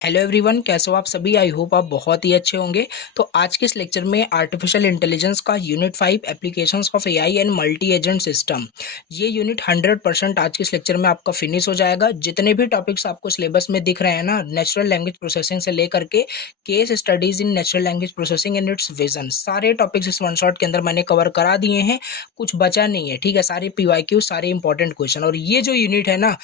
Hello everyone, कैसे हो आप सभी। आई होप आप बहुत ही अच्छे होंगे। तो आज के इस लेक्चर में आर्टिफिशियल इंटेलिजेंस का unit 5 applications of AI and multi agent system, ये यूनिट 100% आज के इस लेक्चर में आपका फिनिश हो जाएगा। जितने भी टॉपिक्स आपको सिलेबस में दिख रहे हैं ना, नेचुरल लैंग्वेज प्रोसेसिंग से लेकर के case studies in natural language processing and it's vision, सारे टॉपिक्स इस वन शॉट के अंदर मैंने कवर करा दिए हैं। कुछ बचा नहीं है, ठीक है। सारे पीवाईक्यू, सारे इंपॉर्टेंट क्वेश्चन। और ये जो यूनिट है ना,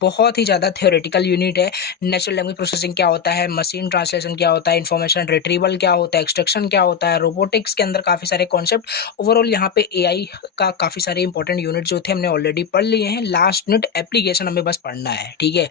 बहुत ही ज़्यादा थ्योरेटिकल यूनिट है। नेचुरल लैंग्वेज प्रोसेसिंग क्या होता है, मशीन ट्रांसलेशन क्या होता है, इन्फॉर्मेशन रिट्रीवल क्या होता है, एक्सट्रैक्शन क्या होता है, रोबोटिक्स के अंदर काफ़ी सारे कॉन्सेप्ट। ओवरऑल यहाँ पे एआई का काफ़ी सारे इंपॉर्टेंट यूनिट जो थे हमने ऑलरेडी पढ़ लिए हैं। लास्ट यूनिट एप्लीकेशन हमें बस पढ़ना है, ठीक है।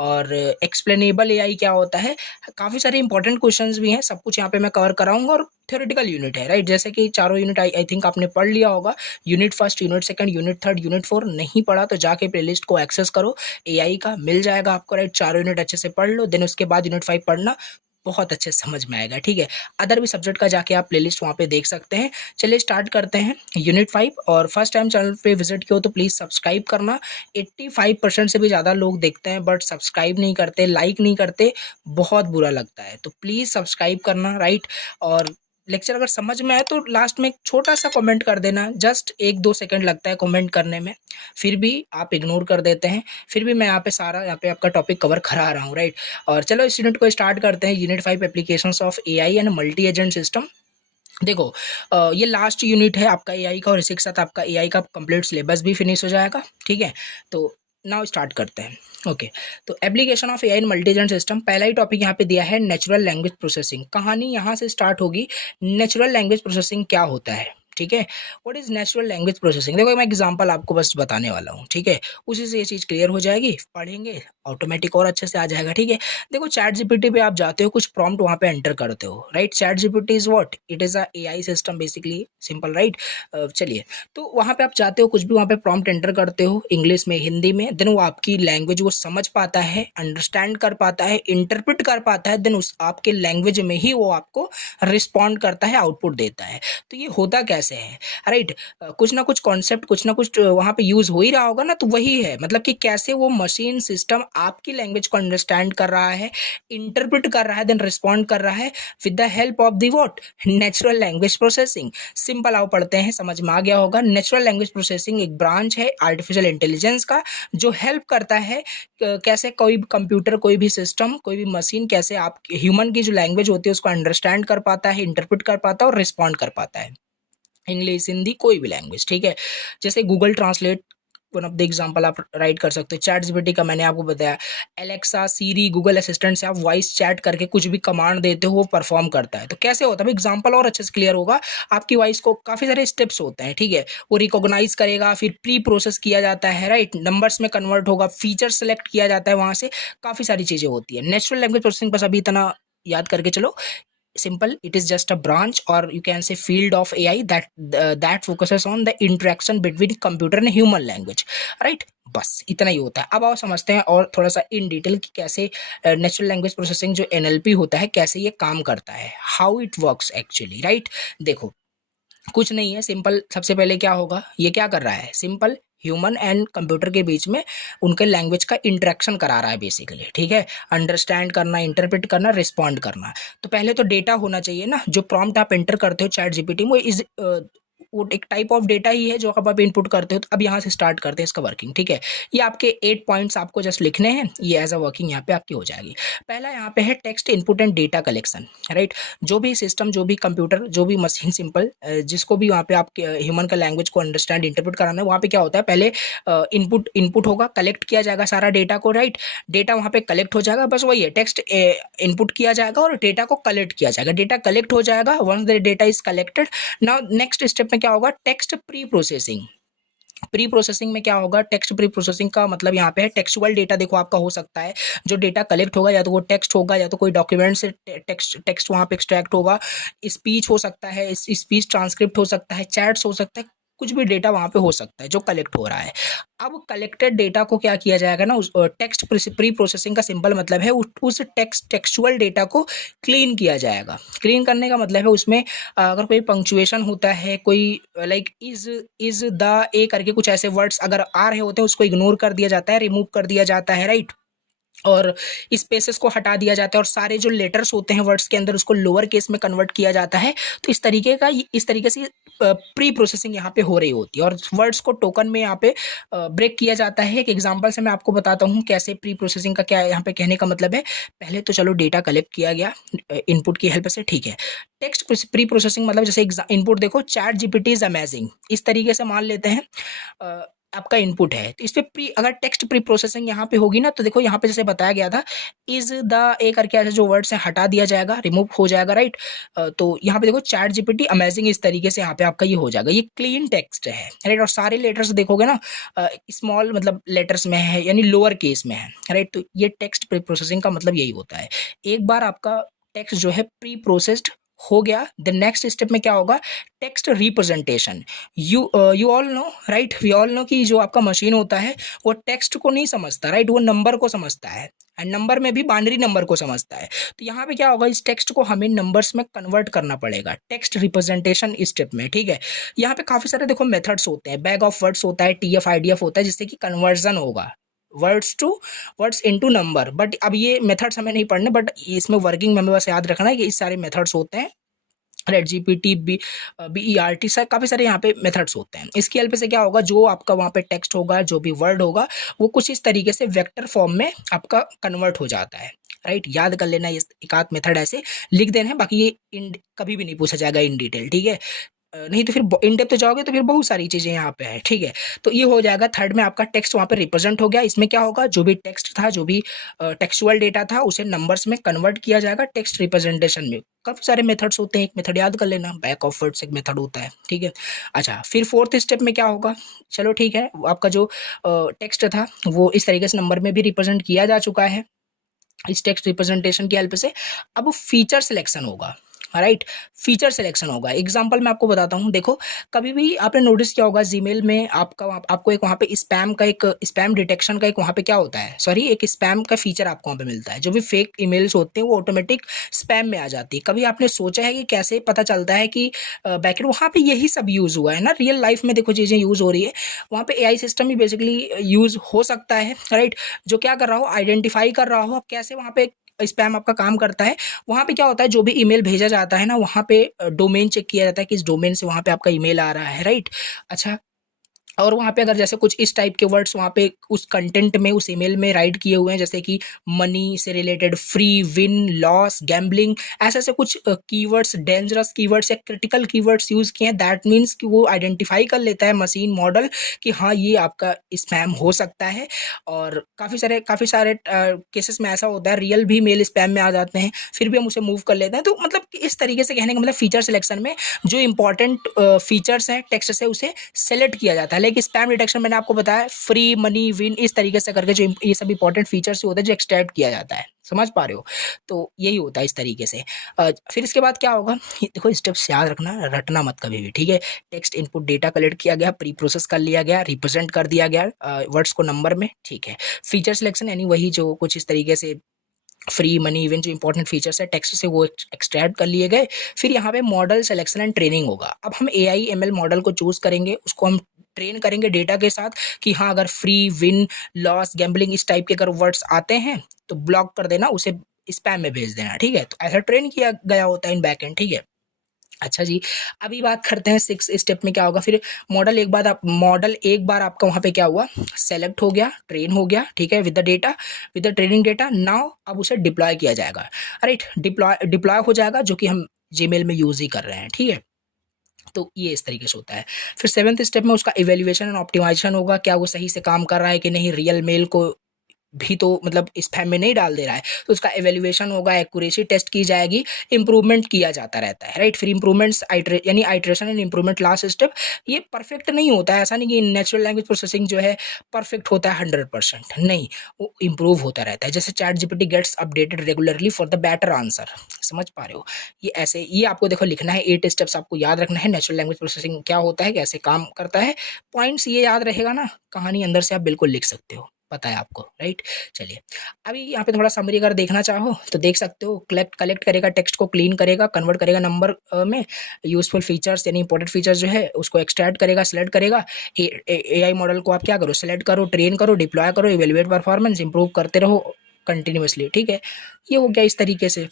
और एक्सप्लेनेबल एआई क्या होता है, काफ़ी सारे इंपॉर्टेंट क्वेश्चंस भी हैं। सब कुछ यहाँ पे मैं कवर कराऊंगा। और थ्योरेटिकल यूनिट है, राइट। जैसे कि चारों यूनिट आई थिंक आपने पढ़ लिया होगा। Unit first, unit second, unit third, unit 4 नहीं पढ़ा तो जाके प्लेलिस्ट को एक्सेस करो, एआई का मिल जाएगा आपको, राइट। चारों यूनिट अच्छे से पढ़ लो, देन उसके बाद यूनिट 5 पढ़ना, बहुत अच्छे से समझ में आएगा, ठीक है। अदर भी सब्जेक्ट का जाके आप प्लेलिस्ट वहाँ पे देख सकते हैं। चलिए स्टार्ट करते हैं यूनिट 5। और फर्स्ट टाइम चैनल पे विजिट किया हो तो प्लीज़ सब्सक्राइब करना। 85% से भी ज़्यादा लोग देखते हैं बट सब्सक्राइब नहीं करते, लाइक नहीं करते, बहुत बुरा लगता है। तो प्लीज़ सब्सक्राइब करना, राइट। और लेक्चर अगर समझ में आए तो लास्ट में एक छोटा सा कमेंट कर देना, जस्ट 1-2 सेकंड लगता है कमेंट करने में, फिर भी आप इग्नोर कर देते हैं। फिर भी मैं यहाँ पे सारा यहाँ पे आपका टॉपिक कवर करा रहा हूँ, राइट। और चलो इस यूनिट को स्टार्ट करते हैं। Unit 5 applications of AI and multi agent system. देखो, ये लास्ट यूनिट है आपका एआई का, और इसी के साथ आपका एआई का कंप्लीट सिलेबस भी फिनिश हो जाएगा, ठीक है। तो नाउ स्टार्ट करते हैं। ओके, तो application of AI in multi agent system, पहला ही टॉपिक यहाँ पे दिया है नेचुरल लैंग्वेज प्रोसेसिंग। कहानी यहाँ से स्टार्ट होगी। नेचुरल लैंग्वेज प्रोसेसिंग क्या होता है, ठीक है। What is natural language processing. देखो मैं एग्जांपल आपको बस बताने वाला हूँ, ठीक है। उसी से ये चीज़ क्लियर हो जाएगी, पढ़ेंगे ऑटोमेटिक और अच्छे से आ जाएगा, ठीक है। देखो चैट जीपीटी पे आप जाते हो, कुछ प्रॉम्प्ट वहाँ पे एंटर करते हो, right. Chat GPT is what, it is a AI system basically, simple, right. चलिए, तो वहाँ पे आप जाते हो, कुछ भी वहाँ पे प्रॉम्प्ट एंटर करते हो, इंग्लिश में, हिंदी में, देन वो आपकी लैंग्वेज वो समझ पाता है, अंडरस्टैंड कर पाता है, इंटरप्रेट कर पाता है, देन उस आपके लैंग्वेज में ही वो आपको रिस्पॉन्ड करता है, आउटपुट देता है। तो ये होता कैसे है, राइट। कुछ ना कुछ कॉन्सेप्ट, कुछ ना कुछ वहाँ पे यूज हो ही रहा होगा ना। तो वही है, मतलब कि कैसे वो मशीन सिस्टम आपकी लैंग्वेज को अंडरस्टैंड कर रहा है, इंटरप्रेट कर रहा है, देन रिस्पॉन्ड कर रहा है with the help of the what, natural language processing. Simple आओ पढ़ते हैं, समझ में आ गया होगा। नेचुरल लैंग्वेज प्रोसेसिंग एक ब्रांच है आर्टिफिशियल इंटेलिजेंस का, जो हेल्प करता है कैसे कोई भी कंप्यूटर, कोई भी सिस्टम, कोई भी मशीन कैसे आप ह्यूमन की जो लैंग्वेज होती है उसको अंडरस्टैंड कर पाता है, इंटरप्रेट कर पाता है और रिस्पॉन्ड कर पाता है। इंग्लिश, हिंदी, कोई भी लैंग्वेज, ठीक है। जैसे Google translate one of the example आप राइट कर सकते हो। चैट जीपीटी का मैंने आपको बताया, एलेक्सा, सीरी, गूगल असिस्टेंट से आप वॉइस चैट करके कुछ भी कमांड देते हो, वो परफॉर्म करता है। तो कैसे होता है एग्जांपल और अच्छे से क्लियर होगा। आपकी वॉइस को काफ़ी सारे स्टेप्स होते हैं, ठीक है। वो रिकॉग्नाइज करेगा, फिर प्री प्रोसेस किया जाता है, राइट, नंबर्स में कन्वर्ट होगा, फीचर सेलेक्ट किया जाता है, वहाँ से काफ़ी सारी चीज़ें होती है। नेचुरल लैंग्वेज प्रोसेसिंग बस अभी इतना याद करके चलो। Simple, it is just a branch, or you can say field of AI that focuses on the interaction between computer and human language, right। बस इतना ही होता है। अब आओ समझते हैं और थोड़ा सा इन डिटेल कि कैसे नेचुरल लैंग्वेज प्रोसेसिंग जो एनएलपी होता है कैसे ये काम करता है, how it works actually, right. देखो कुछ नहीं है, सिंपल। सबसे पहले क्या होगा, ये क्या कर रहा है, सिंपल, ह्यूमन एंड कंप्यूटर के बीच में उनके लैंग्वेज का इंटरेक्शन करा रहा है बेसिकली, ठीक है। अंडरस्टैंड करना, इंटरप्रेट करना, रिस्पॉन्ड करना। तो पहले तो डेटा होना चाहिए ना, जो प्रॉम्प्ट आप एंटर करते हो चैट जीपीटी में, वो एक टाइप ऑफ डेटा ही है जो आप इनपुट करते हो। तो अब यहाँ से स्टार्ट करते हैं इसका वर्किंग, ठीक है। ये आपके 8 पॉइंट्स आपको जस्ट लिखने हैं, ये एज अ वर्किंग यहाँ पे आपकी हो जाएगी। पहला यहाँ पे है text input and data collection, right. जो भी सिस्टम, जो भी कंप्यूटर, जो भी मशीन, सिंपल, जिसको भी वहाँ पे आपके ह्यूमन का लैंग्वेज को अंडरस्टैंड, इंटरप्रेट कराना है, वहाँ पे क्या होता है, पहले इनपुट होगा, कलेक्ट किया जाएगा सारा डेटा को, राइट। डेटा वहाँ पे कलेक्ट हो जाएगा, बस वही है, टेक्स्ट इनपुट किया जाएगा और डेटा को कलेक्ट किया जाएगा। डेटा कलेक्ट हो जाएगा, once the data is collected, now next step में क्या होगा, text pre processing. Pre processing में क्या होगा, टेक्स्ट प्री प्रोसेसिंग का मतलब यहाँ पे है टेक्सुअल डेटा। देखो आपका हो सकता है जो डेटा कलेक्ट होगा, या तो वो टेक्स्ट होगा, या तो कोई डॉक्यूमेंट से टेक्स्ट वहाँ पे एक्सट्रैक्ट होगा, स्पीच हो सकता है, स्पीच ट्रांसक्रिप्ट हो सकता है, चैट्स हो सकता है, कुछ भी डेटा वहाँ पे हो सकता है जो कलेक्ट हो रहा है। अब कलेक्टेड डेटा को क्या किया जाएगा ना, उस टेक्स्ट प्री प्रोसेसिंग का सिंपल मतलब है उस टेक्सुअल डेटा को क्लीन किया जाएगा। क्लीन करने का मतलब है उसमें अगर कोई पंक्चुएशन होता है, कोई लाइक इज द ए करके कुछ ऐसे वर्ड्स अगर आ रहे होते हैं, उसको इग्नोर कर दिया जाता है, रिमूव कर दिया जाता है, राइट। और स्पेसेस को हटा दिया जाता है और सारे जो लेटर्स होते हैं वर्ड्स के अंदर उसको लोअर केस में कन्वर्ट किया जाता है। तो इस तरीके से प्री प्रोसेसिंग यहाँ पे हो रही होती है और वर्ड्स को टोकन में यहाँ पे ब्रेक किया जाता है। एक एग्जांपल से मैं आपको बताता हूँ कैसे प्री प्रोसेसिंग का क्या यहाँ पे कहने का मतलब है। पहले तो चलो डेटा कलेक्ट किया गया इनपुट की हेल्प से, ठीक है। टेक्स्ट प्री प्रोसेसिंग मतलब जैसे इनपुट देखो, चैट जीपीटी इज अमेजिंग, इस तरीके से मान लेते हैं आपका इनपुट है। तो इस पे अगर टेक्स्ट प्री प्रोसेसिंग यहाँ पे होगी ना, तो देखो यहाँ पे जैसे बताया गया था, इज द ए करके ऐसे जो वर्ड्स है हटा दिया जाएगा, रिमूव हो जाएगा, राइट। तो यहाँ पे देखो चैट जीपीटी अमेजिंग, इस तरीके से यहाँ पे आपका ये हो जाएगा, ये क्लीन टेक्स्ट है, राइट। और सारे लेटर्स देखोगे ना स्मॉल मतलब लेटर्स में है, यानी लोअर केस में है, राइट। तो ये टेक्स्ट प्री प्रोसेसिंग का मतलब यही होता है। एक बार आपका टेक्स्ट जो है प्री प्रोसेस्ड हो गया, द नेक्स्ट स्टेप में क्या होगा, text representation. You all know, right, we all know कि जो आपका मशीन होता है वो टेक्स्ट को नहीं समझता, राइट, वो नंबर को समझता है, एंड नंबर में भी बाइनरी नंबर को समझता है। तो यहाँ पे क्या होगा, इस टेक्स्ट को हमें नंबर्स में कन्वर्ट करना पड़ेगा टेक्स्ट रिप्रेजेंटेशन स्टेप में, ठीक है। यहाँ पे काफी सारे देखो मेथड्स होते हैं, बैग ऑफ वर्ड्स होता है, टीएफ आईडीएफ होता है, जिससे कि कन्वर्जन होगा words to words into number. But अब ये मेथड्स हमें नहीं पढ़ने, बट इसमें वर्किंग में हमें बस याद रखना है कि इस सारे मेथड्स होते हैं, रेड जीपीटी BERT सर, काफ़ी सारे यहाँ पे मेथड्स होते हैं। इसकी हेल्प से क्या होगा, जो आपका वहाँ पे टेक्स्ट होगा, जो भी वर्ड होगा, वो कुछ इस तरीके से वेक्टर फॉर्म में आपका कन्वर्ट हो जाता है, राइट। याद कर लेना, ये एक आध मेथड ऐसे लिख देना है, बाकी ये कभी भी नहीं पूछा जाएगा इन डिटेल, ठीक है। नहीं तो फिर इन डेप्थ जाओगे तो फिर बहुत सारी चीज़ें यहाँ पे है, ठीक है। तो ये हो जाएगा, थर्ड में आपका टेक्स्ट वहाँ पे रिप्रेजेंट हो गया। इसमें क्या होगा, जो भी टेक्स्ट था, जो भी टेक्सुअल डेटा था, उसे नंबर्स में कन्वर्ट किया जाएगा टेक्स्ट रिप्रेजेंटेशन में। काफ़ी सारे मेथड्स होते हैं, एक मेथड याद कर लेना, बैक ऑफ वर्ड्स एक मेथड होता है, ठीक है। अच्छा, फिर फोर्थ स्टेप में क्या होगा, चलो ठीक है, आपका जो टेक्स्ट था वो इस तरीके से नंबर में भी रिप्रेजेंट किया जा चुका है इस टेक्स्ट रिप्रेजेंटेशन की हेल्प से। अब फीचर सिलेक्शन होगा, राइट, फीचर सिलेक्शन होगा। एग्जांपल मैं आपको बताता हूँ, देखो कभी भी आपने नोटिस किया होगा जीमेल में आपको एक वहाँ पे स्पैम डिटेक्शन का एक वहाँ पे क्या होता है, सॉरी, एक स्पैम का फीचर आपको वहाँ पे मिलता है। जो भी फेक ईमेल्स होते हैं वो ऑटोमेटिक स्पैम में आ जाती है। कभी आपने सोचा है कि कैसे पता चलता है कि बैकएंड वहाँ पे यही सब यूज़ हुआ है ना, रियल लाइफ में देखो चीज़ें यूज़ हो रही है, वहाँ पे एआई सिस्टम ही बेसिकली यूज़ हो सकता है, राइट। जो क्या कर रहा हो, आइडेंटिफाई कर रहा हो अब कैसे वहाँ पे स्पैम आपका काम करता है। वहाँ पे क्या होता है, जो भी ईमेल भेजा जाता है ना, वहाँ पे डोमेन चेक किया जाता है कि इस डोमेन से वहाँ पे आपका ईमेल आ रहा है, राइट। अच्छा, और वहाँ पे अगर जैसे कुछ इस टाइप के वर्ड्स वहाँ पे उस कंटेंट में, उस ईमेल में राइट किए हुए हैं, जैसे कि मनी से related, free, win, loss, gambling, ऐसे ऐसे कुछ कीवर्ड्स, डेंजरस कीवर्ड्स या क्रिटिकल कीवर्ड्स यूज़ किए हैं, दैट मीन्स कि वो आइडेंटिफाई कर लेता है मशीन मॉडल कि हाँ ये आपका स्पैम हो सकता है। और काफ़ी सारे केसेस में ऐसा होता है, रियल भी मेल स्पैम में आ जाते हैं, फिर भी हम उसे मूव कर लेते हैं। तो मतलब कि इस तरीके से कहने का मतलब फीचर सिलेक्शन में जो इंपॉर्टेंट फीचर्स हैं टेक्स्ट से, उसे सेलेक्ट किया जाता है। लेकिन स्पैम डिटेक्शन मैंने आपको बताया, फ्री, मनी, विन, इस तरीके से करके जो ये सब इंपॉर्टेंट फीचर्स होते हैं जो एक्सट्रैक्ट किया जाता है, समझ पा रहे हो। तो यही होता है इस तरीके से। फिर इसके बाद क्या होगा, ये देखो स्टेप्स याद रखना, रटना मत कभी भी, ठीक है। टेक्स्ट इनपुट डेटा कलेक्ट किया गया, प्री प्रोसेस कर लिया गया, रिप्रेजेंट कर दिया गया वर्ड्स को नंबर में, ठीक है। फीचर सिलेक्शन यानी वही जो कुछ इस तरीके से फ्री, मनी, इवन जो इंपॉर्टेंट फीचर्स है टेक्स्ट से वो एक्सट्रैक्ट कर लिए गए। फिर यहाँ पे मॉडल सिलेक्शन एंड ट्रेनिंग होगा। अब हम AI ML मॉडल को चूज करेंगे, उसको हम ट्रेन करेंगे डेटा के साथ कि हाँ अगर फ्री, विन, लॉस, गैम्बलिंग इस टाइप के अगर वर्ड्स आते हैं तो ब्लॉक कर देना, उसे स्पैम में भेज देना, ठीक है। तो ऐसा ट्रेन किया गया होता है इन बैकएंड, ठीक है। अच्छा जी, अभी बात करते हैं सिक्स स्टेप में क्या होगा। फिर मॉडल एक बार आपका वहाँ पे क्या हुआ, सेलेक्ट हो गया, ट्रेन हो गया, ठीक है, with the training data. Now अब उसे डिप्लॉय किया जाएगा, राइट, डिप्लॉय हो जाएगा, जो कि हम जीमेल में यूज़ ही कर रहे हैं, ठीक है। तो ये इस तरीके से होता है। फिर सेवन्थ स्टेप में उसका इवेल्युएशन एंड ऑप्टिमाइजेशन होगा, क्या वो सही से काम कर रहा है कि नहीं, रियल मेल को भी तो मतलब स्पैम में नहीं डाल दे रहा है, तो उसका एवेल्युएशन होगा, एक्यूरेसी टेस्ट की जाएगी, इंप्रूवमेंट किया जाता रहता है, राइट। फिर इंप्रूवमेंट्स यानी iteration and improvement last step. ये परफेक्ट नहीं होता है, ऐसा नहीं कि नेचुरल लैंग्वेज प्रोसेसिंग जो है परफेक्ट होता है 100%, नहीं, वो इंप्रूव होता रहता है। जैसे chat GPT gets updated regularly for the better answer, समझ पा रहे हो। ये ऐसे, ये आपको देखो लिखना है, 8 स्टेप्स आपको याद रखना है, नेचुरल लैंग्वेज प्रोसेसिंग क्या होता है, कैसे काम करता है, पॉइंट्स ये याद रहेगा ना, कहानी अंदर से आप बिल्कुल लिख सकते हो, पता है आपको, राइट। चलिए, अभी यहाँ पे थोड़ा समरी अगर देखना चाहो तो देख सकते हो। कलेक्ट करेगा, टेक्स्ट को क्लीन करेगा, कन्वर्ट करेगा नंबर में, यूजफुल फीचर्स यानी इंपॉर्टेंट फीचर्स जो है उसको एक्सट्रैक्ट करेगा, सिलेक्ट करेगा। AI मॉडल को आप क्या करो, सिलेक्ट करो, ट्रेन करो, डिप्लॉय करो, इवेल्युएट परफॉर्मेंस, इंप्रूव करते रहो, कंटिन्यूअसली, ठीक है। ये हो गया इस तरीके से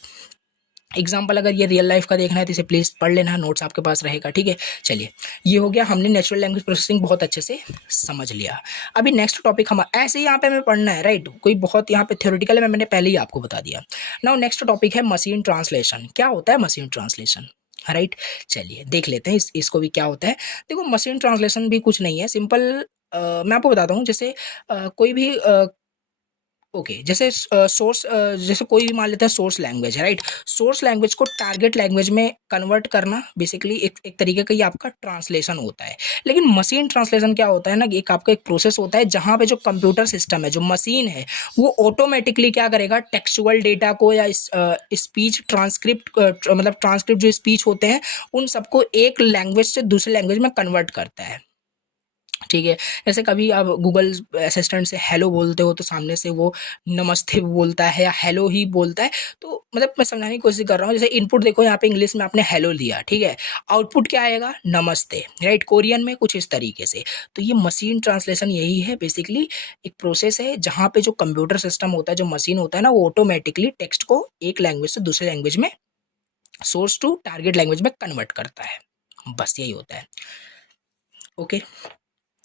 एग्जाम्पल। अगर ये रियल लाइफ का देखना है तो इसे प्लीज़ पढ़ लेना, नोट्स आपके पास रहेगा, ठीक है। चलिए, ये हो गया, हमने नेचुरल लैंग्वेज प्रोसेसिंग बहुत अच्छे से समझ लिया। अभी नेक्स्ट टॉपिक हम ऐसे ही यहाँ पे हमें पढ़ना है, राइट, कोई बहुत यहाँ पे थ्योरेटिकल है, मैंने पहले ही आपको बता दिया। नाउ नेक्स्ट टॉपिक है मशीन ट्रांसलेशन। क्या होता है मशीन ट्रांसलेशन, राइट। चलिए देख लेते हैं इसको भी क्या होता है। देखो, मशीन ट्रांसलेशन भी कुछ नहीं है, सिंपल मैं आपको बताता हूँ। जैसे कोई भी ओके, जैसे सोर्स, जैसे कोई भी मान लेता है सोर्स लैंग्वेज है, राइट। सोर्स लैंग्वेज को टारगेट लैंग्वेज में कन्वर्ट करना बेसिकली एक तरीके का ये आपका ट्रांसलेशन होता है। लेकिन मशीन ट्रांसलेशन क्या होता है ना, एक आपका एक प्रोसेस होता है जहाँ पे जो कंप्यूटर सिस्टम है, जो मशीन है, वो ऑटोमेटिकली क्या करेगा, टेक्सचुअल डेटा को या स्पीच ट्रांसक्रिप्ट, मतलब ट्रांसक्रिप्ट जो स्पीच होते हैं उन सबको एक लैंग्वेज से दूसरे लैंग्वेज में कन्वर्ट करता है, ठीक है। जैसे कभी आप गूगल असिस्टेंट से हेलो बोलते हो तो सामने से वो नमस्ते बोलता है या हेलो ही बोलता है। तो मतलब मैं समझाने की कोशिश कर रहा हूँ। जैसे इनपुट देखो, यहाँ पे इंग्लिश में आपने हेलो लिया, ठीक है, आउटपुट क्या आएगा, नमस्ते, राइट। कोरियन में कुछ इस तरीके से। तो ये मशीन ट्रांसलेशन यही है, बेसिकली एक प्रोसेस है जहाँ पे जो कंप्यूटर सिस्टम होता है, जो मशीन होता है ना, वो ऑटोमेटिकली टेक्स्ट को एक लैंग्वेज से दूसरे लैंग्वेज में, सोर्स टू टारगेट लैंग्वेज में कन्वर्ट करता है। बस यही होता है, ओके।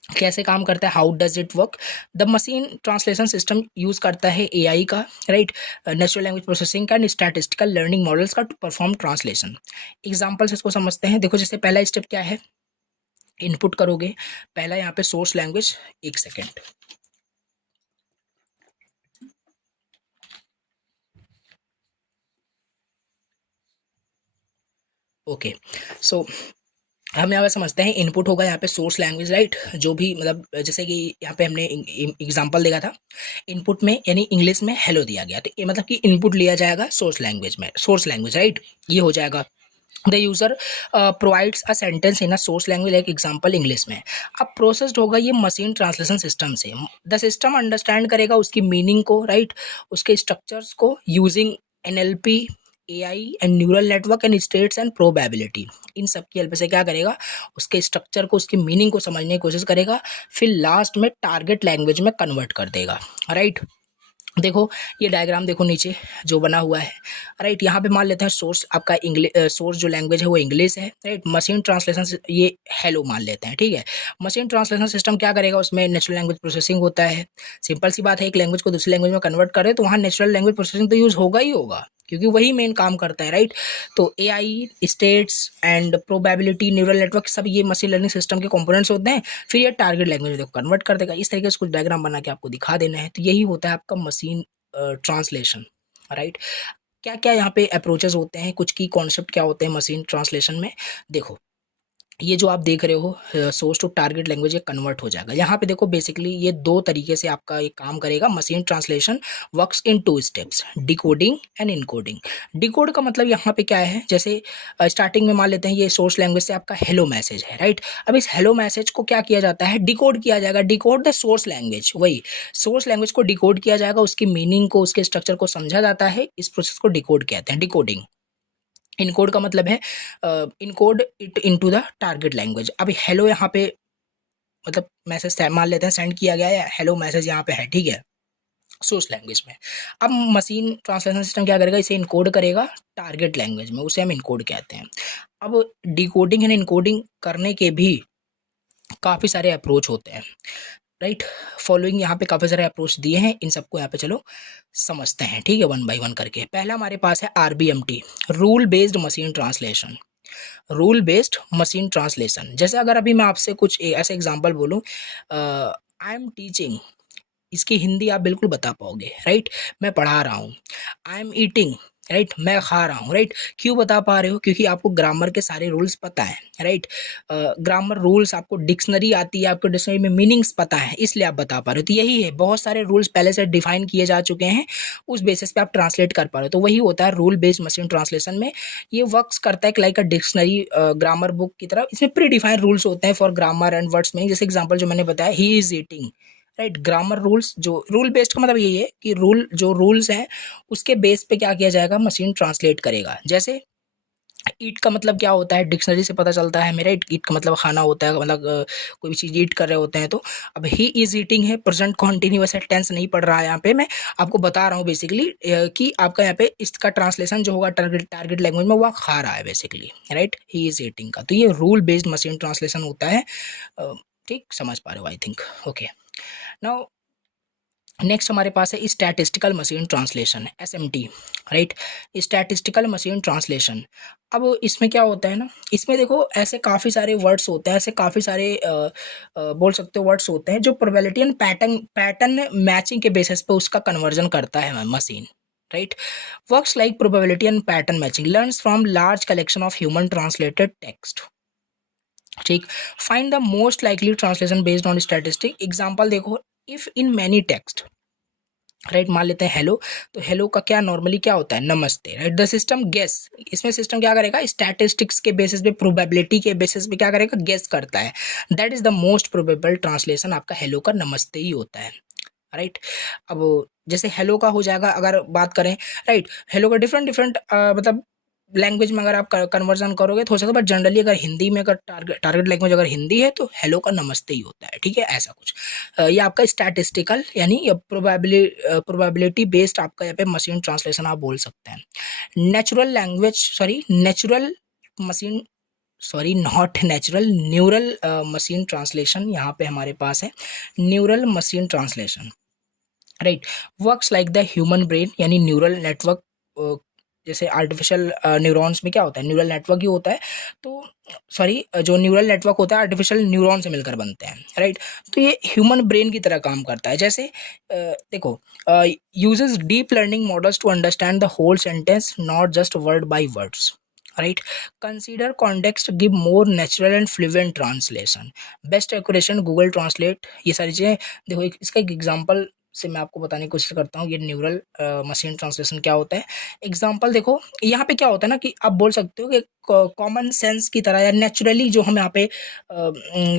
कैसे काम करता है, how does it work. The machine translation system use करता है एआई का, राइट, नेचुरल लैंग्वेज प्रोसेसिंग का एंड स्टैटिस्टिकल लर्निंग मॉडल्स का टू परफॉर्म ट्रांसलेशन। एग्जांपल्स इसको समझते हैं। देखो, जैसे पहला स्टेप क्या है, इनपुट करोगे, पहला यहाँ पे सोर्स लैंग्वेज, एक सेकेंड, ओके। सो हम यहाँ पे समझते हैं, इनपुट होगा यहाँ पे सोर्स लैंग्वेज, राइट, जो भी मतलब जैसे कि यहाँ पे हमने एग्जांपल देखा था, इनपुट में यानी इंग्लिश में हेलो दिया गया, तो ये मतलब कि इनपुट लिया जाएगा सोर्स लैंग्वेज में, सोर्स लैंग्वेज, राइट, ये हो जाएगा। The user provides a sentence in a source language, like example English में। अब प्रोसेस्ड होगा ये मशीन ट्रांसलेशन सिस्टम से। द सिस्टम अंडरस्टैंड करेगा उसकी मीनिंग को, राइट, उसके स्ट्रक्चर्स को, using NLP, AI and neural network and states and probability. इन सब की हेल्प से क्या करेगा, उसके स्ट्रक्चर को, उसकी मीनिंग को समझने की कोशिश करेगा, फिर लास्ट में टारगेट लैंग्वेज में कन्वर्ट कर देगा, राइट। देखो, ये डायग्राम देखो नीचे जो बना हुआ है, राइट। यहाँ पे मान लेते हैं सोर्स आपका इंग्लिश, सोर्स जो लैंग्वेज है वो इंग्लिश है, राइट। मशीन ट्रांसलेशन ये हेलो मान लेते हैं, ठीक है। मशीन ट्रांसलेशन सिस्टम क्या करेगा, उसमें नेचुरल लैंग्वेज प्रोसेसिंग होता है। सिंपल सी बात है, एक लैंग्वेज को दूसरी लैंग्वेज में कन्वर्ट करे तो वहाँ नेचुरल लैंग्वेज प्रोसेसिंग तो यूज़ होगा ही होगा, क्योंकि वही मेन काम करता है, राइट। तो AI, states and probability, neural network, सब ये मशीन लर्निंग सिस्टम के कंपोनेंट्स होते हैं। फिर ये टारगेट लैंग्वेज में देखो कन्वर्ट कर देगा। इस तरीके से कुछ डायग्राम बना के आपको दिखा देना है। तो यही होता है आपका मशीन ट्रांसलेशन, राइट। क्या क्या यहाँ पे अप्रोचेस होते हैं, कुछ की कॉन्सेप्ट क्या होते हैं मशीन ट्रांसलेशन में। देखो, ये जो आप देख रहे हो सोर्स टू टारगेट लैंग्वेज, ये कन्वर्ट हो जाएगा। यहाँ पे देखो, बेसिकली ये दो तरीके से आपका ये काम करेगा। Machine translation works in two steps, decoding and encoding. Decode का मतलब यहाँ पे क्या है, जैसे स्टार्टिंग में मान लेते हैं ये सोर्स लैंग्वेज से आपका हेलो मैसेज है, राइट। अब इस हेलो मैसेज को क्या किया जाता है, डिकोड किया जाएगा। डिकोड द सोर्स लैंग्वेज, वही सोर्स लैंग्वेज को डिकोड किया जाएगा, उसकी मीनिंग को, उसके स्ट्रक्चर को समझा जाता है। इस प्रोसेस को डिकोड कहते हैं, डिकोडिंग। इनकोड का मतलब है encode it into the target language. अभी हेलो यहाँ पे मतलब मैसेज मान लेते हैं सेंड किया गया है, हेलो मैसेज यहाँ पे है, ठीक है, सोर्स लैंग्वेज में। अब मशीन ट्रांसलेशन सिस्टम क्या करेगा, इसे इनकोड करेगा टारगेट लैंग्वेज में, उसे हम इनकोड कहते हैं। अब डिकोडिंग एंड इनकोडिंग करने के भी काफ़ी सारे अप्रोच होते हैं, राइट। फॉलोइंग यहाँ पे काफ़ी सारे अप्रोच दिए हैं, इन सबको यहाँ पे चलो समझते हैं, ठीक है, वन बाय वन करके। पहला हमारे पास है RBMT, rule based machine translation. Rule based machine translation, जैसे अगर अभी मैं आपसे कुछ ऐसे एग्जांपल बोलूँ, आई एम टीचिंग, इसकी हिंदी आप बिल्कुल बता पाओगे, राइट। मैं पढ़ा रहा हूँ। आई एम ईटिंग, राइट, मैं खा रहा हूँ, राइट। क्यों बता पा रहे हो, क्योंकि आपको ग्रामर के सारे रूल्स पता है, राइट। ग्रामर रूल्स, आपको डिक्शनरी आती है, आपको डिक्शनरी में मीनिंग्स पता है, इसलिए आप बता पा रहे हो। तो यही है, बहुत सारे रूल्स पहले से डिफाइन किए जा चुके हैं, उस बेसिस पे आप ट्रांसलेट कर पा रहे हो। तो वही होता है रूल बेस्ड मशीन ट्रांसलेशन में। ये वर्क्स करता है like a dictionary, grammar book की तरह। इसमें प्री डिफाइंड रूल्स होते हैं फॉर ग्रामर एंड वर्ड्स में। जैसे एग्जाम्पल जो मैंने बताया, he is eating, right. Grammar rules, जो रूल बेस्ड का मतलब यही है कि रूल, जो रूल्स हैं उसके बेस पे क्या किया जाएगा, मशीन ट्रांसलेट करेगा। जैसे ईट का मतलब क्या होता है, डिक्शनरी से पता चलता है मेरा। ईट का मतलब खाना होता है, मतलब कोई भी चीज़ ईट कर रहे होते हैं। तो अब ही इज ईटिंग है, प्रेजेंट कॉन्टिन्यूअस है, टेंस नहीं पढ़ रहा है यहाँ पे, मैं आपको बता रहा हूँ बेसिकली कि आपका यहाँ पे इसका ट्रांसलेशन जो होगा टारगेट लैंग्वेज में, वो खा रहा है basically, right. He is eating का तो ये रूल बेस्ड मशीन ट्रांसलेशन होता है। ठीक, समझ पा रहे हो I think. Okay, now next हमारे पास है statistical machine translation, SMT, right. Statistical machine translation. अब इसमें क्या होता है ना, इसमें देखो ऐसे काफ़ी सारे वर्ड्स होते हैं, ऐसे काफ़ी सारे बोल सकते हो वर्ड्स होते हैं जो प्रोबेबिलिटी एंड पैटर्न मैचिंग के बेसिस पे उसका कन्वर्जन करता है machine, right. Works like probability and pattern matching, learns from large collection of human translated text, ठीक। Find the most likely translation based on statistic. Example देखो, if in many text, right, मान लेते हैं hello, तो hello का क्या normally क्या होता है, नमस्ते, राइट। द सिस्टम गेस, इसमें सिस्टम क्या करेगा, स्टैटिस्टिक्स के बेसिस पे, प्रोबेबिलिटी के बेसिस पे क्या करेगा, गेस करता है। That is the most probable translation आपका हेलो का नमस्ते ही होता है, राइट। अब जैसे हेलो का हो जाएगा, अगर बात करें, राइट, हेलो का डिफरेंट डिफरेंट मतलब लैंग्वेज में अगर आप कन्वर्जन करोगे तो हो सकता है, बट जनरली अगर हिंदी में, अगर टारगेट लैंग्वेज अगर हिंदी है तो हेलो का नमस्ते ही होता है, ठीक है, ऐसा कुछ। ये आपका स्टैटिस्टिकल यानी प्रोबेबिलिटी बेस्ड आपका यहाँ पे मशीन ट्रांसलेशन आप बोल सकते हैं। Natural language, sorry natural machine, sorry not natural, neural machine translation यहाँ पे हमारे पास है। Neural machine translation, right, works like the human brain, यानी न्यूरल नेटवर्क, जैसे आर्टिफिशियल न्यूरॉन्स में क्या होता है, न्यूरल नेटवर्क ही होता है। तो सॉरी, जो न्यूरल नेटवर्क होता है आर्टिफिशियल न्यूरॉन से मिलकर बनते हैं, राइट। तो ये ह्यूमन ब्रेन की तरह काम करता है। जैसे देखो, uses deep learning models to understand the whole sentence, not just word by words, right. Consider context, give more natural and fluent translation, best accuration Google translate, ये सारी चीज़ें। देखो इसका एक एग्जांपल से मैं आपको बताने की कोशिश करता हूँ, ये न्यूरल मशीन ट्रांसलेशन क्या होता है। एग्जांपल देखो, यहाँ पे क्या होता है ना कि आप बोल सकते हो कि कॉमन सेंस की तरह या नेचुरली जो हम यहाँ पे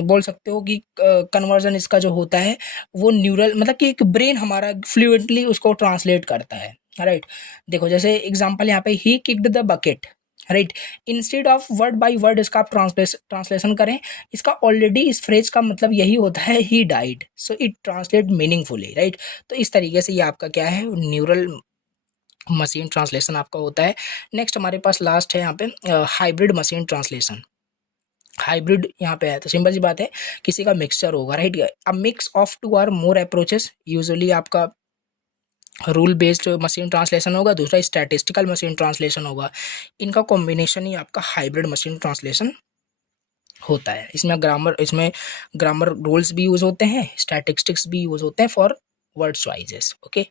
बोल सकते हो कि कन्वर्जन इसका जो होता है वो न्यूरल, मतलब कि एक ब्रेन हमारा फ्लुएंटली उसको ट्रांसलेट करता है, राइट। देखो जैसे एग्जांपल यहाँ पे, he kicked the bucket, right. Instead of word by word इसका आप ट्रांसलेशन करें, इसका ऑलरेडी इस फ्रेज का मतलब यही होता है, he died, so it translate meaningfully, right. तो इस तरीके से ये आपका क्या है, न्यूरल मशीन ट्रांसलेशन आपका होता है। नेक्स्ट हमारे पास लास्ट है यहाँ पे हाइब्रिड मशीन ट्रांसलेशन। हाइब्रिड यहाँ पे है तो सिंपल सी बात है, किसी का मिक्सचर होगा, right. A mix of two or more approaches, usually आपका रूल बेस्ड मशीन ट्रांसलेशन होगा, दूसरा स्टैटिस्टिकल मशीन ट्रांसलेशन होगा। इनका कॉम्बिनेशन ही आपका हाइब्रिड मशीन ट्रांसलेशन होता है। इसमें ग्रामर रूल्स भी यूज होते हैं, स्टैटिस्टिक्स भी यूज होते हैं फॉर वर्ड चॉइसेस, ओके।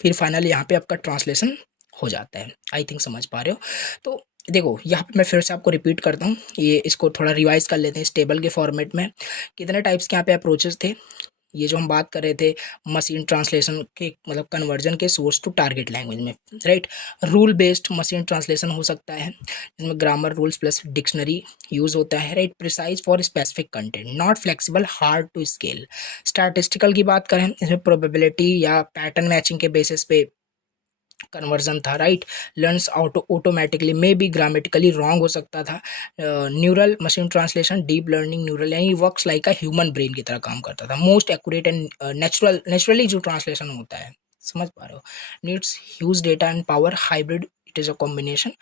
फिर फाइनल यहाँ पे आपका ट्रांसलेशन हो जाता है। आई थिंक समझ पा रहे हो। तो देखो यहाँ पे मैं फिर से आपको रिपीट करता हूँ, ये इसको थोड़ा रिवाइज कर लेते हैं इस टेबल के फॉर्मेट में। कितने टाइप्स के यहाँ पे अप्रोचेस थे, ये जो हम बात कर रहे थे मशीन ट्रांसलेशन के, मतलब कन्वर्जन के सोर्स टू टारगेट लैंग्वेज में, right. Rule based machine translation हो सकता है, जिसमें grammar rules plus dictionary use होता है, right. Precise for specific content, not flexible, hard to scale. Statistical की बात करें, इसमें प्रोबेबिलिटी या पैटर्न मैचिंग के बेसिस पे कन्वर्जन था, राइट। लर्न्स ऑटोमेटिकली, में भी ग्रामेटिकली रॉन्ग हो सकता था। Neural machine translation, deep learning neural, यानी works like a human brain की तरह काम करता था। मोस्ट एक्यूरेट एंड नेचुरली जो ट्रांसलेशन होता है, समझ पा रहे हो। Needs huge data and power, hybrid, it is a combination.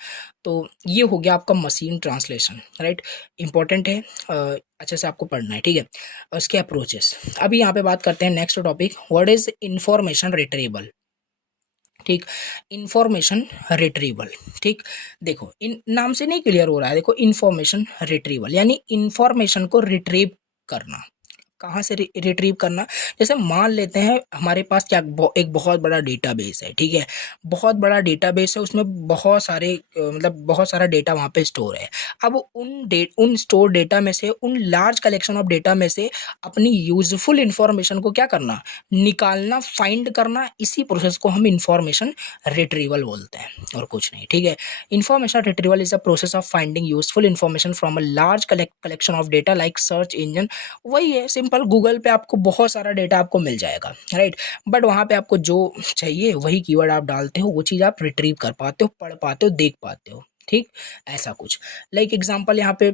तो ये हो गया आपका मशीन ट्रांसलेशन, राइट। इंपॉर्टेंट है, अच्छे से आपको पढ़ना है, ठीक है। और इसके अप्रोचेस, अभी यहाँ पे बात करते हैं next topic, what is information retrieval, ठीक। इंफॉर्मेशन रिट्रीवल, ठीक। देखो इन नाम से नहीं क्लियर हो रहा है, देखो इंफॉर्मेशन रिट्रीवल यानी इंफॉर्मेशन को रिट्रीव करना। कहाँ से रिट्रीव करना, जैसे मान लेते हैं हमारे पास क्या एक बहुत बड़ा डेटाबेस है, ठीक है। बहुत बड़ा डेटाबेस है, उसमें बहुत सारे मतलब बहुत सारा डेटा वहाँ पे स्टोर है। अब उन स्टोर डेटा में से, उन लार्ज कलेक्शन ऑफ डेटा में से अपनी यूजफुल इंफॉर्मेशन को क्या करना, निकालना, फाइंड करना, इसी प्रोसेस को हम इंफॉर्मेशन रिट्रीवल बोलते हैं, और कुछ नहीं, ठीक है। Information retrieval is a process of finding useful information from a large collection of data like search engine. वही है, सिंपल सिंपल गूगल पे आपको बहुत सारा डेटा आपको मिल जाएगा, राइट। बट वहाँ पे आपको जो चाहिए वही कीवर्ड आप डालते हो, वो चीज़ आप रिट्रीव कर पाते हो, पढ़ पाते हो, देख पाते हो, ठीक। ऐसा कुछ लाइक एग्जांपल यहाँ पे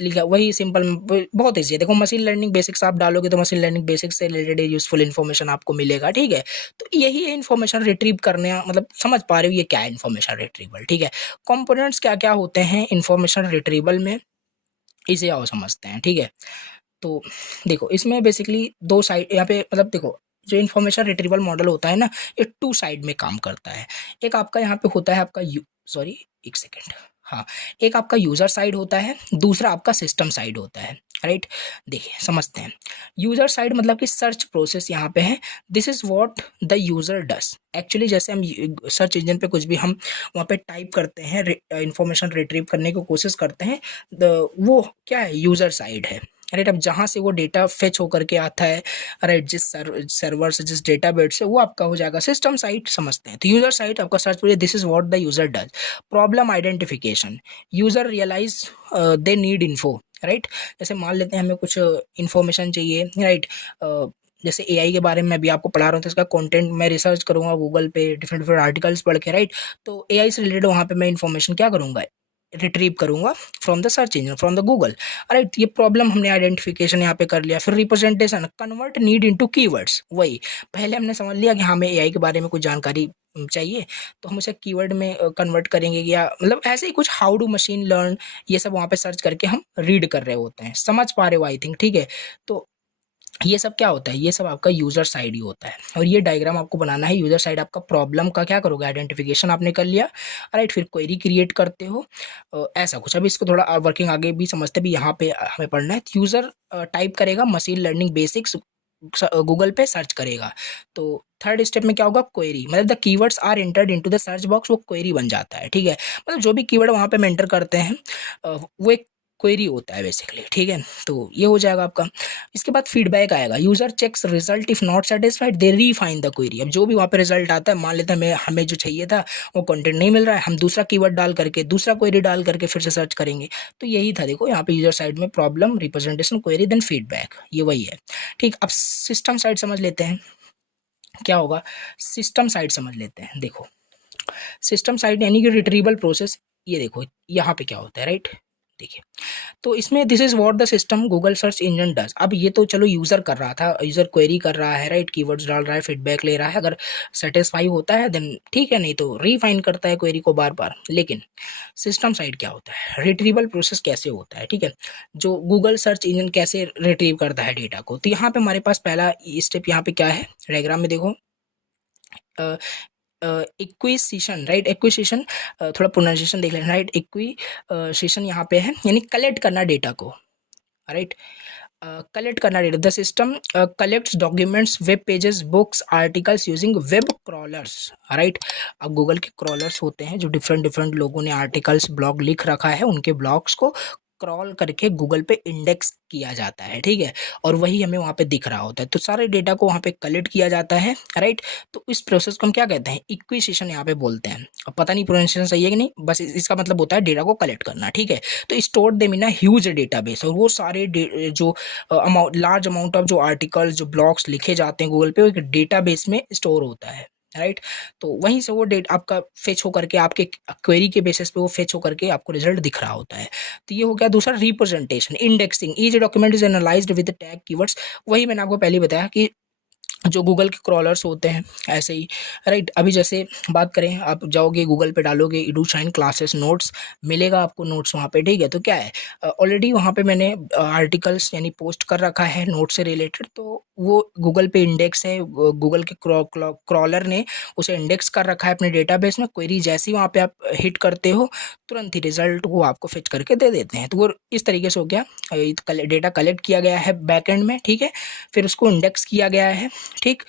लिखा, वही सिंपल बहुत ईजी है। देखो मशीन लर्निंग बेसिक्स आप डालोगे तो मशीन लर्निंग बेसिक्स से रिलेटेड यूजफुल इन्फॉर्मेशन आपको मिलेगा, ठीक है। तो यही है इन्फॉर्मेशन रिट्रीव करने, मतलब समझ पा रहे हो ये क्या है इन्फॉर्मेशन रिट्रीवल, ठीक है। कंपोनेंट्स क्या क्या होते हैं इन्फॉर्मेशन रिट्रीवल में, इसे आओ समझते हैं, ठीक है। तो देखो इसमें बेसिकली दो साइड यहाँ पे, मतलब देखो जो इन्फॉर्मेशन रिट्रीवल मॉडल होता है ना, ये टू साइड में काम करता है। एक आपका यहाँ पे होता है आपका सॉरी एक सेकेंड, हाँ, एक आपका यूज़र साइड होता है, दूसरा आपका सिस्टम साइड होता है, राइट। देखिए समझते हैं। यूज़र साइड मतलब कि सर्च प्रोसेस यहाँ पे है। This is what the user does. Actually जैसे हम सर्च इंजन पे कुछ भी हम वहाँ पे टाइप करते हैं, इन्फॉर्मेशन रिट्रीव करने की कोशिश करते हैं, वो क्या है, यूज़र साइड है, राइट। अब जहाँ से वो डेटा फेच होकर के आता है, राइट, जिस सर्वर से, जिस डेटाबेस से, वो आपका हो जाएगा सिस्टम साइड, समझते हैं। तो यूजर साइड आपका सर्च करिए, this is what the user does. Problem identification, user realise they need info, right. जैसे मान लेते हैं हमें कुछ इन्फॉर्मेशन चाहिए, राइट। जैसे एआई के बारे में अभी आपको पढ़ा रहा हूँ, तो इसका कंटेंट मैं रिसर्च करूंगा गूगल पे, डिफरेंट डिफरेंट आर्टिकल्स पढ़ के, राइट। तो एआई से रिलेटेड वहाँ पे मैं इन्फॉर्मेशन क्या करूंगा, रिट्रीव करूंगा from the search engine, from the Google, right. ये प्रॉब्लम हमने आइडेंटिफिकेशन यहाँ पे कर लिया। फिर representation, convert need into keywords, वही पहले हमने समझ लिया कि हमें एआई के बारे में कुछ जानकारी चाहिए, तो हम उसे कीवर्ड में कन्वर्ट करेंगे, या मतलब ऐसे ही कुछ हाउ डू मशीन लर्न, ये सब वहाँ पे सर्च करके हम रीड कर रहे होते हैं, समझ पा रहे हो आई थिंक, ठीक है। तो ये सब क्या होता है, ये सब आपका यूजर साइड ही होता है। और ये डायग्राम आपको बनाना है। यूजर साइड आपका प्रॉब्लम का क्या करोगे, आइडेंटिफिकेशन आपने कर लिया, राइट। फिर क्वेरी क्रिएट करते हो, ऐसा कुछ। अभी इसको थोड़ा वर्किंग आगे भी समझते भी, यहाँ पे हमें पढ़ना है। यूजर टाइप करेगा मशीन लर्निंग बेसिक्स, गूगल पे सर्च करेगा। तो थर्ड स्टेप में क्या होगा, क्वेरी, मतलब the keywords are entered into the search box, वो क्वेरी बन जाता है, ठीक है। मतलब जो भी कीवर्ड वहाँ पे हम एंटर करते हैं, वो एक क्वेरी होता है बेसिकली, ठीक है। तो ये हो जाएगा आपका। इसके बाद फीडबैक आएगा, user checks result, if not satisfied they refine the query. अब जो भी वहाँ पे रिजल्ट आता है, मान लेते हैं हमें जो चाहिए था वो कंटेंट नहीं मिल रहा है, हम दूसरा कीवर्ड डाल करके, दूसरा क्वेरी डाल करके फिर से सर्च करेंगे। तो यही था, देखो यहाँ पे यूजर साइड में problem, representation, query, then feedback, ये वही है, ठीक। अब सिस्टम साइड समझ लेते हैं क्या होगा। सिस्टम साइड समझ लेते हैं। देखो सिस्टम साइड यानी कि रिट्रीवल प्रोसेस, ये देखो यहाँ पे क्या होता है, राइट। देखिए तो इसमें this is what the system Google search engine does. अब ये तो चलो यूजर कर रहा था, यूजर क्वेरी कर रहा है, राइट, कीवर्ड्स डाल रहा है, फीडबैक ले रहा है, अगर सेटिस्फाई होता है देन ठीक है, नहीं तो रीफाइन करता है क्वेरी को बार बार। लेकिन सिस्टम साइड क्या होता है, रिट्रीवल प्रोसेस कैसे होता है, ठीक है। जो गूगल सर्च इंजन कैसे रिट्रीव करता है डेटा को, तो यहाँ पे हमारे पास पहला स्टेप यहाँ पे क्या है, डायग्राम में देखो, एक्विजिशन, राइट, एक्विजिशन, थोड़ा प्रोनाउंसिएशन देख लेना, राइट। एक्विजिशन यहाँ पे है, यानी कलेक्ट करना डेटा को, राइट। कलेक्ट करना data, the system collects documents, web pages, books, articles using web crawlers, right. अब गूगल के क्रॉलर्स होते हैं जो डिफरेंट डिफरेंट लोगों ने आर्टिकल्स, ब्लॉग लिख रखा है, उनके ब्लॉग्स को क्रॉल करके गूगल पे इंडेक्स किया जाता है, ठीक है। और वही हमें वहाँ पे दिख रहा होता है, तो सारे डेटा को वहाँ पे कलेक्ट किया जाता है, राइट। तो इस प्रोसेस को हम क्या कहते हैं, इक्विजिशन यहाँ पे बोलते हैं। अब पता नहीं प्रोनाउंसिएशन सही है कि नहीं, बस इसका मतलब होता है डेटा को कलेक्ट करना, ठीक है। तो store them in a huge database, और वो सारे जो अमाउंट, लार्ज अमाउंट ऑफ जो आर्टिकल्स, जो ब्लॉग्स लिखे जाते हैं गूगल पे, वो एक डेटाबेस में स्टोर होता है, राइट। तो वहीं से वो डेट आपका फेच होकर के, आपके क्वेरी के बेसिस पे वो फेच होकर के आपको रिजल्ट दिख रहा होता है। तो ये हो गया दूसरा, representation, indexing, each document is analysed with tag keywords. वही मैंने आपको पहले बताया कि जो गूगल के क्रॉलर्स होते हैं ऐसे ही, राइट। अभी जैसे बात करें, आप जाओगे गूगल पे डालोगे एडूशाइन क्लासेस नोट्स, मिलेगा आपको नोट्स वहाँ पे, ठीक है। तो क्या है, ऑलरेडी वहाँ पे मैंने आर्टिकल्स यानी पोस्ट कर रखा है नोट से रिलेटेड, तो वो गूगल पे इंडेक्स है, गूगल के क्रॉलर ने उसे इंडेक्स कर रखा है अपने डेटाबेस में। क्वेरी जैसे ही वहाँ पे आप हिट करते हो, तुरंत ही रिजल्ट वो आपको फिट करके दे देते हैं। तो वो इस तरीके से हो गया, डेटा कलेक्ट किया गया है बैकएंड में, ठीक है। फिर उसको इंडेक्स किया गया है, ठीक,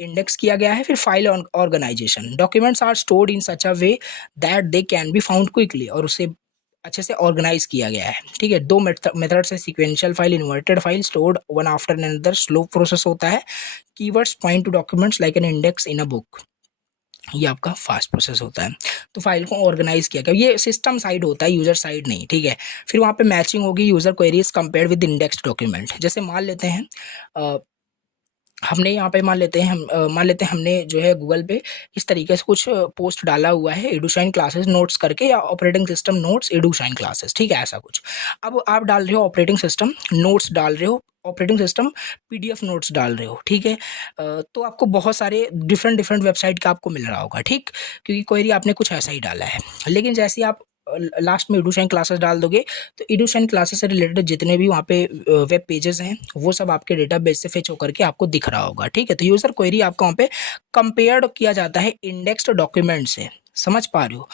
इंडेक्स किया गया है। फिर file organisation, documents are stored in such a way that they can be found quickly, और उसे अच्छे से ऑर्गेनाइज किया गया है, ठीक है। दो मेथड से, sequential file, inverted file, stored one after another, slow process होता है। Keywords point two documents like an index in a book, ये आपका फास्ट प्रोसेस होता है। तो फाइल को ऑर्गेनाइज किया गया, ये सिस्टम साइड होता है, यूजर साइड नहीं, ठीक है। फिर वहाँ पे मैचिंग होगी user queries compared with index document. जैसे मान लेते हैं हमने यहाँ पे मान लेते हैं हमने जो है गूगल पे इस तरीके से कुछ पोस्ट डाला हुआ है, एडुशाइन क्लासेस नोट्स करके, या ऑपरेटिंग सिस्टम नोट्स एडुशाइन क्लासेस, ठीक है, ऐसा कुछ। अब आप डाल रहे हो ऑपरेटिंग सिस्टम नोट्स डाल रहे हो, ऑपरेटिंग सिस्टम पीडीएफ नोट्स डाल रहे हो, ठीक है। तो आपको बहुत सारे डिफरेंट डिफरेंट वेबसाइट का आपको मिल रहा होगा, ठीक, क्योंकि क्वेरी आपने कुछ ऐसा ही डाला है। लेकिन जैसे ही आप लास्ट में एडुशाइन क्लासेस डाल दोगे तो एडुशाइन क्लासेस से रिलेटेड जितने भी वहाँ पे वेब पेजेस हैं वो सब आपके डेटाबेस से फेच होकर के आपको दिख रहा होगा, ठीक है। तो यूजर क्वेरी आपका वहाँ पे कंपेयर्ड किया जाता है इंडेक्स्ड डॉक्यूमेंट से, समझ पा रहे हो,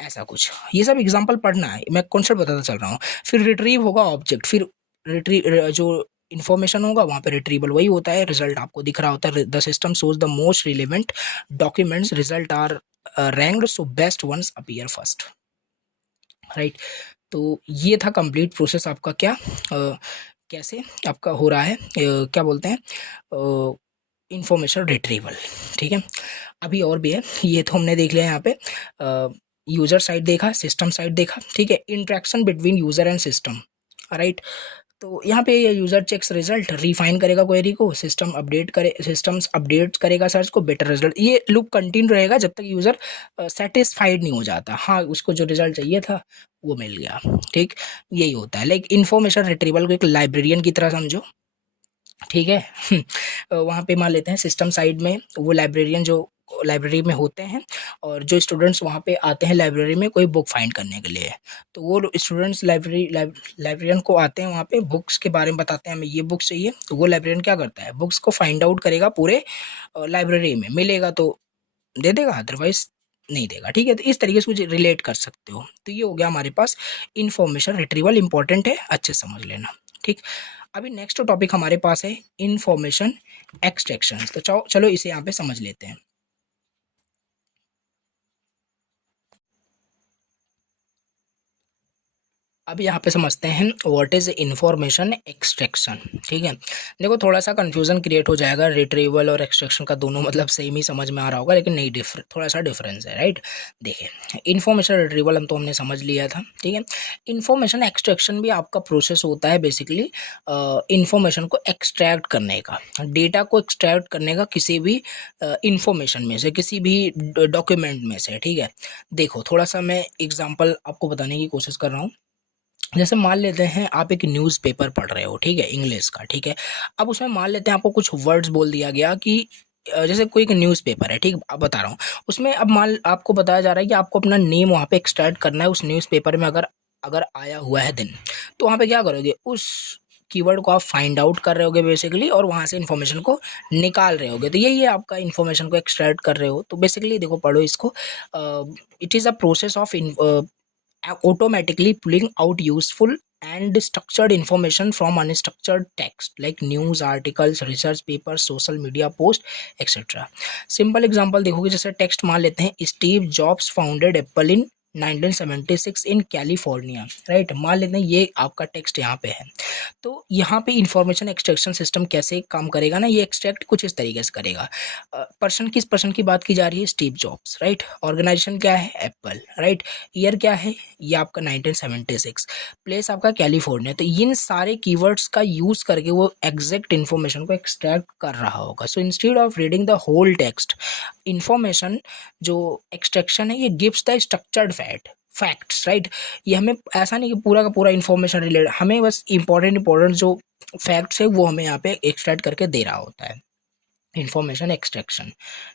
ऐसा कुछ। ये सब एग्जांपल पढ़ना है, मैं कॉन्सेप्ट बताता चल रहा हूँ। फिर रिट्रीव होगा ऑब्जेक्ट, फिर रिट्रीव जो इन्फॉर्मेशन होगा वहाँ पे रिट्रीवल वही होता है, रिजल्ट आपको दिख रहा होता है, the system shows the most relevant documents, result are ranked, so best ones appear first, right. तो ये था कंप्लीट प्रोसेस आपका, क्या कैसे आपका हो रहा है, क्या बोलते हैं, इंफॉर्मेशन रिट्रीवल, ठीक है। अभी और भी है, ये तो हमने देख लिया यहाँ पे, यूजर साइड देखा, सिस्टम साइड देखा, ठीक है। Interaction between user and system, right. तो यहाँ पे ये यूजर चेक्स रिजल्ट, रिफाइन करेगा क्वेरी को, सिस्टम्स अपडेट करेगा सर्च को, बेटर रिजल्ट। ये लूप कंटिन्यू रहेगा जब तक यूजर सेटिस्फाइड नहीं हो जाता, हाँ उसको जो रिजल्ट चाहिए था वो मिल गया, ठीक। यही होता है, लाइक इन्फॉर्मेशन रिट्रीवल को एक लाइब्रेरियन की तरह समझो, ठीक है। वहाँ पे मान लेते हैं सिस्टम साइड में वो लाइब्रेरियन जो लाइब्रेरी में होते हैं, और जो स्टूडेंट्स वहाँ पे आते हैं लाइब्रेरी में कोई बुक फाइंड करने के लिए, तो वो स्टूडेंट्स लाइब्रेरियन को आते हैं वहाँ पे, बुक्स के बारे में बताते हैं हमें ये बुक्स चाहिए, तो वो लाइब्रेरियन क्या करता है, बुक्स को फाइंड आउट करेगा पूरे लाइब्रेरी में, मिलेगा तो दे देगा, अदरवाइज नहीं देगा, ठीक है। तो इस तरीके से कुछ रिलेट कर सकते हो। तो ये हो गया हमारे पास इन्फॉर्मेशन रिट्रीवल, इंपॉर्टेंट है, अच्छे से समझ लेना, ठीक। अभी नेक्स्ट टॉपिक हमारे पास है इन्फॉर्मेशन एक्सट्रैक्शन। तो चलो इसे यहाँ पे समझ लेते हैं। अब यहाँ पे समझते हैं व्हाट इज इंफॉर्मेशन एक्सट्रैक्शन, ठीक है। देखो थोड़ा सा कंफ्यूजन क्रिएट हो जाएगा, रिट्रीवल और एक्सट्रैक्शन का दोनों मतलब सेम ही समझ में आ रहा होगा, लेकिन नहीं, थोड़ा सा डिफरेंस है, राइट। देखिए इन्फॉर्मेशन रिट्रीवल हम तो हमने समझ लिया था, ठीक है। इन्फॉर्मेशन एक्सट्रैक्शन भी आपका प्रोसेस होता है बेसिकली इन्फॉर्मेशन को एक्सट्रैक्ट करने का, डेटा को एक्सट्रैक्ट करने का, किसी भी इंफॉर्मेशन में से, किसी भी डॉक्यूमेंट में से, ठीक है। देखो थोड़ा सा मैं एग्जाम्पल आपको बताने की कोशिश कर रहा हूँ। जैसे मान लेते हैं आप एक न्यूज़पेपर पढ़ रहे हो, ठीक है, इंग्लिश का, ठीक है। अब उसमें मान लेते हैं आपको कुछ वर्ड्स बोल दिया गया कि जैसे कोई एक न्यूज़पेपर है, ठीक, अब बता रहा हूँ, उसमें अब मान आपको बताया जा रहा है कि आपको अपना नेम वहाँ पे एक्सट्रैक्ट करना है उस न्यूज़पेपर में, अगर अगर आया हुआ है दिन, तो वहाँ पे क्या करोगे, उस कीवर्ड को आप फाइंड आउट कर रहे होगे बेसिकली, और वहाँ से इन्फॉर्मेशन को निकाल रहे होगे। तो यही है आपका इन्फॉर्मेशन को एक्सट्रैक्ट कर रहे हो। तो बेसिकली देखो पढ़ो इसको, it is a process of automatically pulling out useful and structured information from unstructured text like news articles, research papers, social media post, etc. Simple example देखोगे, जैसे टेक्स्ट मान लेते हैं, Steve Jobs founded Apple in 1976 in California, right. मान लेते हैं ये आपका टेक्स्ट यहाँ पे है। तो यहाँ पे इंफॉर्मेशन एक्सट्रैक्शन सिस्टम कैसे काम करेगा ना, ये एक्सट्रैक्ट कुछ इस तरीके से करेगा। पर्सन किस पर्सन की बात की जा रही है, स्टीव जॉब्स, राइट। ऑर्गेनाइजेशन क्या है, एप्पल, राइट। ईयर क्या है, ये आपका 1976, प्लेस आपका कैलिफोर्निया। तो इन सारे कीवर्ड्स का यूज करके वो एग्जैक्ट इन्फॉर्मेशन को एक्सट्रैक्ट कर रहा होगा। So instead of reading the whole text, information जो एक्सट्रैक्शन है ये gives the structured facts, right. ये हमें ऐसा नहीं कि पूरा का पूरा इन्फॉर्मेशन रिलेटेड, हमें बस इंपॉर्टेंट जो फैक्ट्स है वो हमें यहाँ पे एक्सट्रैक्ट करके दे रहा होता है। इन्फॉर्मेशन एक्सट्रैक्शन,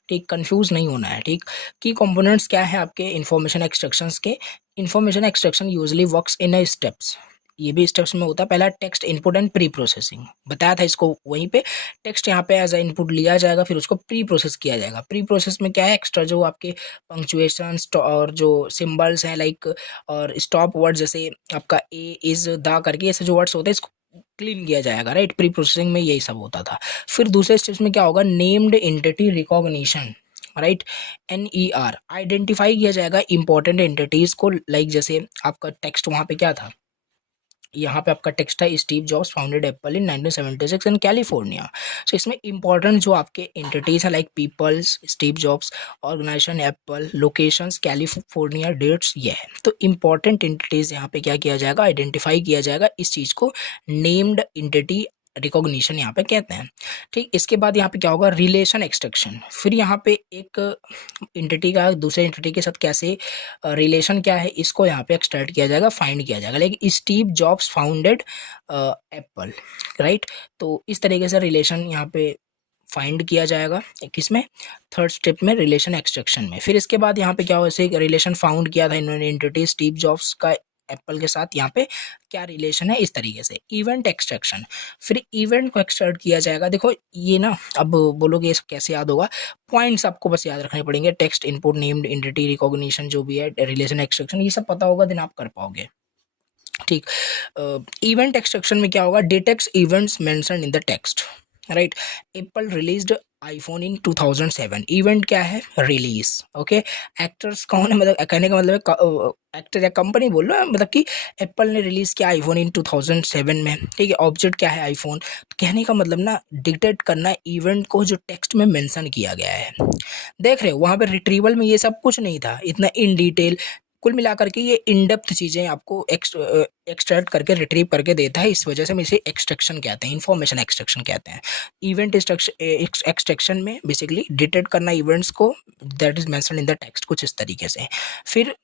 ठीक, कंफ्यूज नहीं होना है, ठीक। की कंपोनेंट्स क्या है आपके इन्फॉर्मेशन एक्सट्रैक्शंस के। Information extraction usually works in a steps, ये भी स्टेप्स में होता है। पहला text input and pre processing, बताया था इसको वहीं पे। टेक्स्ट यहाँ पे एज अ इनपुट लिया जाएगा, फिर उसको प्री प्रोसेस किया जाएगा। प्री प्रोसेस में क्या है, एक्स्ट्रा जो आपके पंक्चुएशन और जो सिंबल्स हैं लाइक, और स्टॉप वर्ड, जैसे आपका ए इज द करके ऐसे जो वर्ड्स होते हैं इसको क्लीन किया जाएगा, राइट। प्री प्रोसेसिंग में यही सब होता था। फिर दूसरे स्टेप्स में क्या होगा, named entity recognition, right. NER identify किया जाएगा इंपॉर्टेंट एंटिटीज को, लाइक जैसे आपका टेक्स्ट वहाँ पे क्या था, यहाँ पे आपका टेक्स्ट है Steve Jobs founded Apple in 1976 in California. So इसमें इंपॉर्टेंट जो आपके एंटिटीज हैं like peoples, Steve Jobs, organisation Apple, locations California, dates, ये है। तो इंपॉर्टेंट एंटिटीज यहाँ पे क्या किया जाएगा, आइडेंटिफाई किया जाएगा। इस चीज़ को नेम्ड एंटिटी रिकॉग्निशन यहाँ पे कहते हैं। ठीक, इसके बाद यहाँ पे क्या होगा, रिलेशन एक्सट्रैक्शन। फिर यहाँ पे एक एंटिटी का दूसरे एंटिटी के साथ कैसे रिलेशन क्या है, इसको यहाँ पे एक्सट्रैक्ट किया जाएगा, फाइंड किया जाएगा। Like Steve Jobs founded Apple, right. तो इस तरीके से रिलेशन यहाँ पे फाइंड किया जाएगा किसमें, थर्ड स्टेप में, रिलेशन एक्सट्रैक्शन में। फिर इसके बाद यहाँ पे क्या हो, ऐसे रिलेशन फाउंड किया था इन्होंने एंटिटी स्टीव जॉब्स का एप्पल के साथ, यहाँ पे क्या रिलेशन है, इस तरीके से इवेंट एक्सट्रैक्शन। फिर इवेंट को एक्सट्रैक्ट किया जाएगा। देखो ये ना, अब बोलोगे ये कैसे याद होगा, पॉइंट्स आपको बस याद रखने पड़ेंगे, text input, named entity recognition, जो भी है, रिलेशन एक्सट्रैक्शन, ये सब पता होगा, दिन आप कर पाओगे। ठीक, इवेंट एक्सट्रैक्शन में क्या होगा, detects events mentioned in the text, right. Apple released iPhone in 2007, event क्या है, रिलीज, ओके। एक्टर्स कौन है, मतलब कहने का मतलब है एक्टर या कंपनी बोल रहा है, मतलब कि एप्पल ने रिलीज किया आईफोन इन 2007 में, ठीक है। ऑब्जेक्ट क्या है, आईफोन। कहने का मतलब ना, डिटेक्ट करना इवेंट को जो टेक्स्ट में मेंशन किया गया है। देख रहे हो वहाँ पे रिट्रीवल में ये सब कुछ नहीं था इतना इन डिटेल। कुल मिलाकर के ये इन डेप्थ चीज़ें आपको एक्सट्रैक्ट करके रिट्रीव करके देता है, इस वजह से हम इसे एक्सट्रैक्शन कहते हैं, इन्फॉर्मेशन एक्सट्रैक्शन कहते हैं। इवेंट एक्सट्रैक्शन में बेसिकली डिटेक्ट करना इवेंट्स को that is mentioned in the text, कुछ इस तरीके से। फिर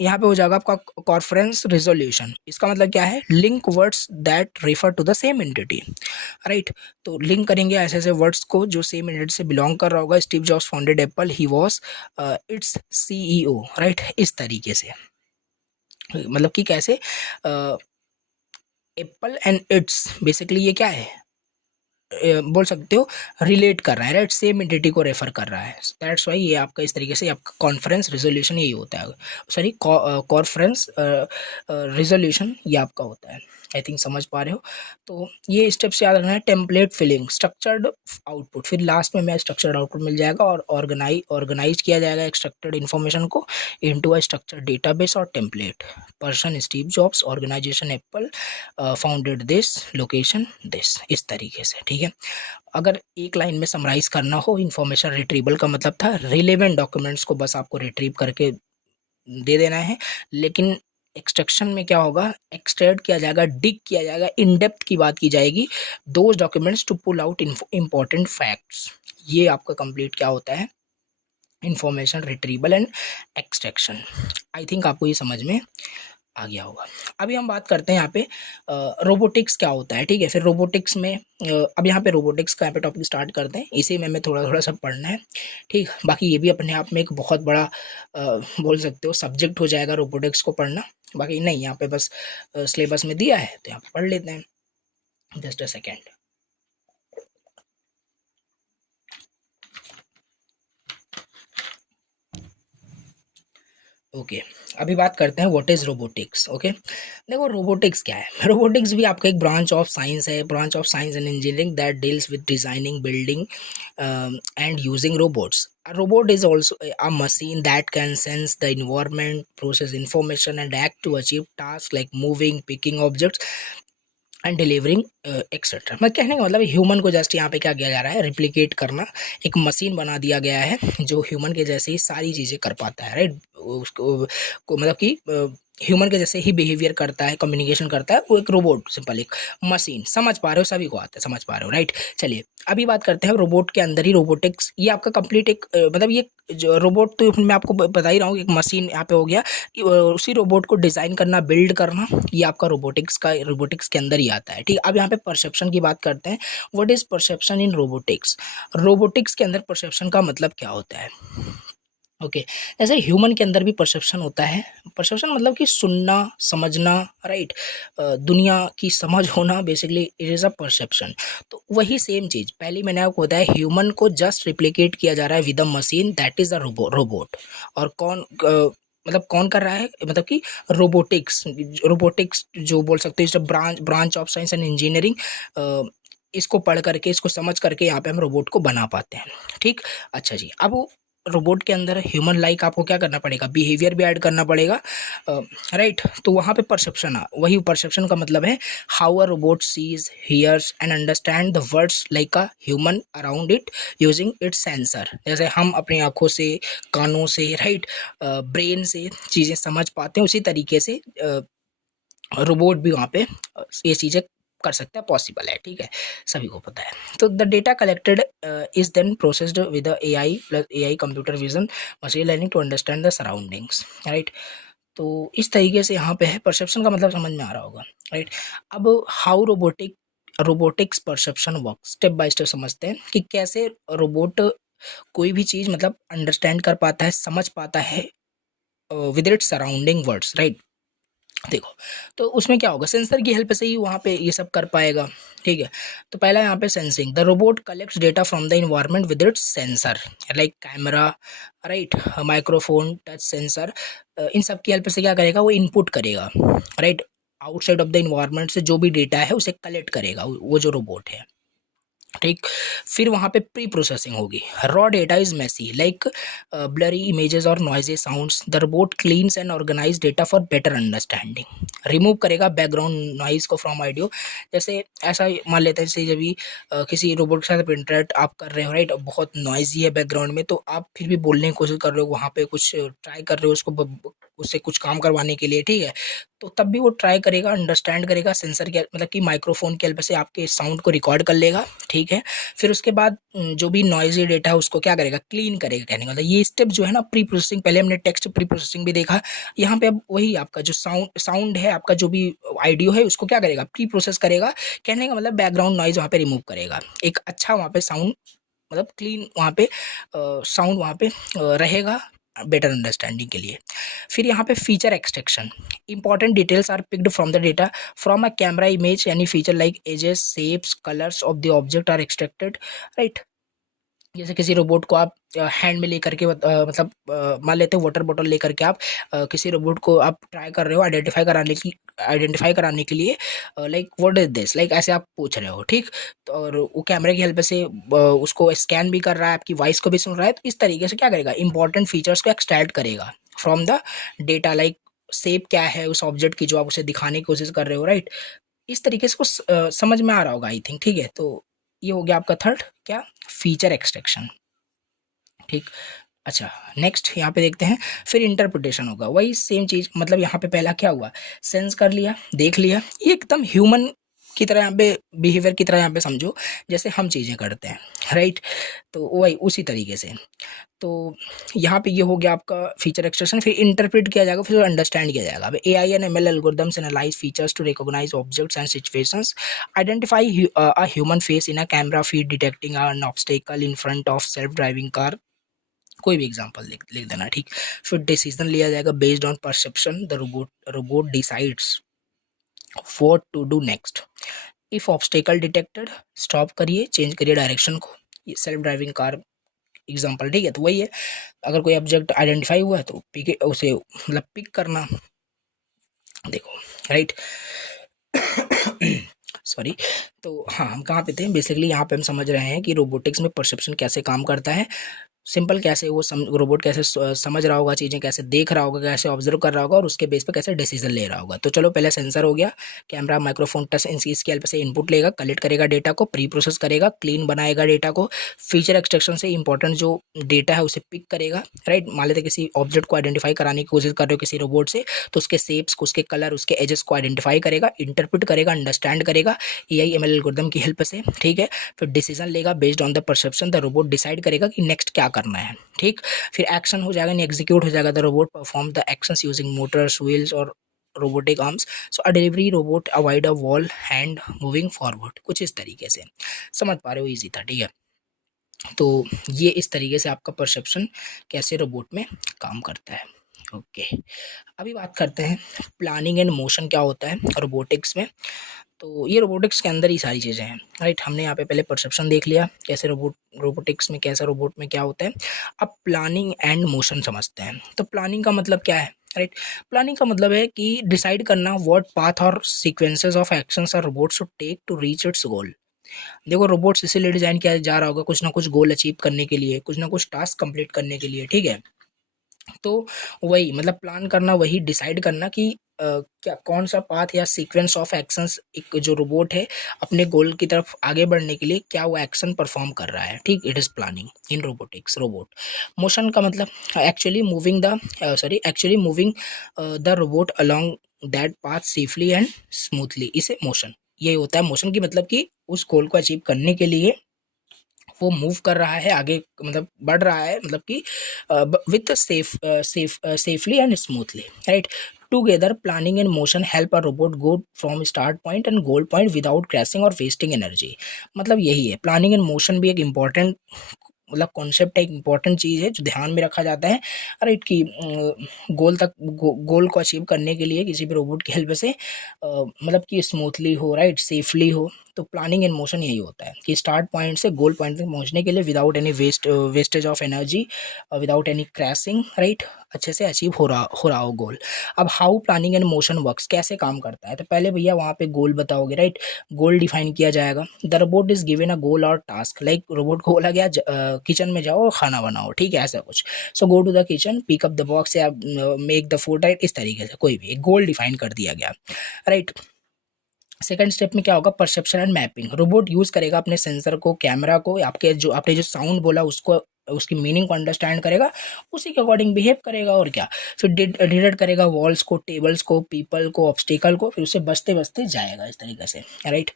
यहाँ पे हो जाएगा आपका कॉन्फ्रेंस रिजोल्यूशन। इसका मतलब क्या है, link words that refer to the same entity, right. तो लिंक करेंगे ऐसे ऐसे वर्ड्स को जो सेम एंटिटी से बिलोंग कर रहा होगा। Steve Jobs founded Apple, he was it's CEO, right, इस तरीके से। मतलब कि कैसे एप्पल एंड इट्स, बेसिकली ये क्या है, बोल सकते हो रिलेट कर रहा है, राइट, सेम एंटिटी को रेफर कर रहा है। दैट्स वाई ये आपका इस तरीके से आपका कॉन्फ्रेंस रिजोल्यूशन यही होता है, सॉरी कॉन्फ्रेंस रिजोल्यूशन ये आपका होता है। आई थिंक समझ पा रहे हो। तो ये स्टेप्स याद रखना है। टेम्पलेट फिलिंग, स्ट्रक्चर्ड आउटपुट, फिर लास्ट में हमें स्ट्रक्चर्ड आउटपुट मिल जाएगा, और ऑर्गेनाइज किया जाएगा एक्सट्रैक्टेड इन्फॉर्मेशन को इनटू अ स्ट्रक्चर्ड डेटाबेस और template. Person Steve Jobs, organisation Apple, founded this, location this, इस तरीके से, ठीक है। अगर एक लाइन में समराइज करना हो, इन्फॉर्मेशन रिट्रीवल का मतलब था रिलेवेंट डॉक्यूमेंट्स को बस आपको रिट्रीव करके दे देना है। लेकिन एक्सट्रैक्शन में क्या होगा, एक्सट्रैक्ट किया जाएगा, डिग किया जाएगा, इन डेप्थ की बात की जाएगी, those documents to pull out important facts. ये आपका कंप्लीट क्या होता है, information retrieval and extraction. I think आपको ये समझ में आ गया होगा। अभी हम बात करते हैं यहाँ पे रोबोटिक्स क्या होता है, ठीक है। फिर रोबोटिक्स में अब यहाँ पे रोबोटिक्स का यहाँ पे टॉपिक स्टार्ट करते हैं, इसी में हमें थोड़ा थोड़ा सब पढ़ना है, ठीक। बाकी ये भी अपने आप में एक बहुत बड़ा बोल सकते हो सब्जेक्ट हो जाएगा रोबोटिक्स को पढ़ना। बाकी नहीं, यहाँ पे बस सिलेबस में दिया है तो यहाँ पे पढ़ लेते हैं। Just a second. ओके, अभी बात करते हैं व्हाट इज़ रोबोटिक्स। ओके, देखो रोबोटिक्स क्या है। रोबोटिक्स भी आपका एक ब्रांच ऑफ साइंस है, branch of science and engineering that deals with designing, building and using robots. A robot is also a machine that can sense the environment, process information, and act to achieve tasks like moving, picking objects, and delivering etcetera. मैं कहने का मतलब human को just यहाँ पे क्या किया जा रहा है, रिप्लिकेट करना, एक मशीन बना दिया गया है जो ह्यूमन के जैसे ही सारी चीज़ें कर पाता है, राइट। उसको मतलब कि ह्यूमन के जैसे ही बिहेवियर करता है, कम्युनिकेशन करता है, वो एक रोबोट, सिंपल एक मशीन। समझ पा रहे हो, सभी को आता है, समझ पा रहे हो, राइट। चलिए अभी बात करते हैं रोबोट के अंदर ही रोबोटिक्स। ये आपका कंप्लीट एक मतलब ये जो रोबोट, तो मैं आपको बता ही रहा हूँ, एक मशीन यहाँ पे हो गया। उसी रोबोट को डिज़ाइन करना, बिल्ड करना, ये आपका रोबोटिक्स के अंदर ही आता है, ठीक। अब यहाँ पे परसेप्शन की बात करते हैं। What is perception in robotics. Robotics के अंदर परसेप्शन का मतलब क्या होता है। ओके, ऐसे ह्यूमन के अंदर भी परसेप्शन होता है। परसेप्शन मतलब कि सुनना, समझना, राइट, दुनिया की समझ होना, basically it is a perception. तो वही सेम चीज़ पहले मैंने आपको बताया, ह्यूमन को जस्ट रिप्लिकेट किया जा रहा है with a machine, that is a robot. और कौन मतलब कौन कर रहा है, मतलब कि रोबोटिक्स जो बोल सकते हैं, branch of science and engineering, इसको पढ़ करके, इसको समझ करके यहाँ पे हम रोबोट को बना पाते हैं, ठीक। अच्छा जी, अब रोबोट के अंदर ह्यूमन लाइक आपको क्या करना पड़ेगा, बिहेवियर भी ऐड करना पड़ेगा, राइट। तो वहाँ पे परसेप्शन वही परसेप्शन का मतलब है how a robot sees, hears and understand the words like a human around it using its sensor. जैसे हम अपनी आँखों से, कानों से, राइट, ब्रेन से चीज़ें समझ पाते हैं, उसी तरीके से रोबोट भी वहाँ पे ये चीज़ें कर सकता है, पॉसिबल है, ठीक है, सभी को पता है। तो the data collected is then processed with AI plus AI computer vision machine learning to understand the surroundings, right. तो इस तरीके से यहाँ पे है, परसेप्शन का मतलब समझ में आ रहा होगा, राइट। अब how robotics perception work, step by step समझते हैं कि कैसे रोबोट कोई भी चीज़ मतलब अंडरस्टैंड कर पाता है, समझ पाता है with its surrounding words, right. देखो, तो उसमें क्या होगा, सेंसर की हेल्प से ही वहाँ पे ये सब कर पाएगा, ठीक है। तो पहला यहाँ पे sensing, the robot collects data from the environment with its sensor like camera, right, microphone, touch sensor, इन सब की हेल्प से क्या करेगा, वो इनपुट करेगा, right. Outside of the environment से जो भी डेटा है उसे कलेक्ट करेगा वो जो रोबोट है, ठीक। फिर वहाँ पे प्री प्रोसेसिंग होगी, raw data is messy like blurry images और noisy sounds, the robot cleans and organize data for better understanding, remove करेगा बैकग्राउंड नॉइज को फ्रॉम ऑडियो। जैसे ऐसा मान लेते हैं, जैसे जब भी किसी रोबोट के साथ इंटरेक्ट आप कर रहे हो, राइट, बहुत नॉइजी है बैकग्राउंड में, तो आप फिर भी बोलने की कोशिश कर रहे हो, वहाँ पे कुछ ट्राई कर रहे हो उसको उससे कुछ काम करवाने के लिए, ठीक है। तो तब भी वो ट्राई करेगा, अंडरस्टैंड करेगा, सेंसर के मतलब कि माइक्रोफोन की हेल्प से आपके साउंड को रिकॉर्ड कर लेगा, ठीक है। फिर उसके बाद जो भी नॉइज़ी डेटा है उसको क्या करेगा, क्लीन करेगा, कहने का मतलब ये स्टेप जो है ना प्री प्रोसेसिंग, पहले हमने टेक्स्ट प्री प्रोसेसिंग भी देखा, यहाँ पे अब वही आपका जो साउंड है, आपका जो भी ऑडियो है उसको क्या करेगा, प्री प्रोसेस करेगा, कहने का मतलब बैकग्राउंड नॉइज वहाँ पे रिमूव करेगा, एक अच्छा वहाँ पे साउंड मतलब क्लीन वहाँ पे साउंड वहाँ पे रहेगा बेटर अंडरस्टैंडिंग के लिए। फिर यहाँ पे feature extraction, important details are picked from the data from a camera image, any feature like edges, shapes, colours of the object are extracted, right. जैसे किसी रोबोट को आप हैंड में लेकर के मतलब मान लेते हैं वाटर बॉटल लेकर के आप किसी रोबोट को आप ट्राई कर रहे हो आइडेंटिफाई कराने के लिए, like what is this, like ऐसे आप पूछ रहे हो, ठीक। तो और वो कैमरे की हेल्प से उसको स्कैन भी कर रहा है, आपकी वॉइस को भी सुन रहा है, तो इस तरीके से क्या करेगा, इंपॉर्टेंट फीचर्स को एक्सट्रैक्ट करेगा from the data, like shape क्या है उस ऑब्जेक्ट की जो आप उसे दिखाने की कोशिश कर रहे हो, राइट। इस तरीके से उसको समझ में आ रहा होगा आई थिंक, ठीक है। तो ये हो गया आपका थर्ड क्या, फीचर एक्सट्रैक्शन, ठीक। अच्छा, नेक्स्ट यहाँ पे देखते हैं, फिर इंटरप्रिटेशन होगा, वही सेम चीज़, मतलब यहाँ पे पहला क्या हुआ, सेंस कर लिया, देख लिया, ये एकदम ह्यूमन की तरह यहाँ पे बिहेवियर की तरह यहाँ पे समझो, जैसे हम चीज़ें करते हैं, राइट। तो वही उसी तरीके से, तो यहाँ पे ये हो गया आपका फीचर एक्सट्रैक्शन। फिर इंटरप्रेट किया जाएगा, फिर अंडरस्टैंड किया जाएगा। अब AI and ML algorithms analyse features to recognise objects and situations, identify a human face in a camera feed, detecting an obstacle in front of self driving car, कोई भी example लिख देना, ठीक। फिर डिसीजन लिया जाएगा based on perception, the robot decides what to do next, if obstacle detected stop करिए, change करिए डायरेक्शन को, ये सेल्फ ड्राइविंग कार एग्जांपल, ठीक है। तो वही है, अगर कोई ऑब्जेक्ट आइडेंटिफाई हुआ है तो पिक उसे मतलब पिक करना, देखो, राइट। सॉरी। तो हाँ, हम कहाँ पे थे, बेसिकली यहाँ पे हम समझ रहे हैं कि रोबोटिक्स में परसेप्शन कैसे काम करता है, सिंपल कैसे वो रोबोट कैसे समझ रहा होगा, चीज़ें कैसे देख रहा होगा, कैसे ऑब्जर्व कर रहा होगा, और उसके बेस पे कैसे डिसीजन ले रहा होगा। तो चलो, पहले सेंसर हो गया, कैमरा, माइक्रोफोन, टच, इसकी हेल्प से इनपुट लेगा, कलेक्ट करेगा डेटा को, प्री प्रोसेस करेगा, क्लीन बनाएगा डेटा को, फीचर एक्सट्रैक्शन से इंपॉर्टेंट जो डेटा है उसे पिक करेगा, राइट। मान लेते किसी ऑब्जेक्ट को आइडेंटिफाई कराने की कोशिश कर रहे हो किसी रोबोट से, तो उसके शेप्स को, उसके कलर, उसके एजेस को आइडेंटिफाई करेगा, इंटरप्रेट करेगा, अंडरस्टैंड करेगा एआई एमएल एल्गोरिथम की हेल्प से, ठीक है। फिर डिसीजन लेगा based on the perception, the robot decide करेगा कि नेक्स्ट क्या करना है, ठीक। फिर एक्शन हो जाएगा, नहीं एग्जीक्यूट हो जाएगा, the robot perform the actions using motors, wheels और robotic arms, so a delivery robot avoid a wall hand moving forward, कुछ इस तरीके से समझ पा रहे हो, ईजी था, ठीक है। तो ये इस तरीके से आपका परसेप्शन कैसे रोबोट में काम करता है, ओके। अभी बात करते हैं प्लानिंग एंड मोशन क्या होता है रोबोटिक्स में। तो ये रोबोटिक्स के अंदर ही सारी चीज़ें हैं, राइट। हमने यहाँ पे पहले परसेप्शन देख लिया, कैसे रोबोटिक्स में कैसा रोबोट में क्या होता है। अब प्लानिंग एंड मोशन समझते हैं। तो प्लानिंग का मतलब क्या है, राइट। प्लानिंग का मतलब है कि डिसाइड करना व्हाट पाथ और sequences of actions are robot should take to reach its goal. देखो रोबोट्स इसीलिए डिजाइन किया जा रहा होगा कुछ ना कुछ गोल अचीव करने के लिए, कुछ ना कुछ टास्क कंप्लीट करने के लिए, ठीक है। तो वही मतलब प्लान करना, वही डिसाइड करना कि क्या कौन सा पाथ या सीक्वेंस ऑफ एक्शंस एक जो रोबोट है अपने गोल की तरफ आगे बढ़ने के लिए क्या वो एक्शन परफॉर्म कर रहा है, ठीक। It is planning in robotics. Robot motion का मतलब actually moving the actually moving the robot along that path safely and smoothly, इसे मोशन ये होता है। मोशन की मतलब कि उस गोल को अचीव करने के लिए वो मूव कर रहा है आगे, मतलब बढ़ रहा है, मतलब कि with safely and smoothly, right. Together planning and motion help a robot go from start point and goal point without crashing और वेस्टिंग एनर्जी। मतलब यही है, प्लानिंग एंड मोशन भी एक इम्पॉर्टेंट मतलब कॉन्सेप्ट है, एक इंपॉर्टेंट चीज़ है जो ध्यान में रखा जाता है, राइट। कि गोल तक गोल को अचीव करने के लिए किसी भी रोबोट की हेल्प से मतलब कि स्मूथली हो, राइट, सेफली हो। तो प्लानिंग इन मोशन यही होता है कि स्टार्ट पॉइंट से गोल पॉइंट तक पहुंचने के लिए without any wastage of energy, without any crashing, right, अच्छे से अचीव हो रहा हो गोल। अब how planning and motion works, कैसे काम करता है, तो पहले भैया वहाँ पे गोल बताओगे, राइट। गोल डिफाइन किया जाएगा। The robot is given a goal और टास्क, लाइक रोबोट को बोला गया किचन में जाओ और खाना बनाओ, ठीक है, ऐसा कुछ। So go to the kitchen, pick up the box या मेक द फूड, राइट, इस तरीके से कोई भी एक गोल डिफाइन कर दिया गया, राइट। सेकंड स्टेप में क्या होगा, perception and mapping. Robot use करेगा अपने सेंसर को, कैमरा को, आपने जो साउंड बोला उसको, उसकी मीनिंग को अंडरस्टैंड करेगा, उसी के अकॉर्डिंग बिहेव करेगा और क्या। फिर डिटेक्ट करेगा वॉल्स को, टेबल्स को, पीपल को, ऑब्स्टिकल को, फिर उसे बचते बचते जाएगा इस तरीके से, राइट।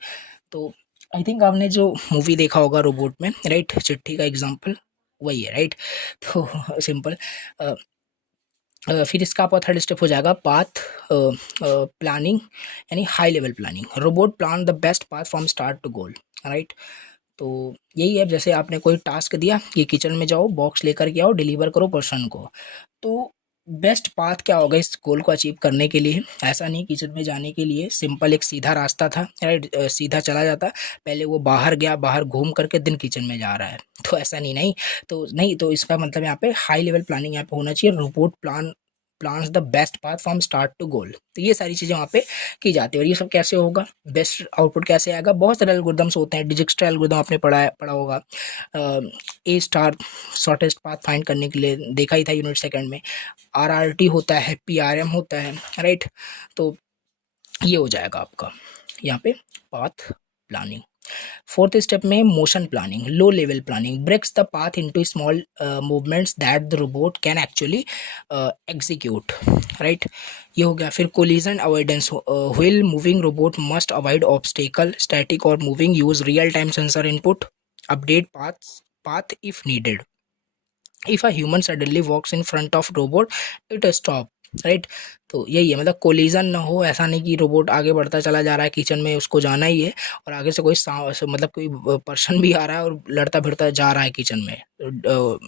तो आई थिंक आपने जो मूवी देखा होगा रोबोट में, राइट, चिट्ठी का एग्जाम्पल वही है, राइट। तो सिंपल। फिर इसका आपका थर्ड स्टेप हो जाएगा पाथ प्लानिंग, यानी high level planning. Robot plan the best path from start to goal, right. तो यही है, जैसे आपने कोई टास्क दिया कि किचन में जाओ, बॉक्स लेकर के आओ, डिलीवर करो पर्सन को। तो बेस्ट पाथ क्या होगा इस गोल को अचीव करने के लिए, ऐसा नहीं किचन में जाने के लिए सिंपल एक सीधा रास्ता था, राइट, सीधा चला जाता, पहले वो बाहर गया, बाहर घूम करके दिन किचन में जा रहा है, तो ऐसा नहीं, नहीं तो इसका मतलब यहाँ पे हाई लेवल प्लानिंग यहाँ पे होना चाहिए। Robot plans the best path from start to goal. तो ये सारी चीज़ें वहाँ पे की जाती है। और ये सब कैसे होगा, बेस्ट आउटपुट कैसे आएगा, बहुत सारे एल्गोरिदम्स होते हैं। डिजिक्स्ट्रा एल्गोरिदम आपने पढ़ा होगा, ए स्टार शॉर्टेस्ट पाथ फाइंड करने के लिए देखा ही था यूनिट सेकंड में। आरआरटी होता है, पीआरएम होता है, राइट। तो ये हो जाएगा आपका यहाँ पे पाथ प्लानिंग। फोर्थ स्टेप में motion planning, low level planning, breaks the path into small movements that the robot can actually execute, right. ये हो गया। फिर collision avoidance, while moving robot must avoid obstacle, static और moving, use real time sensor input, update path if needed. If a human suddenly walks in front of robot, it stop, right. तो यही है, मतलब collision ना हो, ऐसा नहीं कि रोबोट आगे बढ़ता चला जा रहा है, किचन में उसको जाना ही है और आगे से कोई मतलब कोई पर्सन भी आ रहा है और लड़ता भिड़ता जा रहा है किचन में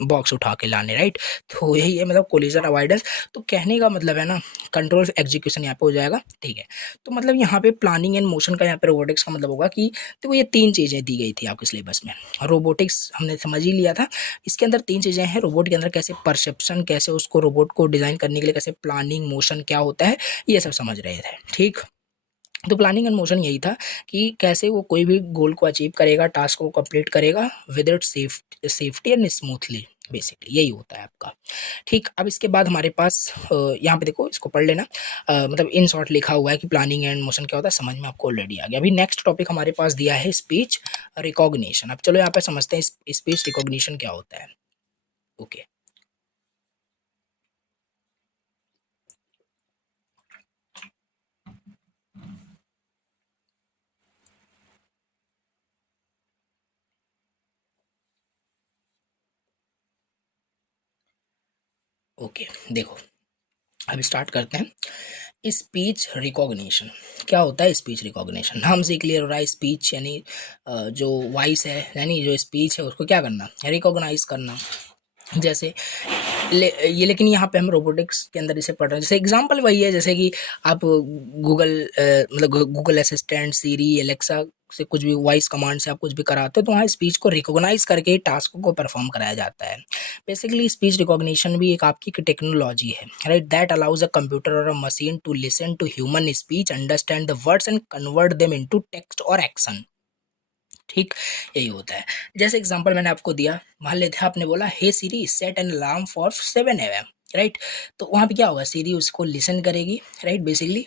बॉक्स उठा के लाने, राइट। तो यही है मतलब कोलिजन अवॉइडेंस। तो कहने का मतलब है ना, कंट्रोल एग्जीक्यूशन यहाँ पे हो जाएगा, ठीक है। तो मतलब यहाँ पे प्लानिंग एंड मोशन का, यहाँ पे रोबोटिक्स का मतलब होगा कि देखो ये तीन चीज़ें दी गई थी आपके सिलेबस में। रोबोटिक्स हमने समझ ही लिया था, इसके अंदर तीन चीज़ें हैं। रोबोट के अंदर कैसे परसेप्शन, कैसे उसको रोबोट को डिज़ाइन करने के लिए कैसे प्लानिंग, मोशन क्या होता है, ये सब समझ रहे थे, ठीक। तो प्लानिंग एंड मोशन यही था कि कैसे वो कोई भी गोल को अचीव करेगा, टास्क को कंप्लीट करेगा with it safety and smoothly, basically यही होता है आपका, ठीक। अब इसके बाद हमारे पास यहाँ पे देखो, इसको पढ़ लेना, मतलब इन शॉर्ट लिखा हुआ है कि प्लानिंग एंड मोशन क्या होता है, समझ में आपको ऑलरेडी आ गया। अभी नेक्स्ट टॉपिक हमारे पास दिया है स्पीच रिकॉग्निशन। अब चलो यहाँ पे समझते हैं स्पीच रिकॉग्निशन क्या होता है, ओके। ओके देखो, अब स्टार्ट करते हैं। स्पीच रिकॉग्निशन क्या होता है। स्पीच रिकॉग्निशन नाम से क्लियर हो रहा है, स्पीच यानी जो वॉइस है, यानी जो स्पीच है उसको क्या करना, रिकॉग्नाइज करना। जैसे लेकिन यहाँ पे हम रोबोटिक्स के अंदर इसे पढ़ रहे हैं। जैसे एग्जांपल वही है, जैसे कि आप गूगल मतलब गूगल असिस्टेंट, सीरी, एलेक्सा से कुछ भी वॉइस कमांड से आप कुछ भी कराते हो, तो वहाँ स्पीच को रिकॉग्नाइज करके टास्क को परफॉर्म कराया जाता है। बेसिकली स्पीच रिकॉग्निशन भी एक आपकी टेक्नोलॉजी है, right, that allows a computer और a machine to listen to human speech, understand the words and convert them into text और एक्शन। ठीक, यही होता है। जैसे एग्जांपल मैंने आपको दिया, मान लेते हैं आपने बोला hey Siri set an alarm for 7 AM, right. तो वहाँ पे क्या होगा, सीरी उसको लिसन करेगी, राइट। बेसिकली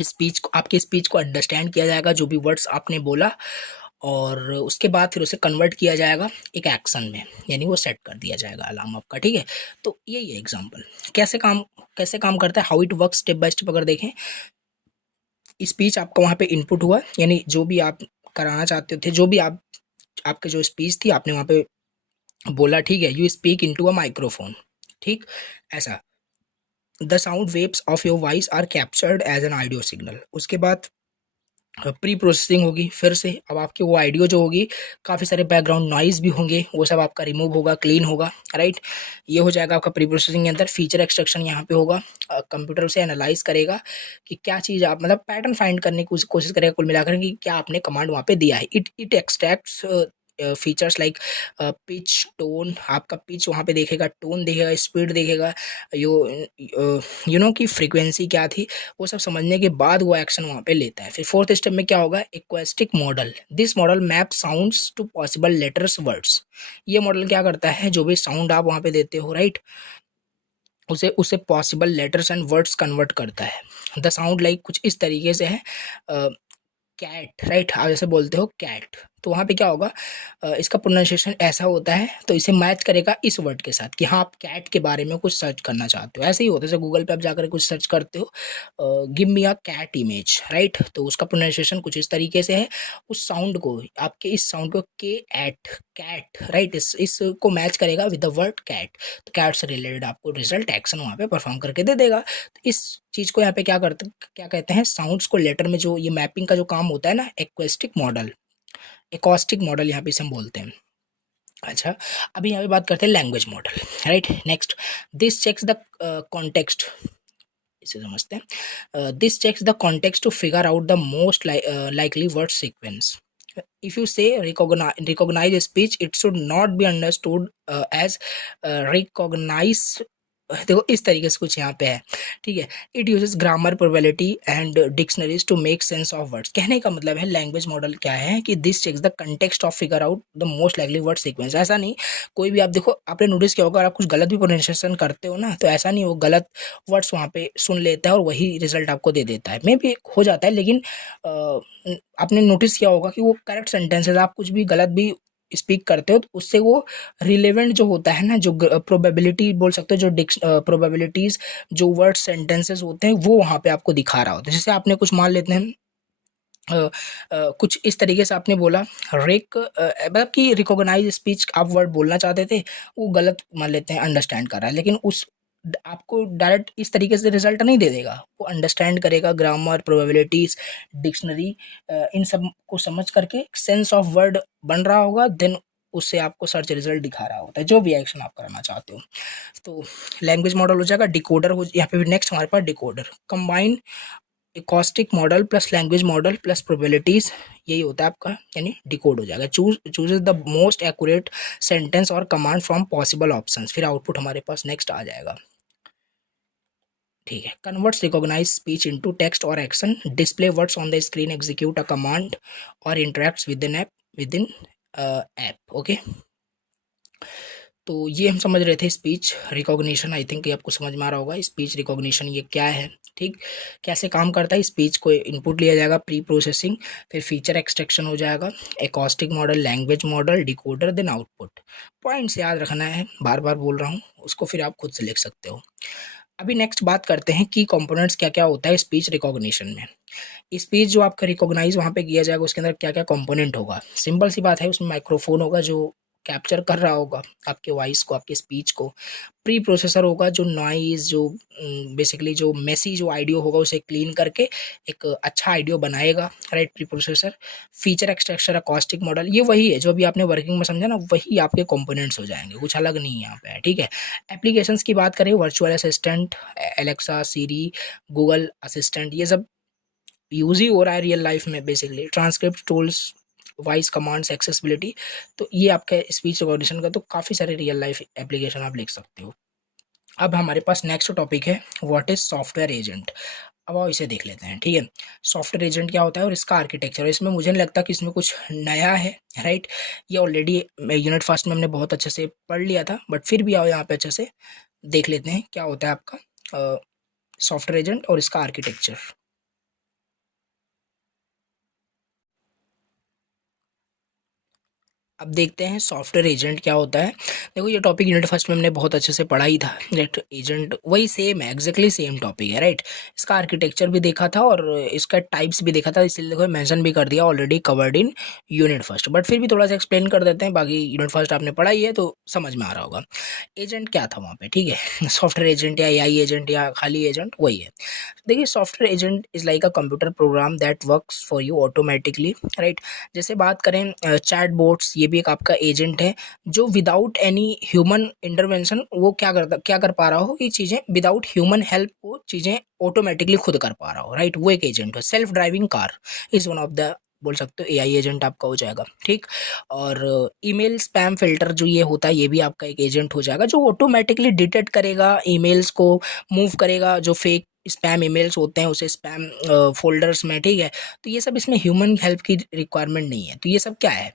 स्पीच को, आपके स्पीच को अंडरस्टैंड किया जाएगा, जो भी वर्ड्स आपने बोला, और उसके बाद फिर उसे कन्वर्ट किया जाएगा एक एक्शन में, यानी वो सेट कर दिया जाएगा अलार्म आपका, ठीक है। तो यही है एग्जांपल कैसे काम करता है, how it work step by step. अगर देखें, स्पीच आपका वहाँ पे इनपुट हुआ, यानी जो भी आप कराना चाहते थे, जो भी आपके जो स्पीच थी आपने वहाँ पे बोला, ठीक है। You speak into a microphone, ठीक, ऐसा। The sound waves of your voice are captured as an audio signal. उसके बाद प्री प्रोसेसिंग होगी फिर से। अब आपकी वो ऑडियो जो होगी, काफ़ी सारे बैकग्राउंड नॉइज़ भी होंगे, वो सब आपका रिमूव होगा, क्लीन होगा, राइट। ये हो जाएगा आपका प्री प्रोसेसिंग के अंदर। फीचर एक्सट्रैक्शन यहाँ पे होगा, कंप्यूटर उसे एनालाइज करेगा कि क्या चीज़ आप, मतलब पैटर्न फाइंड करने की कोशिश करेगा कुल मिलाकर, कि क्या आपने कमांड वहाँ पे दिया है। It extracts features like pitch, tone, आपका पिच वहाँ पे देखेगा, टोन देखेगा, स्पीड देखेगा, यू यू नो की फ्रीक्वेंसी क्या थी, वो सब समझने के बाद वो एक्शन वहाँ पे लेता है। फिर फोर्थ स्टेप में क्या होगा, acoustic model. This model map sounds to possible letters words. ये मॉडल क्या करता है, जो भी साउंड आप वहाँ पे देते हो, राइट, उसे उसे possible letters and words convert करता है। द साउंड लाइक कुछ इस तरीके से है, कैट, राइट, आप जैसे बोलते हो कैट, तो वहाँ पे क्या होगा, इसका प्रोनाउंसिएशन ऐसा होता है, तो इसे मैच करेगा इस वर्ड के साथ कि हाँ आप कैट के बारे में कुछ सर्च करना चाहते हो। ऐसे ही होता है, जैसे गूगल पे आप जाकर कुछ सर्च करते हो, give me a cat image, right, तो उसका प्रोनाउंसिएशन कुछ इस तरीके से है। उस साउंड को, आपके इस साउंड को के एट कैट, राइट, इसको मैच करेगा विद द वर्ड कैट, तो कैट से रिलेटेड आपको रिजल्ट एक्शन वहाँ पे परफॉर्म करके दे देगा। तो इस चीज़ को यहाँ पे क्या कहते हैं, साउंड्स को लेटर में जो ये मैपिंग का जो काम होता है ना, एक्वेस्टिक मॉडल, एकॉस्टिक मॉडल यहाँ पे इसे हम बोलते हैं। अच्छा, अभी यहाँ पे बात करते हैं language model, right. Next, this checks the context, इसे समझते हैं। This checks the context to figure out the most likely word sequence. If you say recognize speech, it should not be understood as recognize, देखो इस तरीके से कुछ यहाँ पे है, ठीक है। It uses grammar, probability and dictionaries to make sense of words. कहने का मतलब है लैंग्वेज मॉडल क्या है, कि this checks the context of figure out the most likely word sequence. ऐसा नहीं, कोई भी आप देखो, आपने नोटिस किया होगा, अगर आप कुछ गलत भी प्रोनाउंसिएशन करते हो ना, तो ऐसा नहीं, वो गलत वर्ड्स वहाँ पे सुन लेता है और वही रिजल्ट आपको दे देता है। मे भी हो जाता है, लेकिन आपने नोटिस किया होगा कि वो करेक्ट सेंटेंसेस, आप कुछ भी गलत भी स्पीक करते हो तो उससे वो रिलेवेंट जो होता है ना, जो प्रोबेबिलिटी बोल सकते हो, जो प्रोबेबिलिटीज, जो वर्ड सेंटेंसेस होते हैं, वो वहाँ पे आपको दिखा रहा होता है। जैसे आपने कुछ मान लेते हैं, कुछ इस तरीके से आपने बोला, मतलब कि रिकॉग्नाइज स्पीच आप वर्ड बोलना चाहते थे, वो गलत मान लेते हैं अंडरस्टैंड कर रहा है, लेकिन उस आपको डायरेक्ट इस तरीके से रिजल्ट नहीं दे देगा, वो अंडरस्टैंड करेगा, ग्रामर, प्रोबेबिलिटीज, डिक्शनरी, इन सब को समझ करके सेंस ऑफ वर्ड बन रहा होगा, देन उससे आपको सर्च रिजल्ट दिखा रहा होता है, जो भी एक्शन आप कराना चाहते हो। तो लैंग्वेज मॉडल हो जाएगा। डिकोडर हो, यहाँ पे नेक्स्ट हमारे पास decoder, combine acoustic model plus language model plus probabilities, यही होता है आपका, यानी डिकोड हो जाएगा। Chooses the most accurate sentence और कमांड फ्रॉम पॉसिबल ऑप्शंस, फिर आउटपुट हमारे पास नेक्स्ट आ जाएगा, ठीक है। Converts recognize speech into text और action, display words on the screen, execute a command और interacts with in app, okay. तो ये हम समझ रहे थे स्पीच रिकॉग्निशन। आई थिंक ये आपको समझ में आ रहा होगा स्पीच रिकॉग्निशन ये क्या है, ठीक, कैसे काम करता है। स्पीच को इनपुट लिया जाएगा, प्री प्रोसेसिंग, फिर फीचर एक्सट्रैक्शन हो जाएगा, acoustic model, language model, decoder, then output. Points याद रखना है, बार बार बोल रहा हूँ, उसको फिर आप खुद से लिख सकते हो। अभी नेक्स्ट बात करते हैं की कंपोनेंट्स क्या क्या होता है स्पीच रिकॉग्निशन में। स्पीच जो आपका रिकॉग्नाइज वहाँ पे किया जाएगा, उसके अंदर क्या क्या कंपोनेंट होगा, सिंपल सी बात है, उसमें माइक्रोफोन होगा जो कैप्चर कर रहा होगा आपके वॉइस को, आपके स्पीच को। प्री प्रोसेसर होगा जो नॉइज़, जो बेसिकली जो मेसी जो ऑडियो होगा उसे क्लीन करके एक अच्छा ऑडियो बनाएगा, right, pre processor. Feature extraction, acoustic model, ये वही है जो अभी आपने वर्किंग में समझा ना, वही आपके कंपोनेंट्स हो जाएंगे, कुछ अलग नहीं है यहाँ पे, ठीक है। एप्लीकेशंस की बात करें, वर्चुअल असिस्टेंट, एलेक्सा, सीरी, गूगल असिस्टेंट, ये सब यूज ही हो रहा है रियल लाइफ में। Basically transcript tools, voice commands, accessibility, तो ये आपका स्पीच रिकॉग्निशन का तो काफ़ी सारे रियल लाइफ एप्लीकेशन आप लिख सकते हो। अब हमारे पास नेक्स्ट टॉपिक है, व्हाट इज सॉफ्टवेयर एजेंट। अब आओ इसे देख लेते हैं, ठीक है। सॉफ्टवेयर एजेंट क्या होता है और इसका आर्किटेक्चर, इसमें मुझे नहीं लगता कि इसमें कुछ नया है, राइट। ये ऑलरेडी यूनिट फर्स्ट में हमने बहुत अच्छे से पढ़ लिया था, बट फिर भी आओ यहाँ पे अच्छे से देख लेते हैं क्या होता है आपका सॉफ्टवेयर एजेंट और इसका आर्किटेक्चर। अब देखते हैं सॉफ्टवेयर एजेंट क्या होता है। देखो ये टॉपिक यूनिट फर्स्ट में हमने बहुत अच्छे से पढ़ा ही था, राइट। एजेंट वही सेम है, एग्जैक्टली सेम टॉपिक है, राइट। इसका आर्किटेक्चर भी देखा था और इसका टाइप्स भी देखा था, इसलिए देखो मेंशन भी कर दिया, already covered in unit first, but फिर भी थोड़ा सा एक्सप्लेन कर देते हैं। बाकी यूनिट फर्स्ट आपने पढ़ा ही है तो समझ में आ रहा होगा। एजेंट क्या था वहाँ पे, ठीक है। सॉफ्टवेयर एजेंट या एआई एजेंट या खाली एजेंट वही है। देखिए software agent is like a computer program that works for you automatically, right. जैसे बात करें चैट बोट्स, ये भी एक आपका एजेंट है जो विदाउट एनी ह्यूमन इंटरवेंशन वो क्या कर पा रहा हो कि चीज़ें विदाउट ह्यूमन हेल्प वो चीज़ें ऑटोमेटिकली खुद कर पा रहा हो, राइट। वो एक एजेंट है। Self driving car is one of the, बोल सकते हो एआई एजेंट आपका हो जाएगा, ठीक। और ईमेल स्पैम फिल्टर जो ये होता है ये भी आपका एक एजेंट हो जाएगा, जो ऑटोमेटिकली डिटेक्ट करेगा ईमेल्स को, मूव करेगा जो फेक स्पैम ईमेल्स होते हैं उसे स्पैम फोल्डर्स में, ठीक है। तो ये सब इसमें ह्यूमन हेल्प की रिक्वायरमेंट नहीं है। तो ये सब क्या है,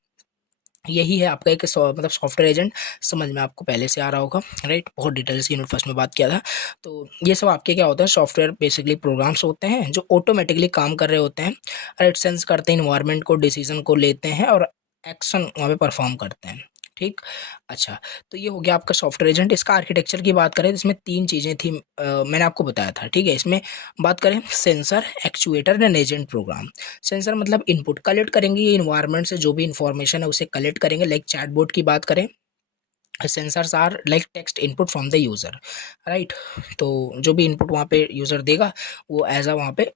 यही है आपका एक मतलब सॉफ्टवेयर एजेंट। समझ में आपको पहले से आ रहा होगा, राइट। बहुत डिटेल से यूनिट फर्स्ट में बात किया था। तो ये सब आपके क्या होता है, सॉफ्टवेयर बेसिकली प्रोग्राम्स होते हैं जो ऑटोमेटिकली काम कर रहे होते हैं, राइट। सेंस करते हैं इन्वायरमेंट को, डिसीजन को लेते हैं और एक्शन वहाँ पे परफॉर्म करते हैं, ठीक। अच्छा, तो ये हो गया आपका सॉफ्टवेयर एजेंट। इसका आर्किटेक्चर की बात करें तो इसमें तीन चीज़ें थी, मैंने आपको बताया था, ठीक है। इसमें बात करें sensor, actuator and agent program. Sensor मतलब इनपुट कलेक्ट करेंगे, ये इन्वायरमेंट से जो भी इंफॉर्मेशन है उसे कलेक्ट करेंगे। लाइक चैटबॉट की बात करें, sensors are like text input from the user, right. तो जो भी इनपुट वहाँ पे यूज़र देगा वो एज अ वहाँ पे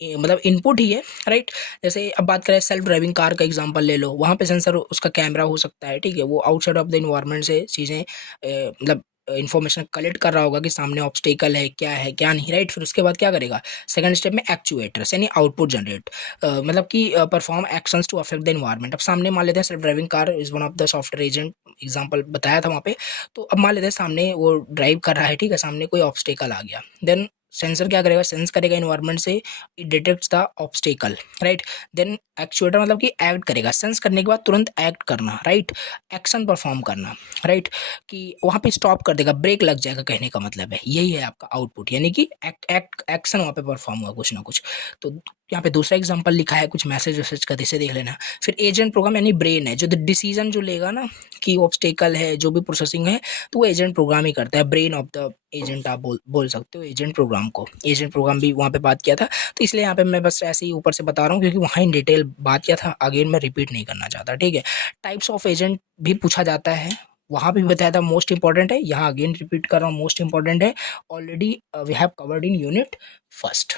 मतलब इनपुट ही है, राइट। जैसे अब बात करें सेल्फ ड्राइविंग कार का एग्जांपल ले लो, वहाँ पे सेंसर उसका कैमरा हो सकता है, ठीक है। वो आउटसाइड ऑफ द इन्वायरमेंट से चीज़ें मतलब इन्फॉर्मेशन कलेक्ट कर रहा होगा कि सामने ऑब्स्टेकल है क्या नहीं, राइट। फिर उसके बाद क्या करेगा, सेकंड स्टेप में एक्चुएटर्स यानी आउटपुट जनरेट, मतलब कि perform actions to affect the environment. अब सामने मान लेते हैं self driving car is one of the software agent, example बताया था वहाँ पे। तो अब मान लेते हैं सामने वो ड्राइव कर रहा है, ठीक है, सामने कोई ऑब्स्टेकल आ गया, देन सेंसर क्या करेगा, सेंस करेगा इन्वायरमेंट से, it detects the obstacle, right. Then actuator मतलब कि एक्ट करेगा, सेंस करने के बाद तुरंत एक्ट करना, राइट, एक्शन परफॉर्म करना, राइट, कि वहाँ पे स्टॉप कर देगा, ब्रेक लग जाएगा, कहने का मतलब है यही है आपका आउटपुट, यानी कि एक्शन वहाँ पे परफॉर्म हुआ कुछ ना कुछ। तो यहाँ पे दूसरा एग्जांपल लिखा है कुछ मैसेज वैसेज का, इसे देख लेना। फिर एजेंट प्रोग्राम यानी ब्रेन है जो डिसीजन जो लेगा ना कि ऑब्स्टेकल है, जो भी प्रोसेसिंग है, तो वो एजेंट प्रोग्राम ही करता है, ब्रेन ऑफ द एजेंट आप बोल सकते हो एजेंट प्रोग्राम को। एजेंट प्रोग्राम भी वहाँ पे बात किया था, तो इसलिए यहाँ पे मैं बस ऐसे ही ऊपर से बता रहा हूँ क्योंकि वहाँ इन डिटेल बात किया था, अगेन मैं रिपीट नहीं करना चाहता, ठीक है। टाइप्स ऑफ एजेंट भी पूछा जाता है, वहाँ पे भी बताया था मोस्ट इंपॉर्टेंट है, यहाँ अगेन रिपीट कर रहा हूँ मोस्ट इंपॉर्टेंट है, already we have covered in unit first,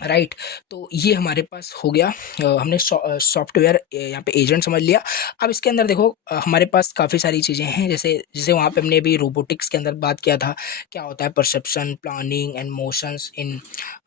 right. तो ये हमारे पास हो गया, हमने सॉफ्टवेयर यहाँ पे एजेंट समझ लिया। अब इसके अंदर देखो हमारे पास काफ़ी सारी चीज़ें हैं, जैसे जैसे वहाँ पे हमने अभी रोबोटिक्स के अंदर बात किया था, क्या होता है perception, planning and motions in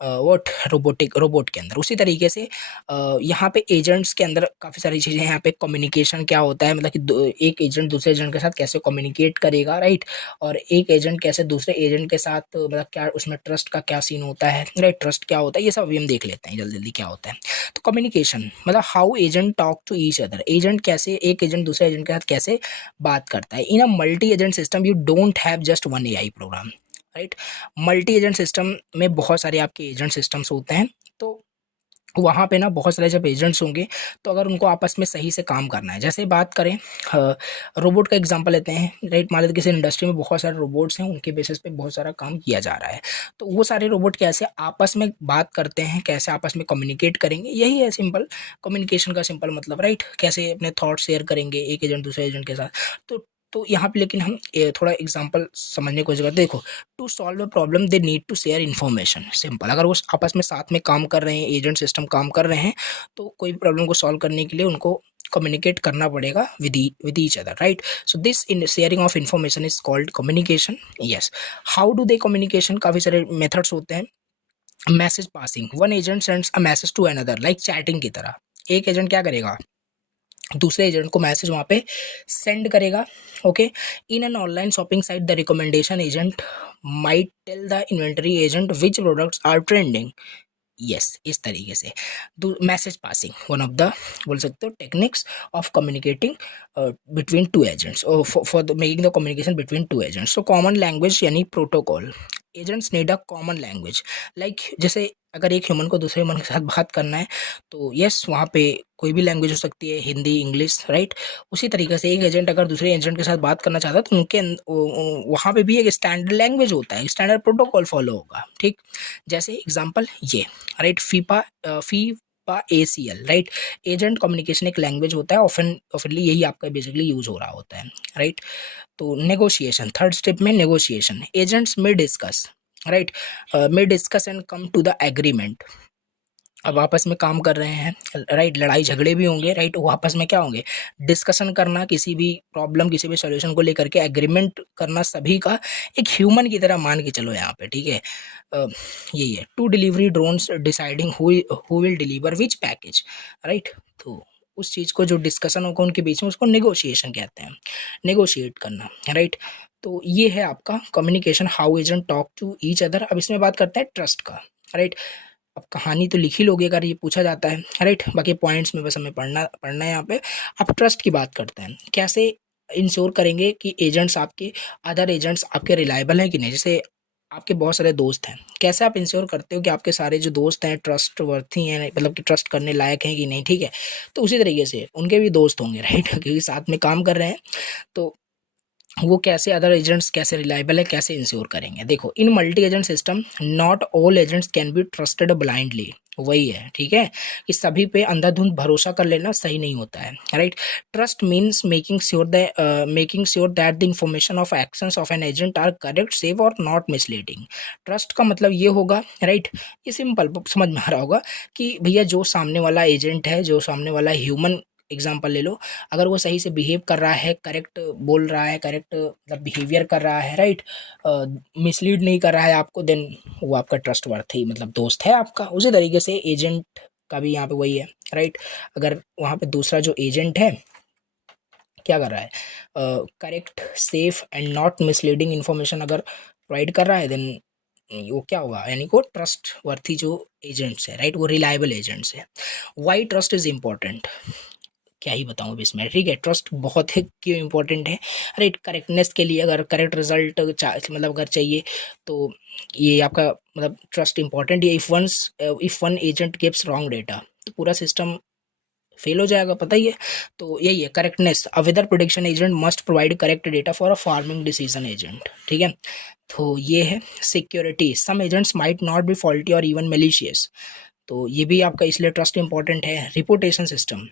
what robot के अंदर। उसी तरीके से यहाँ पे एजेंट्स के अंदर काफ़ी सारी चीज़ें हैं। यहाँ पे कम्युनिकेशन क्या होता है, मतलब कि एक एजेंट दूसरे एजेंट के साथ कैसे कम्युनिकेट करेगा, राइट। और एक एजेंट कैसे दूसरे एजेंट के साथ मतलब क्या उसमें ट्रस्ट का क्या सीन होता है, राइट, ट्रस्ट क्या होता है, ये सब अभी हम देख लेते हैं जल्दी जल्दी क्या होता है। तो कम्युनिकेशन मतलब how agent talk to each other, agent कैसे एक एजेंट दूसरे एजेंट के साथ कैसे बात करता है। In a multi agent system you don't have just one AI program, right. Multi agent system में बहुत सारे आपके एजेंट सिस्टम्स होते हैं, तो वहाँ पे ना बहुत सारे जब एजेंट्स होंगे तो अगर उनको आपस में सही से काम करना है, जैसे बात करें रोबोट का एग्जांपल लेते हैं, राइट। मान लेते किसी इंडस्ट्री में बहुत सारे रोबोट्स हैं, उनके बेसिस पे बहुत सारा काम किया जा रहा है, तो वो सारे रोबोट कैसे आपस में बात करते हैं, कैसे आपस में कम्युनिकेट करेंगे, यही है सिंपल कम्युनिकेशन का सिंपल मतलब, राइट। कैसे अपने थॉट शेयर करेंगे एक एजेंट दूसरे एजेंट के साथ। तो यहाँ पे लेकिन हम थोड़ा एग्जांपल समझने की कोशिश करते हैं। देखो to solve a problem they need to share information, simple. अगर वो आपस में साथ में काम कर रहे हैं, एजेंट सिस्टम काम कर रहे हैं, तो कोई प्रॉब्लम को सॉल्व करने के लिए उनको कम्युनिकेट करना पड़ेगा with each other, right. So this in sharing of information is called communication, yes. How do they communication, काफ़ी सारे मेथड्स होते हैं। Message passing, one agent sends a message to another like chatting की तरह। एक agent क्या करेगा, दूसरे एजेंट को मैसेज वहाँ पे सेंड करेगा, okay. In an online shopping site the recommendation agent might tell the inventory agent which products are trending. Yes, इस तरीके से message passing one of the बोल सकते हो techniques of communicating between two agents for the making the communication between two agents. So common language यानी protocol. Agents need a common language, like जैसे अगर एक ह्यूमन को दूसरे ह्यूमन के साथ बात करना है तो यस वहाँ पे कोई भी लैंग्वेज हो सकती है, हिंदी, इंग्लिश, राइट। उसी तरीके से एक एजेंट अगर दूसरे एजेंट के साथ बात करना चाहता है तो उनके वहाँ पे भी एक स्टैंडर्ड लैंग्वेज होता है, स्टैंडर्ड प्रोटोकॉल फॉलो होगा, ठीक। जैसे एग्जांपल ये, right, FIPA ACL, right. Agent communication एक लैंग्वेज होता है, ऑफनली यही आपका बेसिकली यूज हो रहा होता है, राइट। तो नेगोशिएशन, थर्ड स्टेप में नेगोशिएशन, एजेंट्स में डिस्कस, राइट, में discuss and come to the agreement. अब आपस में काम कर रहे हैं, राइट, लड़ाई झगड़े भी होंगे, राइट, वो आपस में क्या होंगे, डिस्कशन करना, किसी भी प्रॉब्लम किसी भी सॉल्यूशन को लेकर के एग्रीमेंट करना, सभी का एक ह्यूमन की तरह मान के चलो यहाँ पे, ठीक है। यही है two delivery drones deciding who will deliver which package, right. तो उस चीज़ को जो डिस्कशन होगा उनके बीच में उसको नेगोशिएशन कहते हैं, नेगोशिएट करना, राइट। तो ये है आपका communication, how agent talk to each other. अब इसमें बात करते हैं ट्रस्ट का, राइट। अब कहानी तो लिख ही लोगे अगर ये पूछा जाता है, राइट। बाकी पॉइंट्स में बस हमें पढ़ना है यहाँ पे। आप ट्रस्ट की बात करते हैं, कैसे इंश्योर करेंगे कि एजेंट्स आपके, अदर एजेंट्स आपके रिलायबल हैं कि नहीं। जैसे आपके बहुत सारे दोस्त हैं, कैसे आप इंश्योर करते हो कि आपके सारे जो दोस्त हैं ट्रस्ट वर्थी हैं, मतलब कि ट्रस्ट करने लायक हैं कि नहीं, ठीक है। तो उसी तरीके से उनके भी दोस्त होंगे, राइट, क्योंकि साथ में काम कर रहे हैं। तो वो कैसे अदर एजेंट्स कैसे रिलायबल है, कैसे इंश्योर करेंगे। देखो, in multi agent system not all agents can be trusted blindly. वही है, ठीक है, कि सभी पे अंधाधुंध भरोसा कर लेना सही नहीं होता है, right. Trust means making sure that the information of actions of an agent are correct, safe और नॉट मिसलीडिंग। ट्रस्ट का मतलब ये होगा, राइट, ये सिंपल समझ में आ रहा होगा कि भैया जो सामने वाला एजेंट है, जो सामने वाला ह्यूमन एग्जाम्पल ले लो, अगर वो सही से बिहेव कर रहा है, करेक्ट बोल रहा है, करेक्ट मतलब बिहेवियर कर रहा है, राइट, मिसलीड नहीं कर रहा है आपको, देन वो आपका ट्रस्ट वर्थी मतलब दोस्त है आपका। उसी तरीके से एजेंट का भी यहाँ पे वही है, राइट। अगर वहाँ पे दूसरा जो एजेंट है क्या कर रहा है, correct, safe and not misleading information अगर प्रोवाइड कर रहा है, देन वो क्या होगा, यानी को ट्रस्ट वर्थी जो एजेंट्स है, राइट, वो रिलायबल एजेंट्स है। वाई ट्रस्ट इज इम्पोर्टेंट, क्या ही बताऊँ अब इसमें, ठीक है। ट्रस्ट बहुत ही क्यों इंपॉर्टेंट है, राइट, करेक्टनेस के लिए, अगर करेक्ट रिजल्ट मतलब अगर चाहिए तो ये आपका मतलब ट्रस्ट इंपॉर्टेंट है। If one agent gives wrong data तो पूरा सिस्टम फेल हो जाएगा, पता ही है। तो यही है correctness, a weather prediction agent must provide correct data for a farming decision agent, ठीक है। तो ये है security, some agents might not be faulty और इवन मेलिशियस, तो ये भी आपका इसलिए ट्रस्ट इंपॉर्टेंट है। रिपोर्टेशन सिस्टम,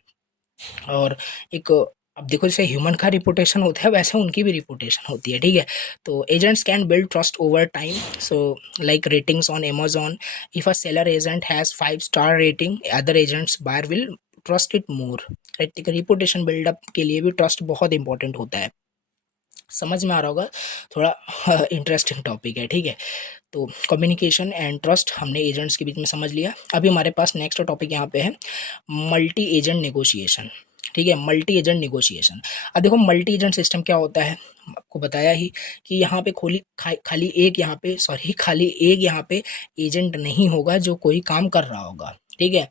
और एक अब देखो जैसे ह्यूमन का रिपुटेशन होता है वैसे उनकी भी रिपुटेशन होती है, ठीक है। तो agents can build trust over time, so like ratings on Amazon, if a seller agent has 5 star rating, other agents buyer will trust it more, right. Reputation buildup के लिए भी ट्रस्ट बहुत इंपॉर्टेंट होता है। समझ में आ रहा होगा, थोड़ा इंटरेस्टिंग टॉपिक है, ठीक है। तो कम्युनिकेशन एंड ट्रस्ट हमने एजेंट्स के बीच में समझ लिया। अभी हमारे पास नेक्स्ट टॉपिक यहाँ पे है मल्टी एजेंट नेगोशिएशन, ठीक है, मल्टी एजेंट नेगोशिएशन। अब देखो मल्टी एजेंट सिस्टम क्या होता है, आपको बताया ही कि यहाँ पे खाली एक यहाँ पे खाली एक यहाँ पे एजेंट नहीं होगा जो कोई काम कर रहा होगा, ठीक है।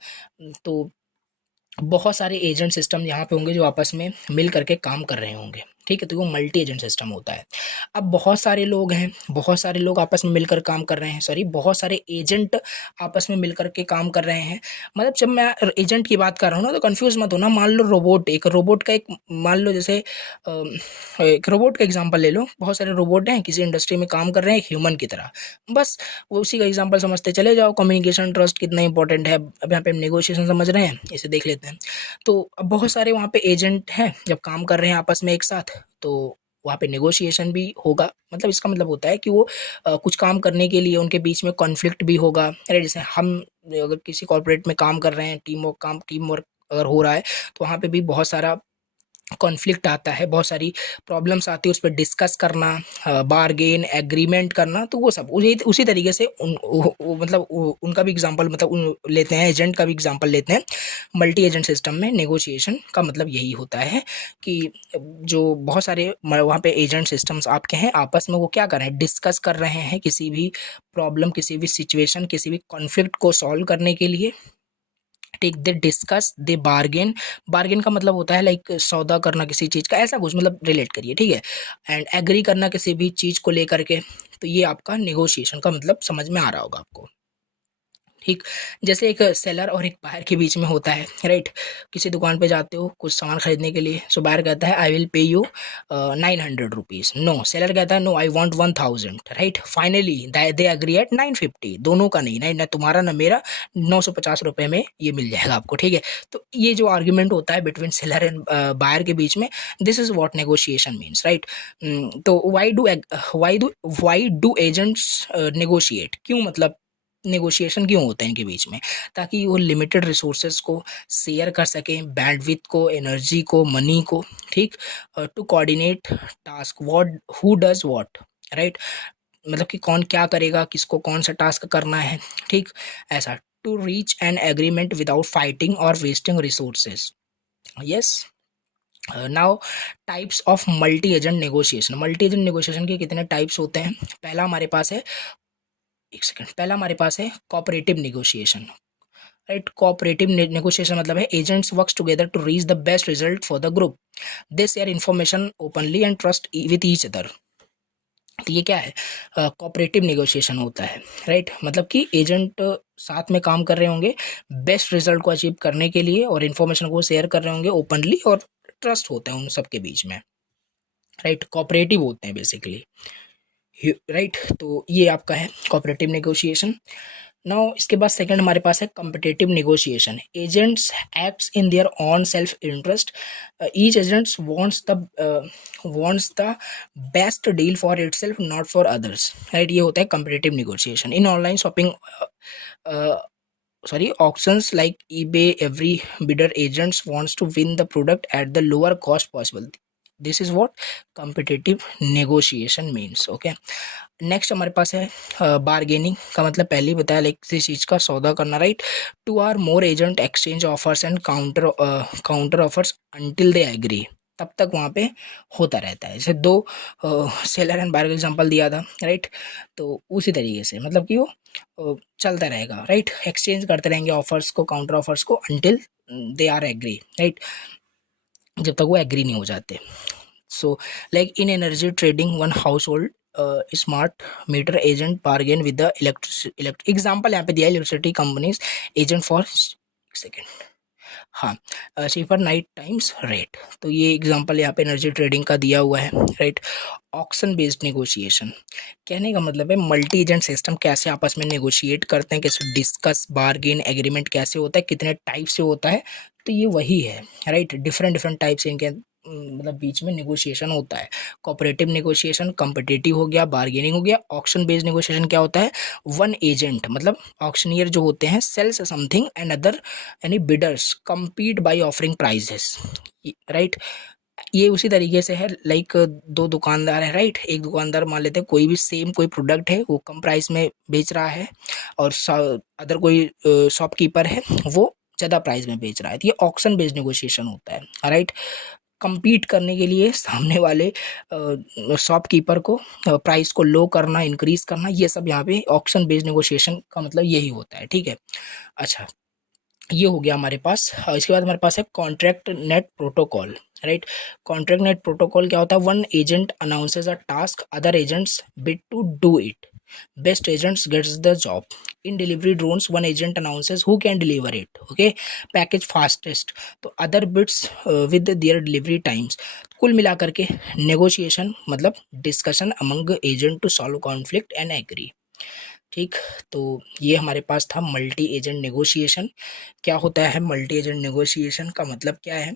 तो बहुत सारे एजेंट सिस्टम यहाँ पे होंगे जो आपस में मिल करके काम कर रहे होंगे, ठीक है। तो वो मल्टी एजेंट सिस्टम होता है। अब बहुत सारे लोग हैं, बहुत सारे लोग आपस में मिलकर काम कर रहे हैं, बहुत सारे एजेंट आपस में मिलकर के काम कर रहे हैं। मतलब जब मैं एजेंट की बात कर रहा हूँ ना तो कंफ्यूज मत होना। मान लो रोबोट, एक रोबोट का एक मान लो जैसे एक रोबोट का एग्जांपल ले लो। बहुत सारे रोबोट हैं किसी इंडस्ट्री में काम कर रहे हैं ह्यूमन की तरह, बस वो उसी का एग्जांपल समझते चले जाओ। कम्युनिकेशन ट्रस्ट कितना इंपॉर्टेंट है, अब यहाँ पे हम नेगोशिएशन समझ रहे हैं, इसे देख लेते हैं। तो अब बहुत सारे वहाँ पे एजेंट हैं जब काम कर रहे हैं आपस में एक साथ, तो वहाँ पे नेगोशिएशन भी होगा। मतलब इसका मतलब होता है कि वो कुछ काम करने के लिए उनके बीच में कॉन्फ्लिक्ट भी होगा। अरे जैसे हम अगर किसी कॉर्पोरेट में काम कर रहे हैं, टीम वर्क अगर हो रहा है तो वहाँ पे भी बहुत सारा कॉन्फ्लिक्ट आता है, बहुत सारी प्रॉब्लम्स आती है, उस पर डिस्कस करना, बार्गेन एग्रीमेंट करना, तो वो सब उसी तरीके से उनका भी एग्जांपल मतलब लेते हैं, एजेंट का भी एग्जांपल लेते हैं। मल्टी एजेंट सिस्टम में नेगोशिएशन का मतलब यही होता है कि जो बहुत सारे वहाँ पे एजेंट सिस्टम्स आपके हैं, आपस में वो क्या कर रहे हैं, डिस्कस कर रहे हैं किसी भी प्रॉब्लम, किसी भी सिचुएशन, किसी भी कॉन्फ्लिक्ट को सॉल्व करने के लिए। Take they discuss they bargain, bargain का मतलब होता है लाइक सौदा करना किसी चीज़ का, ऐसा कुछ मतलब रिलेट करिए, ठीक है। एंड एग्री करना किसी भी चीज़ को लेकर के, तो ये आपका नेगोशिएशन का मतलब समझ में आ रहा होगा आपको, ठीक। जैसे एक सेलर और एक बायर के बीच में होता है, राइट। किसी दुकान पे जाते हो कुछ सामान खरीदने के लिए, सो बायर कहता है I will pay you 900 rupees, no seller कहता है no I want 1000, right. Finally they agree at 950, दोनों का नहीं, ना तुम्हारा ना मेरा, 950 रुपये में ये मिल जाएगा आपको, ठीक है। तो ये जो आर्ग्यूमेंट होता है बिटवीन सेलर एंड बायर के बीच में, this is what negotiation means, right. तो वाई डू एजेंट्स नेगोशिएट, क्यों मतलब नेगोशिएशन क्यों होता है इनके बीच में, ताकि वो लिमिटेड रिसोर्सेज को शेयर कर सकें, बैंडविड्थ को, एनर्जी को, मनी को, ठीक। To coordinate task, what who does what, right. मतलब कि कौन क्या करेगा, किसको कौन सा टास्क करना है, ठीक। ऐसा to reach an agreement without fighting और wasting resources. Yes. Now types of multi agent negotiation, multi agent negotiation के कितने टाइप्स होते हैं। पहला हमारे पास है, एक सेकंड, पहला हमारे पास है cooperative negotiation, right. Cooperative negotiation मतलब है agents works together to reach the best result for the group, they share information openly and trust with each other. तो ये क्या है, कोऑपरेटिव नेगोशिएशन होता है, राइट। मतलब कि एजेंट साथ में काम कर रहे होंगे बेस्ट रिजल्ट को अचीव करने के लिए, और इन्फॉर्मेशन को शेयर कर रहे होंगे ओपनली, और ट्रस्ट होता है उन सबके बीच में, राइट। कोऑपरेटिव होते हैं बेसिकली, राइट। तो ये आपका है कोऑपरेटिव नेगोशिएशन। नाउ इसके बाद सेकंड हमारे पास है competitive negotiation, agents acts in their own self interest, each agents wants the best deal for itself not for others, right. ये होता है competitive negotiation in online shopping, sorry, auctions like eBay. Every bidder agents wants to win the product at the lower cost possible. This is what competitive negotiation means, okay. Next हमारे पास है bargaining का मतलब पहले ही बताया, like किसी चीज़ का सौदा करना, राइट। Two or more agent exchange offers and counter offers until they agree, तब तक वहाँ पे होता रहता है। जैसे दो सेलर एंड बायर का एग्जांपल दिया था, राइट। तो उसी तरीके से मतलब कि वो चलता रहेगा, राइट। एक्सचेंज करते रहेंगे ऑफर्स को, काउंटर ऑफर्स को, until they are agree, right, जब तक वो एग्री नहीं हो जाते। So like in energy trading one household smart meter agent bargain with the electric example यहाँ पे दिया, electricity companies agent for second, हाँ, चीपर नाइट टाइम्स रेट। तो ये एग्जांपल यहाँ पे एनर्जी ट्रेडिंग का दिया हुआ है, राइट। ऑक्शन बेस्ड नेगोशिएशन, कहने का मतलब है मल्टी एजेंट सिस्टम कैसे आपस में नेगोशिएट करते हैं, कैसे डिस्कस बार्गेन एग्रीमेंट कैसे होता है, कितने टाइप से होता है, तो ये वही है, राइट। डिफरेंट डिफरेंट टाइप से इनके मतलब बीच में नेगोशिएशन होता है। कोऑपरेटिव नेगोशिएशन कॉम्पिटिटिव हो गया, बार्गेनिंग हो गया। ऑक्शन बेस्ड नेगोशिएशन क्या होता है, वन एजेंट मतलब ऑक्शनियर जो होते हैं सेल्स समथिंग एंड अदर यानी bidders compete by offering prices, right. ये उसी तरीके से है, लाइक दो दुकानदार है, राइट। एक दुकानदार मान लेते हैं कोई भी सेम कोई प्रोडक्ट है वो कम प्राइस में बेच रहा है, और अदर कोई शॉपकीपर है वो ज़्यादा प्राइस में बेच रहा है, तो ये ऑक्शन बेस्ड नेगोशिएशन होता है, राइट। compete करने के लिए सामने वाले शॉपकीपर को प्राइस को लो करना, इंक्रीज करना, ये सब यहाँ पे ऑक्शन बेस्ड नेगोशिएशन का मतलब यही होता है, ठीक है। अच्छा, ये हो गया हमारे पास। इसके बाद हमारे पास है contract net protocol, right. Contract net protocol क्या होता है, one agent announces a task, other agents bid to do it, best agents gets the job, in delivery drones one agent announces who can deliver it, okay, package fastest, तो other bids with their delivery times. कुल मिलाकर के negotiation मतलब discussion among agent to solve conflict and agree, ठीक। तो ये हमारे पास था मल्टी एजेंट नेगोशिएशन। क्या होता है मल्टी एजेंट नेगोशिएशन का मतलब क्या है,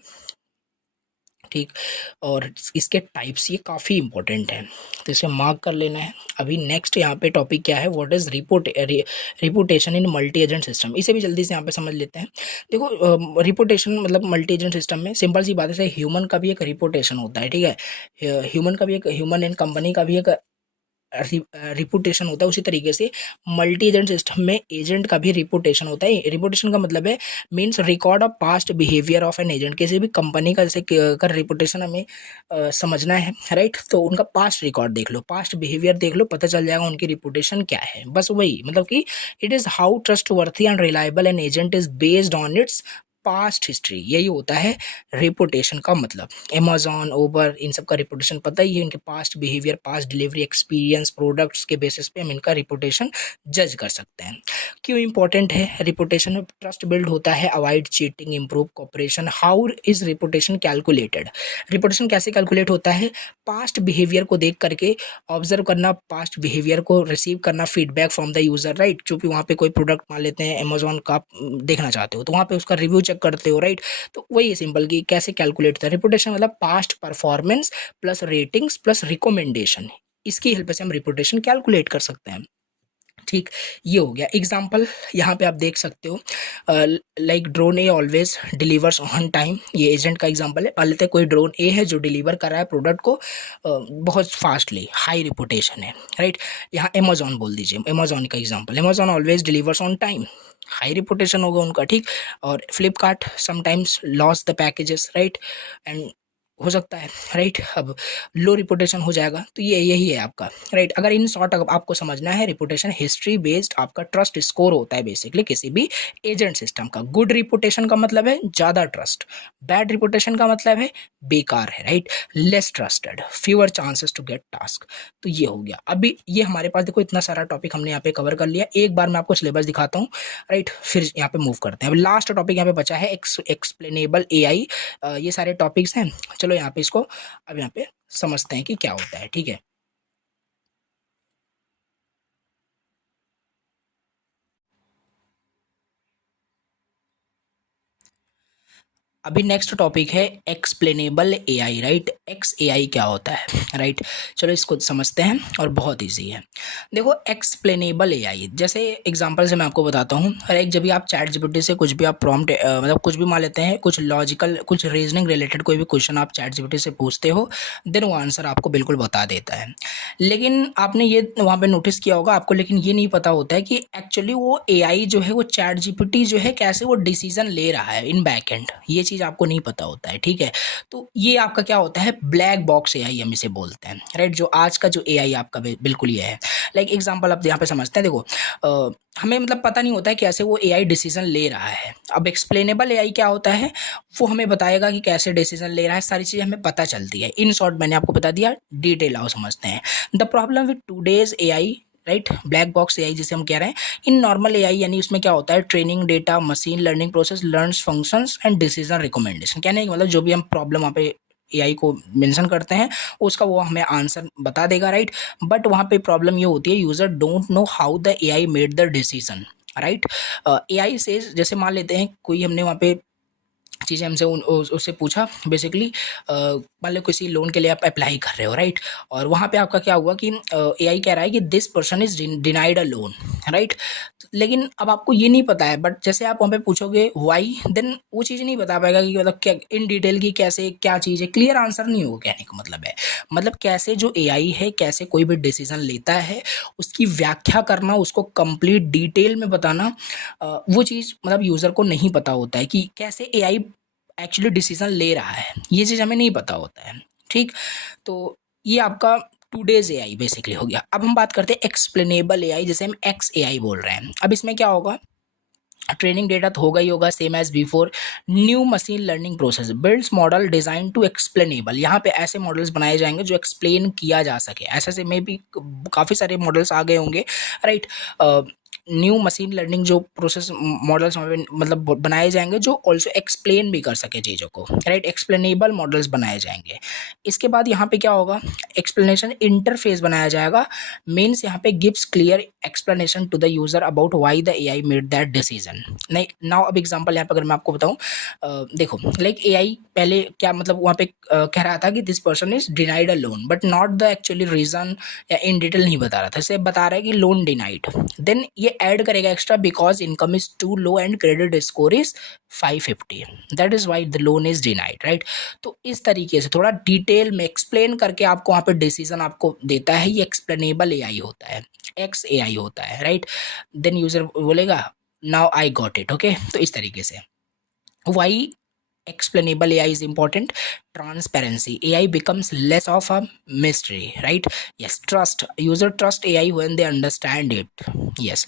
ठीक। और इसके टाइप्स ये काफ़ी इंपॉर्टेंट है, तो इसे मार्क कर लेना है। अभी नेक्स्ट यहाँ पे टॉपिक क्या है, what is reputation in multi agent system, इसे भी जल्दी से यहाँ पे समझ लेते हैं। देखो रिपुटेशन मतलब मल्टी एजेंट सिस्टम में सिंपल सी बात है, जैसे ह्यूमन का भी एक रिपुटेशन होता है, ठीक है, ह्यूमन का भी एक, ह्यूमन एंड कंपनी का भी एक रिपुटेशन होता है। उसी तरीके से मल्टी एजेंट सिस्टम में एजेंट का भी रिपुटेशन होता है। रिपुटेशन का मतलब है means record of past behaviour of an agent. किसी भी कंपनी का जैसे का रिपुटेशन हमें समझना है, राइट, तो उनका पास्ट रिकॉर्ड देख लो, पास्ट बिहेवियर देख लो, पता चल जाएगा उनकी रिपुटेशन क्या है। बस वही मतलब कि it is how trust worthy and reliable an agent is based on its past history, यही होता है रेपुटेशन का मतलब। अमेजॉन, उबर, इन सब का रेपुटेशन पता ही है, इनके past behaviour, past delivery experience, products के बेसिस पे हम इनका रेपुटेशन जज कर सकते हैं। क्यों इंपॉर्टेंट है रेपुटेशन में? ट्रस्ट बिल्ड होता है, avoid cheating, improve cooperation. How is reputation calculated? Reputation कैसे कैलकुलेट होता है? पास्ट बिहेवियर को देख करके ऑब्जर्व करना, पास्ट बिहेवियर को रिसीव करना, feedback from the user, right. जो भी वहाँ पे कोई प्रोडक्ट मान लेते हैं अमेजॉन का, आप देखना चाहते हो तो वहाँ पे उसका रिव्यू चेक करते हो, राइट। तो वही है सिंपल कि कैसे कैलकुलेट होता है रेपुटेशन, मतलब past performance plus ratings plus recommendation, इसकी हेल्प से हम रेपुटेशन कैलकुलेट कर सकते हैं, ठीक। ये हो गया एग्जाम्पल, यहाँ पे आप देख सकते हो, like drone a always delivers on time, ये एजेंट का एग्जाम्पल है। मान लेते हैं कोई ड्रोन ए है जो डिलीवर कर रहा है प्रोडक्ट को बहुत फास्टली, हाई रिपुटेशन है, राइट। यहाँ अमेजॉन बोल दीजिए, अमेजॉन का example, Amazon always delivers on time, high reputation होगा उनका, ठीक। और Flipkart sometimes loss the packages, right, and हो सकता है, राइट। अब लो रिपुटेशन हो जाएगा, तो ये यही है आपका, राइट। अगर इन शॉर्ट आपको समझना है, रिपुटेशन हिस्ट्री बेस्ड आपका ट्रस्ट स्कोर होता है बेसिकली किसी भी एजेंट सिस्टम का। गुड रिपुटेशन का मतलब है ज़्यादा ट्रस्ट, बैड रिपुटेशन का मतलब है बेकार है, right, less trusted, fewer chances to get task. तो ये हो गया। अभी ये हमारे पास देखो इतना सारा टॉपिक हमने यहाँ पे कवर कर लिया। एक बार मैं आपको सिलेबस दिखाता हूँ, राइट, फिर यहाँ पे मूव करते हैं। अब लास्ट टॉपिक यहाँ पे बचा है एक्सप्लेनेबल एआई। ये सारे टॉपिक्स हैं, चलो यहाँ पे इसको अब यहाँ पे समझते हैं कि क्या होता है, ठीक है। अभी नेक्स्ट टॉपिक है explainable AI, right. X AI क्या होता है, राइट। चलो इसको समझते हैं और बहुत इजी है। देखो एक्सप्लेनेबल एआई, जैसे एग्जांपल से मैं आपको बताता हूँ। हर एक जब भी आप चैट जीपीटी से कुछ भी आप प्रॉम्प्ट मतलब कुछ भी मान लेते हैं, कुछ लॉजिकल, कुछ रीजनिंग रिलेटेड कोई भी क्वेश्चन आप चैट जीपीटी से पूछते हो, देन वो आंसर आपको बिल्कुल बता देता है। लेकिन आपने ये वहाँ पे नोटिस किया होगा आपको, लेकिन ये नहीं पता होता है कि एक्चुअली वो एआई जो है, वो चैट जीपीटी जो है, कैसे वो डिसीजन ले रहा है इन बैक एंड, ये चीज़ आपको नहीं पता होता है, ठीक है। तो ये आपका क्या होता है, ब्लैक बॉक्स एआई हम इसे बोलते हैं, राइट। जो आज का जो एआई आपका बिल्कुल ये है। लाइक एग्जांपल आप यहाँ पे समझते हैं, देखो हमें मतलब पता नहीं होता है कैसे वो एआई डिसीजन ले रहा है। अब एक्सप्लेनेबल एआई क्या होता है, वो हमें बताएगा कि कैसे डिसीजन ले रहा है, सारी चीज़ें हमें पता चलती है। इन शॉर्ट मैंने आपको बता दिया, डिटेल आओ समझते हैं। The problem with today's AI, right, black box AI जिसे हम कह रहे हैं, इन नॉर्मल एआई यानी उसमें क्या होता है, training data, machine learning process, learns functions and decision recommendation. कहने का मतलब जो भी हम प्रॉब्लम वहाँ पे एआई को मेंशन करते हैं उसका वो हमें आंसर बता देगा, राइट। बट वहाँ पे प्रॉब्लम ये होती है, user don't know how the AI made the decision, right. AI से जैसे मान लेते हैं कोई हमने वहाँ पे चीज़ें हमसे उससे पूछा बेसिकली, मान लो किसी लोन के लिए आप अप्लाई कर रहे हो, राइट। और वहाँ पे आपका क्या हुआ कि एआई कह रहा है कि this person is denied a loan, right. लेकिन अब आपको ये नहीं पता है, बट जैसे आप वहाँ पे पूछोगे वाई, देन वो चीज़ नहीं बता पाएगा कि मतलब क्या इन डिटेल की कैसे क्या चीज़ है, क्लियर आंसर नहीं होगा। कहने का मतलब है, मतलब कैसे जो एआई है कैसे कोई भी डिसीजन लेता है उसकी व्याख्या करना, उसको कंप्लीट डिटेल में बताना, वो चीज़ मतलब यूज़र को नहीं पता होता है कि कैसे एआई एक्चुअली डिसीजन ले रहा है, ये चीज़ हमें नहीं पता होता है, ठीक। तो ये आपका टूडेज एआई बेसिकली हो गया। अब हम बात करते हैं एक्सप्लेनेबल एआई, जैसे हम एक्स एआई बोल रहे हैं। अब इसमें क्या होगा, ट्रेनिंग डेटा तो होगा ही होगा same as before. New machine learning process builds model design to explainable, यहाँ पे ऐसे मॉडल्स बनाए जाएंगे जो एक्सप्लेन किया जा सके। ऐसे में भी काफ़ी सारे मॉडल्स आ गए होंगे, राइट। न्यू मशीन लर्निंग जो प्रोसेस मॉडल्स मतलब बनाए जाएंगे जो ऑल्सो एक्सप्लेन भी कर सके चीज़ों को, राइट, एक्सप्लेनेबल मॉडल्स बनाए जाएंगे। इसके बाद यहाँ पे क्या होगा, एक्सप्लेनेशन इंटरफेस बनाया जाएगा, मीन्स यहाँ पे gives clear explanation to the user about why the AI made that decision. नहीं नाउ अब एग्जांपल यहाँ पे अगर मैं आपको बताऊँ, देखो लाइक एआई पहले क्या मतलब वहाँ पे कह रहा था कि this person is denied a loan, but not the actually reason या इन डिटेल नहीं बता रहा था, सिर्फ बता रहा है कि लोन डिनाइड। देन ये ऐड करेगा extra because income is too low and credit score is 550, that is why the loan is denied, right. तो इस तरीके से थोड़ा डिटेल में एक्सप्लेन करके आपको वहाँ पे डिसीजन आपको देता है, ये एक्सप्लेनेबल एआई होता है, एक्स एआई होता है, राइट। देन यूजर बोलेगा now I got it, okay. तो इस तरीके से Y explainable AI is important. Transparency, AI becomes less of a mystery, right? Yes, trust, user trust AI when they understand it. Yes,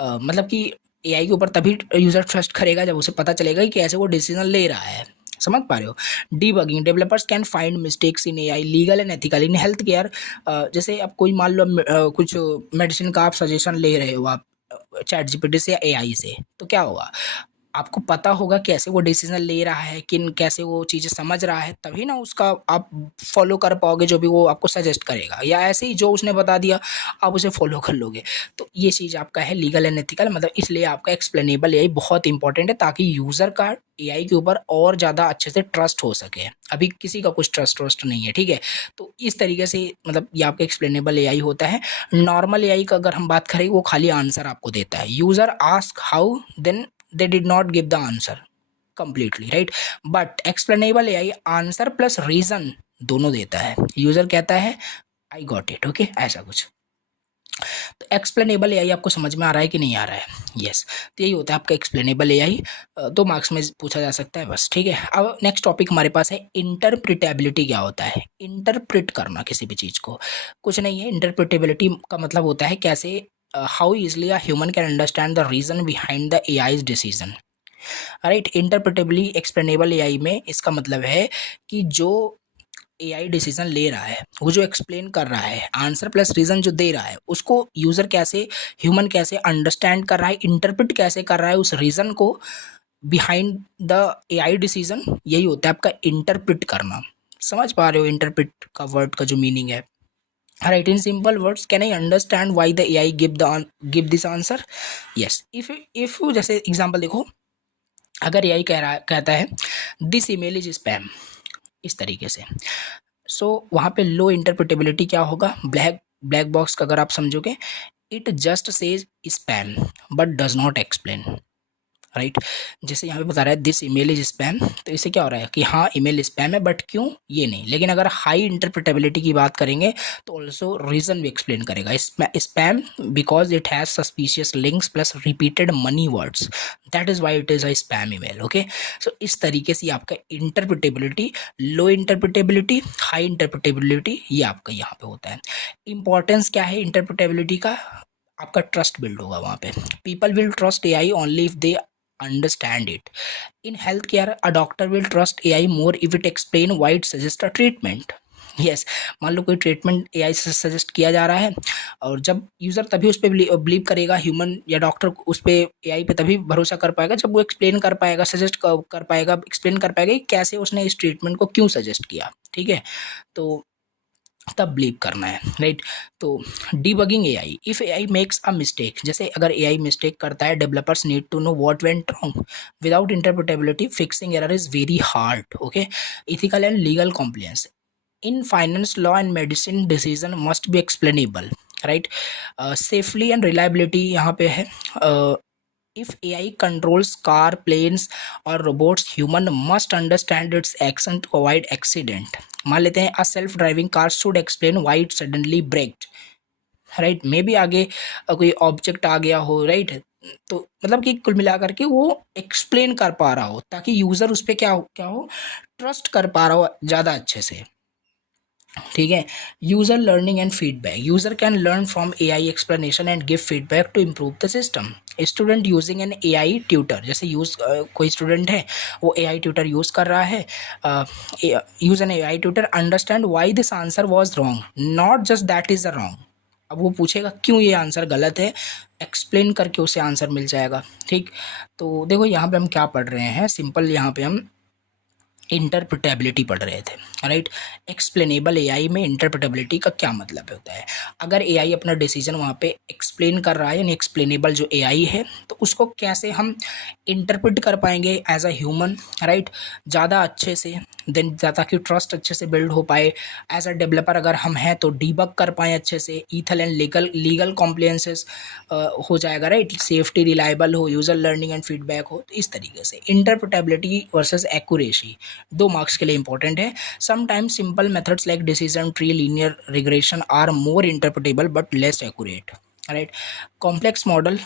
मतलब कि AI के ऊपर तभी यूजर ट्रस्ट करेगा जब उसे पता चलेगा कि कैसे वो डिसीजन ले रहा है, समझ पा रहे हो। Debugging, developers can find mistakes in AI legal and ethical in health care. जैसे अब कोई मान लो कुछ मेडिसिन का आप सजेशन ले रहे हो आप चैट जीपीटी से या एआई से, तो क्या होगा, आपको पता होगा कैसे वो डिसीजन ले रहा है, किन कैसे वो चीज़ें समझ रहा है, तभी ना उसका आप फॉलो कर पाओगे जो भी वो आपको सजेस्ट करेगा, या ऐसे ही जो उसने बता दिया आप उसे फॉलो कर लोगे। तो ये चीज़ आपका है लीगल एंड एथिकल, मतलब इसलिए आपका एक्सप्लेनेबल एआई बहुत इंपॉर्टेंट है ताकि यूज़र का एआई के ऊपर और ज़्यादा अच्छे से ट्रस्ट हो सके। अभी किसी का कुछ ट्रस्ट नहीं है, ठीक है। तो इस तरीके से मतलब ये आपका एक्सप्लेनेबल एआई होता है। नॉर्मल एआई का अगर हम बात करें वो खाली आंसर आपको देता है, user ask how then they did not give the answer completely, right? But explainable AI answer plus reason दोनों देता है, यूजर कहता है I got it, okay, ऐसा कुछ। तो एक्सप्लेनेबल एआई आपको समझ में आ रहा है कि नहीं आ रहा है? यस, तो यही होता है आपका एक्सप्लेनेबल एआई, 2 मार्क्स में पूछा जा सकता है बस, ठीक है। अब नेक्स्ट टॉपिक हमारे पास है इंटरप्रिटेबिलिटी। क्या होता है इंटरप्रिट करना किसी भी चीज़ को? कुछ नहीं है, इंटरप्रिटेबिलिटी का मतलब होता है कैसे, how easily a human can understand the reason behind the AI's decision, right. Interpretably explainable AI में इसका मतलब है कि जो एआई डिसीजन ले रहा है, वो जो एक्सप्लेन कर रहा है, आंसर प्लस रीजन जो दे रहा है, उसको यूजर कैसे, ह्यूमन कैसे अंडरस्टैंड कर रहा है, इंटरप्रिट कैसे कर रहा है उस रीजन को बिहाइंड द एआई डिसीजन, यही होता है आपका इंटरप्रिट करना। समझ पा रहे हो इंटरप्रिट का वर्ड का जो मीनिंग है? Right, in simple words can I understand why the AI give this answer? Yes, if जैसे एग्जांपल देखो, अगर एआई कहता है दिस ईमेल इज स्पैम, इस तरीके से, सो वहाँ पे लो इंटरप्रिटेबिलिटी क्या होगा, ब्लैक ब्लैक बॉक्स का अगर आप समझोगे, it just says spam but does not explain, right. जैसे यहाँ पे बता रहा है दिस ईमेल इज स्पैम, तो इससे क्या हो रहा है कि हाँ ईमेल स्पैम है बट क्यों ये नहीं। लेकिन अगर हाई इंटरप्रिटेबिलिटी की बात करेंगे तो ऑल्सो रीजन भी एक्सप्लेन करेगा, spam because it has suspicious links plus repeated money words, that is why it is a spam email, okay. So इस तरीके से आपका interpretability, low interpretability, high interpretability, ये आपका यहाँ पे होता है। इंपॉर्टेंस क्या है इंटरप्रिटेबिलिटी का? आपका ट्रस्ट बिल्ड होगा वहाँ पे, people will trust AI only if they understand it. In healthcare, a doctor will trust AI more if it explain why it suggests a treatment. Yes, मान लो कोई ट्रीटमेंट एआई से suggest किया जा रहा है, और जब यूज़र तभी उस पर बिलीव करेगा, ह्यूमन या डॉक्टर उस पर एआई पे तभी भरोसा कर पाएगा जब वो एक्सप्लेन कर पाएगा, सजेस्ट कर पाएगा, एक्सप्लेन कर पाएगा कि कैसे उसने इस ट्रीटमेंट को क्यों सजेस्ट किया, ठीक है। तो तब बिलीव करना है, राइट। तो debugging AI, if AI makes a mistake, जैसे अगर एआई मिस्टेक करता है, developers need to know what went wrong, without interpretability fixing error is very hard, okay. Ethical and legal compliance, in finance, law and medicine decision must be explainable, right? Safely and reliability यहाँ पे है, if AI controls car, planes or robots, human must understand its action to avoid accident. मान लेते हैं a self driving car should explain why it suddenly braked, right. May be आगे कोई object आ गया हो, राइट। तो मतलब कि कुल मिलाकर के वो एक्सप्लेन कर पा रहा हो ताकि यूज़र उस पर क्या हो ट्रस्ट कर पा रहा हो ज़्यादा अच्छे से, ठीक है। User learning and feedback, user can learn from AI explanation and give feedback to improve the system. Student using an AI tutor, जैसे कोई स्टूडेंट है वो एआई ट्यूटर यूज़ कर रहा है, use N AI tutor understand why this answer was wrong, not just that is the wrong, अब वो पूछेगा क्यों ये आंसर गलत है, एक्सप्लेन करके उसे आंसर मिल जाएगा। ठीक, तो देखो यहाँ पे हम क्या पढ़ रहे हैं, सिंपल यहाँ पे हम इंटरप्रिटेबिलिटी पढ़ रहे थे, राइट। एक्सप्लेनेबल एआई में इंटरप्रिटेबिलिटी का क्या मतलब होता है। अगर एआई अपना डिसीजन वहाँ पे एक्सप्लेन कर रहा है, यानी एक्सप्लेनेबल जो एआई है, तो उसको कैसे हम इंटरप्रिट कर पाएंगे एज अ ह्यूमन, राइट, ज़्यादा अच्छे से, देन ताकि ट्रस्ट अच्छे से बिल्ड हो पाए। एज अ डेवलपर अगर हम हैं तो डीबग कर पाएँ अच्छे से, ईथल एंड लीगल कॉम्प्लियंसेस हो जाएगा, राइट, सेफ्टी रिलायबल हो, यूज़र लर्निंग एंड फीडबैक हो। तो इस तरीके से इंटरप्रिटेबिलिटी वर्सेस एक्यूरेसी 2 मार्क्स के लिए इंपॉर्टेंट है। Sometimes simple methods like decision tree, linear regression are more interpretable but less accurate, right. Complex model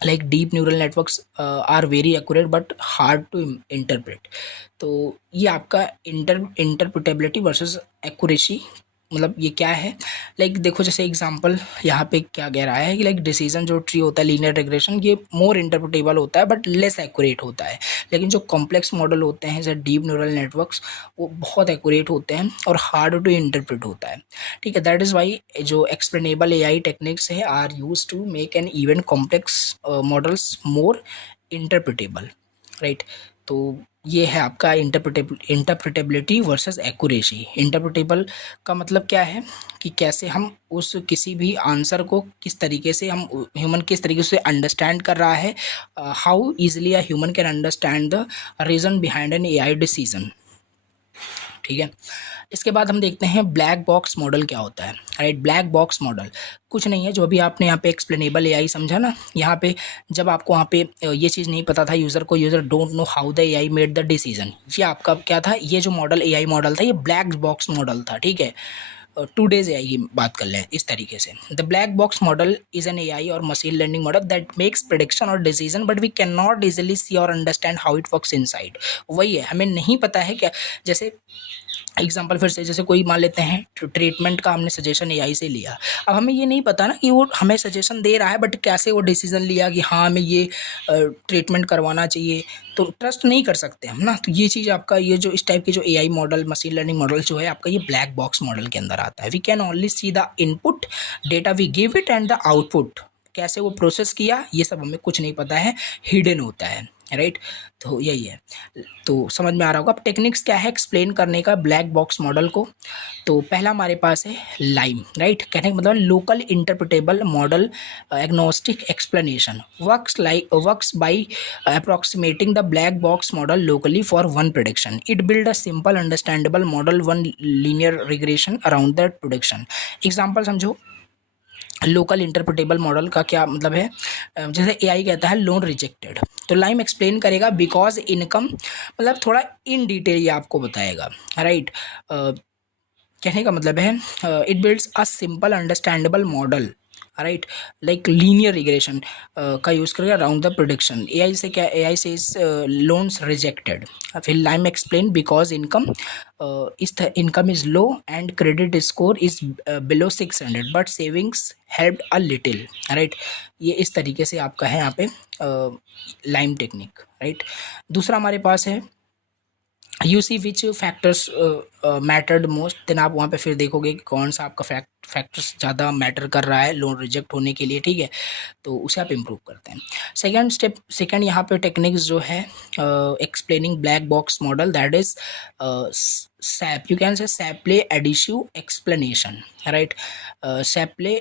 like deep neural networks are very accurate but hard to interpret। तो ये आपका interpretability versus accuracy मतलब ये क्या है, like देखो जैसे example यहाँ पे क्या कह रहा है कि लाइक डिसीजन जो ट्री होता है, लीनियर रिग्रेशन, ये मोर इंटरप्रिटेबल होता है बट लेस एक्यूरेट होता है। लेकिन जो कॉम्प्लेक्स मॉडल होते हैं जैसे डीप न्यूरल नेटवर्क्स, वो बहुत एक्यूरेट होते हैं और हार्ड टू इंटरप्रेट होता है। ठीक है, दैट इज़ वाई जो एक्सप्लेनेबल एआई टेक्निक्स है are use to make an even complex models more interpretable, right. तो ये है आपका इंटरप्रिटेबिलिटी वर्सेस एक्यूरेसी। इंटरप्रिटेबल का मतलब क्या है कि कैसे हम उस किसी भी आंसर को किस तरीके से हम ह्यूमन किस तरीके से अंडरस्टैंड कर रहा है, how easily a human can understand the reason behind an AI decision. ठीक है, इसके बाद हम देखते हैं ब्लैक बॉक्स मॉडल क्या होता है, राइट। ब्लैक बॉक्स मॉडल कुछ नहीं है, जो अभी आपने यहाँ पे एक्सप्लेनेबल एआई समझा ना, यहाँ पे जब आपको वहाँ पे ये चीज़ नहीं पता था यूज़र को, user don't know how the AI made the decision, ये आपका क्या था, ये जो मॉडल एआई मॉडल था ये ब्लैक बॉक्स मॉडल था। ठीक है, 2 डेज एआई की बात कर लें इस तरीके से। The black box model is an AI और machine learning model that makes prediction और decision but we can not easily see और understand how it works inside. वही है, हमें नहीं पता है क्या, जैसे एग्जाम्पल फिर से, जैसे कोई मान लेते हैं ट्रीटमेंट का हमने सजेशन एआई से लिया, अब हमें ये नहीं पता ना कि वो हमें सजेशन दे रहा है बट कैसे वो डिसीजन लिया कि हाँ हमें ये ट्रीटमेंट करवाना चाहिए, तो ट्रस्ट नहीं कर सकते हम ना। तो ये चीज़ आपका ये जो इस टाइप के जो AI model, machine learning model जो है आपका, ये ब्लैक बॉक्स मॉडल के अंदर आता है। We can only see the input data we give it and the output, कैसे वो प्रोसेस किया ये सब हमें कुछ नहीं पता है, हिडन होता है, राइट। तो यही है, तो समझ में आ रहा होगा। अब टेक्निक्स क्या है एक्सप्लेन करने का ब्लैक बॉक्स मॉडल को। तो पहला हमारे पास है लाइम, राइट, कहने का मतलब local interpretable model agnostic explanation works by approximating the black box model locally for one prediction. It build a simple understandable model one linear regression around that prediction. Example समझो, local interpretable model का क्या मतलब है, जैसे AI कहता है loan rejected, तो LIME explain करेगा बिकॉज इनकम, मतलब थोड़ा इन डिटेल ये आपको बताएगा, राइट। कहने का मतलब है it builds a simple understandable model, right, like linear regression का यूज़ करके अराउंड द प्रोडिक्शन। एआई से क्या, एआई से लोन्स रिजेक्टेड, फिर लाइम एक्सप्लेन बिकॉज इनकम इस income is low and credit score is below 600 but savings helped a little, right. ये इस तरीके से आपका है यहाँ पे लाइम टेक्निक, राइट। दूसरा हमारे पास है you see which factors mattered most, then आप वहाँ पे फिर देखोगे कि कौन सा आपका फैक्टर्स ज़्यादा मैटर कर रहा है लोन रिजेक्ट होने के लिए, ठीक है, तो उसे आप इम्प्रूव करते हैं। सेकंड यहाँ पे टेक्निक्स जो है explaining black box model, that is SHAP, you can say Shapley additive explanation, right. Shapley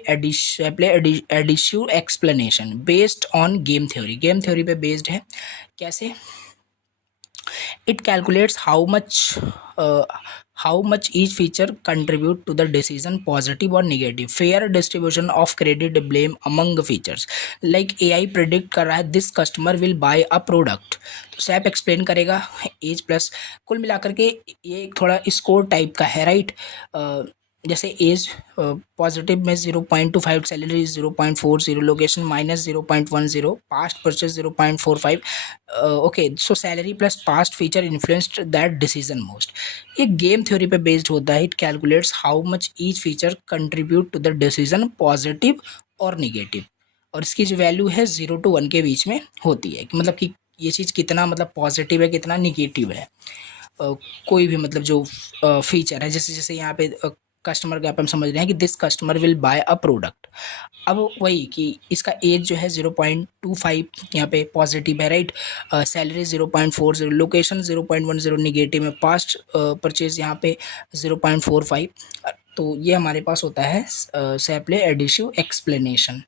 additive explanation based on game theory पे बेस्ड है। कैसे, it calculates how much each feature contribute to the decision, positive or negative, fair distribution of credit blame among the features, like AI predict कर रहा है this customer will buy a product, तो SAP explain करेगा as plus, कुल मिलाकर के ये एक थोड़ा स्कोर टाइप का है, राइट। जैसे एज पॉजिटिव में 0.25, salary 0.40, location -0.10, past purchase 0.45, okay, so salary plus past feature influenced that decision most. ये गेम थ्योरी पे बेस्ड होता है। It calculates how much each feature contribute to the decision, positive और negative, और इसकी जो value है 0 to 1 के बीच में होती है, कि मतलब कि ये चीज़ कितना मतलब पॉजिटिव है कितना निगेटिव है। कोई भी मतलब जो फीचर है, जैसे जैसे यहाँ पे कस्टमर गैप हम समझ रहे हैं कि this customer will buy a product. अब वही कि इसका एज जो है 0.25 यहाँ पे पॉजिटिव है, राइट। सैलरी 0.40, लोकेशन 0.10 निगेटिव है, पास्ट परचेज यहाँ पे 0.45। तो ये हमारे पास होता है सैप्ले additive explanation.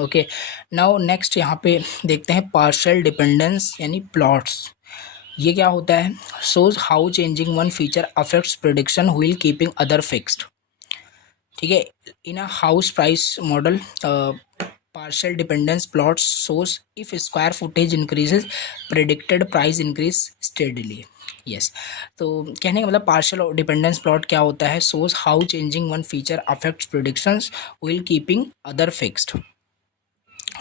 Okay, now next यहाँ पे देखते हैं पार्शियल डिपेंडेंस यानी प्लॉट्स। ये क्या होता है? Shows how changing one feature affects prediction while keeping other fixed. ठीक है, in a house price model partial dependence plot shows if square footage increases predicted price increase steadily. Yes, तो कहने का मतलब पार्शियल डिपेंडेंस प्लॉट क्या होता है? Shows how changing one feature affects predictions wheel keeping other fixed.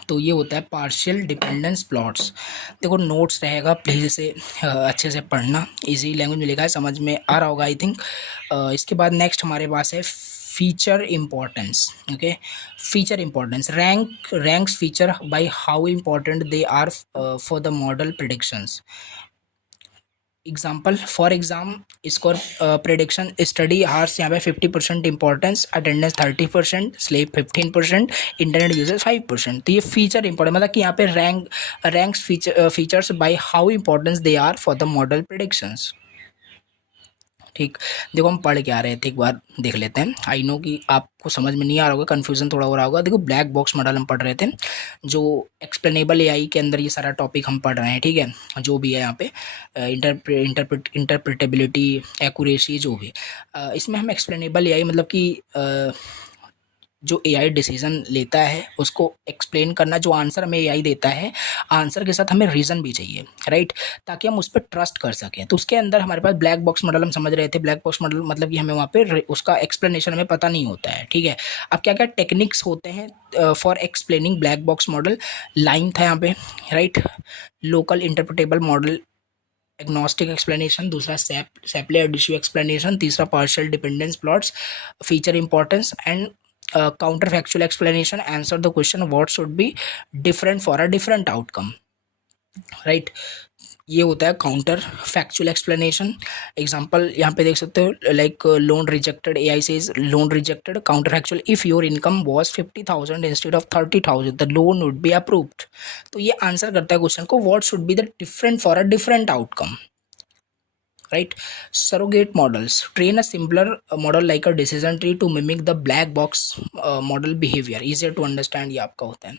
तो ये होता है पार्शियल डिपेंडेंस प्लॉट्स। देखो नोट्स रहेगा, प्लीज़ इसे अच्छे से पढ़ना, इजी लैंग्वेज में लिखा है, समझ में आ रहा होगा आई थिंक। इसके बाद नेक्स्ट हमारे पास है feature importance. Okay, feature importance ranks feature by how important they are for the model predictions. Example for exam score prediction study hours यहाँ पे 50% importance, attendance 30%, sleep 15%, internet uses 5%। तो ये feature important मतलब कि यहाँ पे ranks features by how importance they are for the model predictions. ठीक, देखो हम पढ़ के आ रहे थे, एक बार देख लेते हैं। आई नो कि आपको समझ में नहीं आ रहा होगा, कन्फ्यूजन थोड़ा हो रहा होगा। देखो ब्लैक बॉक्स मॉडल हम पढ़ रहे थे, जो एक्सप्लेनेबल एआई के अंदर ये सारा टॉपिक हम पढ़ रहे हैं। ठीक है, जो भी है यहाँ पे इंटरप्रिटेबिलिटी, एक्यूरेसी, जो भी इसमें हम एक्सप्लेनेबल एआई मतलब कि जो एआई डिसीजन लेता है उसको एक्सप्लेन करना, जो आंसर हमें एआई देता है आंसर के साथ हमें रीज़न भी चाहिए, राइट, ताकि हम उस पर ट्रस्ट कर सकें। तो उसके अंदर हमारे पास ब्लैक बॉक्स मॉडल हम समझ रहे थे। ब्लैक बॉक्स मॉडल मतलब कि हमें वहाँ पे उसका एक्सप्लेनेशन हमें पता नहीं होता है। ठीक है, अब क्या क्या टेक्निक्स होते हैं for explaining black box model? Line था यहाँ पे, राइट, local interpretable model, agnostic explanation, दूसरा सैपले एडिशिव एक्सप्लेनेशन, तीसरा partial dependence plots, feature importance and counterfactual explanation, answer the question what should be different for a different outcome, right. ये होता है counter factual explanation. Example यहाँ पे देख सकते हो, like loan rejected, AI says loan rejected, counter factual if your income was 50,000 instead of 30,000 the loan would be approved. तो ये आंसर करता है क्वेश्चन को what should be the different for a different outcome, right? Surrogate models train a simpler model like a decision tree to mimic the black box model behavior, easier to understand, ये आपका होता है।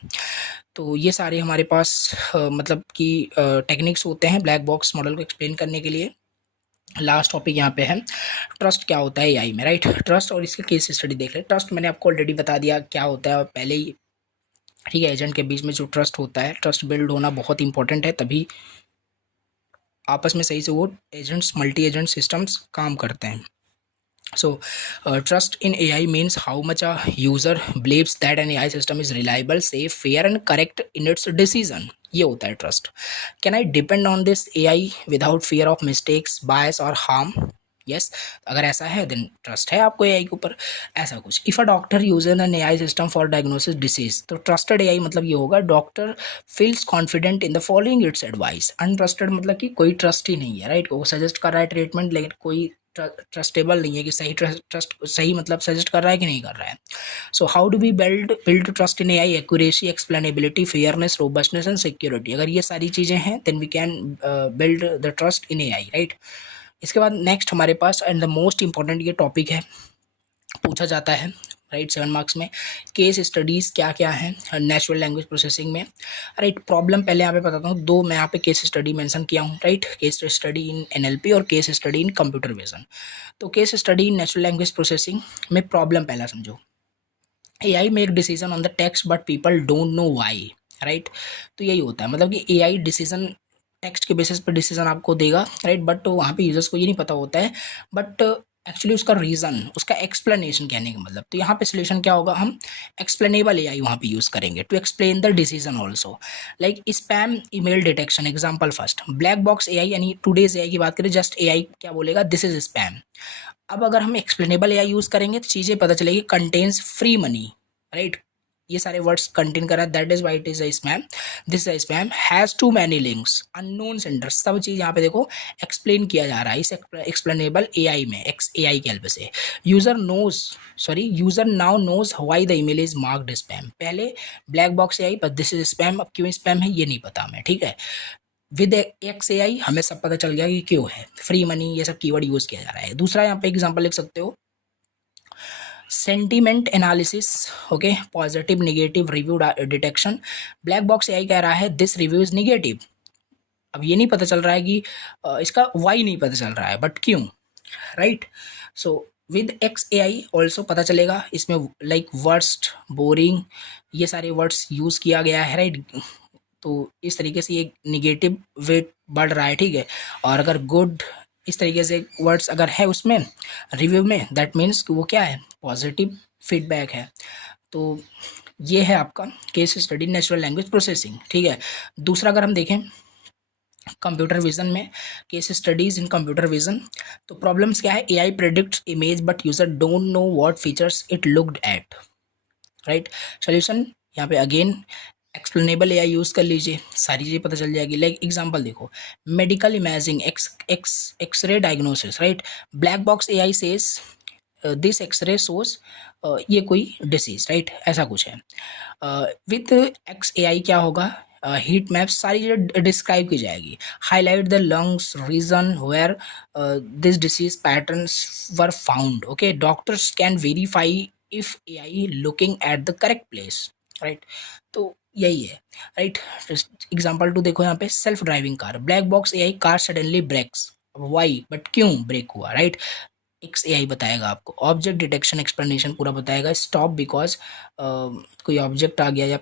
तो ये सारे हमारे पास मतलब कि टेक्निक्स होते हैं ब्लैक बॉक्स मॉडल को एक्सप्लेन करने के लिए। लास्ट टॉपिक यहाँ पे है ट्रस्ट क्या होता है एआई में, राइट। ट्रस्ट और इसके केस स्टडी देख ले। ट्रस्ट मैंने आपको ऑलरेडी बता दिया क्या होता है पहले ही। ठीक है, एजेंट के बीच में जो ट्रस्ट होता है, ट्रस्ट बिल्ड होना बहुत इंपॉर्टेंट है, तभी आपस में सही से वो एजेंट्स, मल्टी एजेंट सिस्टम्स काम करते हैं। So, trust in AI means how much a user believes that an AI system is reliable, safe, fair and correct in its decision. ये होता है trust. Can I depend on this AI without fear of mistakes, bias और harm? Yes, अगर ऐसा है then trust है आपको AI के ऊपर। ऐसा कुछ, if a doctor uses an AI system for diagnosis disease, तो ट्रस्टेड एआई मतलब ये होगा doctor feels confident in the following its advice. Untrusted मतलब कि कोई ट्रस्ट ही नहीं है, राइट। वो सजेस्ट कर रहा है ट्रीटमेंट, लेकिन कोई ट्रस्टेबल नहीं है कि सही ट्रस्ट सही मतलब सजेस्ट कर रहा है कि नहीं कर रहा है। So how do we build trust in AI? Accuracy, explainability, fairness, robustness and security. अगर ये सारी चीज़ें हैं then we can build the trust in AI, right. इसके बाद नेक्स्ट हमारे पास एंड द मोस्ट इंपॉर्टेंट ये टॉपिक है, पूछा जाता है, राइट, 7 मार्क्स में। केस स्टडीज़ क्या क्या हैं नेचुरल लैंग्वेज प्रोसेसिंग में, राइट। प्रॉब्लम पहले यहाँ पे बताता हूँ, दो मैं यहाँ पे केस स्टडी मेंशन किया हूँ, right. Case study in NLP और case study in computer vision. तो case study in natural language processing में प्रॉब्लम पहला समझो। AI make decision on the text but people don't know why, right. तो यही होता है मतलब कि एआई डिसीजन टेक्स्ट के बेसिस पर डिसीजन आपको देगा, राइट, बट वहाँ पे यूजर्स को ये नहीं पता होता है बट एक्चुअली उसका रीज़न, उसका एक्सप्लेनेशन कहने का मतलब। तो यहाँ पे सोल्यूशन क्या होगा, हम एक्सप्लेनेबल एआई वहाँ पे यूज़ करेंगे to explain the decision also, like spam email detection. Example first, black box AI यानी टूडेज एआई की बात करें, जस्ट एआई क्या बोलेगा, दिस इज स्पैम। अब अगर हम एक्सप्लेनेबल एआई यूज़ करेंगे तो चीज़ें पता चलेगी, कंटेन्स फ्री मनी, राइट, ये सारे वर्ड्स कंटेन कर रहा है, that is why it is a spam. This spam has too many links, unknown sender, सब चीज यहाँ पे देखो एक्सप्लेन किया जा रहा है इस एक्सप्लेनेबल एआई में, एक्स एआई के हेल्प से। User now knows why the email is marked spam. पहले ब्लैक बॉक्स एआई पर दिस इज स्पैम, अब क्यों स्पैम है ये नहीं पता हमें, ठीक है। विद एक्स एआई हमें सब पता चल गया कि क्यों है, फ्री मनी ये सब कीवर्ड यूज किया जा रहा है। दूसरा यहाँ पे एग्जांपल लिख सकते हो, sentiment analysis, okay, positive negative review detection. Black box AI कह रहा है दिस रिव्यू इज नेगेटिव। अब ये नहीं पता चल रहा है कि इसका वाई नहीं पता चल रहा है, बट क्यों, right. So with x AI also पता चलेगा इसमें, लाइक वर्स्ट, बोरिंग, ये सारे वर्ड्स यूज किया गया है, राइट। तो इस तरीके से ये निगेटिव वेट बढ़ रहा है, ठीक है। और अगर गुड इस तरीके से वर्ड्स अगर है उसमें रिव्यू में, दैट मीन्स कि वो क्या है, पॉजिटिव फीडबैक है। तो ये है आपका case study natural language processing, ठीक है। दूसरा अगर हम देखें कंप्यूटर विजन में, case studies in computer vision, तो प्रॉब्लम्स क्या है, AI predicts image but user don't know what features it looked at, right. Solution यहाँ पे अगेन एक्सप्लेनेबल एआई यूज कर लीजिए, सारी चीज़ें पता चल जाएगी। लाइक एग्जांपल देखो, medical imaging, x-ray diagnosis, right. Black box AI says this x-ray shows ये कोई डिसीज, राइट, ऐसा कुछ है। विथ एक्स एआई क्या होगा, हीट मैप, सारी चीज़ें डिस्क्राइब की जाएगी। Highlight the lungs region where this disease patterns were found, okay. Doctors can verify if AI looking at the correct place, right. तो यही है, राइट। एग्जाम्पल 2 देखो यहाँ पे, self driving car, black box AI car suddenly brakes, why, but क्यों brake हुआ, right. X AI बताएगा आपको। ऑब्जेक्ट डिटेक्शन एक्सप्लेनेशन पूरा बताएगा, स्टॉप बिकॉज कोई ऑब्जेक्ट आ गया या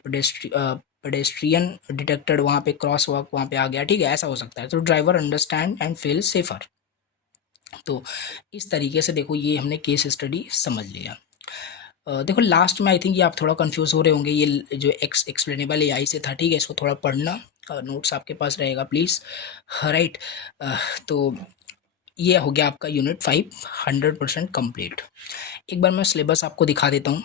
पेडेस्ट्रियन डिटेक्टेड, वहाँ पे क्रॉस वॉक वहाँ पे आ गया, ठीक है, ऐसा हो सकता है। तो driver understand and feel safer. तो इस तरीके से देखो ये हमने केस स्टडी समझ लिया। देखो लास्ट में आई थिंक ये आप थोड़ा कंफ्यूज हो रहे होंगे, ये जो एक्सप्लेनेबल एआई से था, ठीक है, इसको थोड़ा पढ़ना, नोट्स आपके पास रहेगा प्लीज़, राइट। तो ये हो गया आपका यूनिट 5 100% कंप्लीट। एक बार मैं सिलेबस आपको दिखा देता हूँ,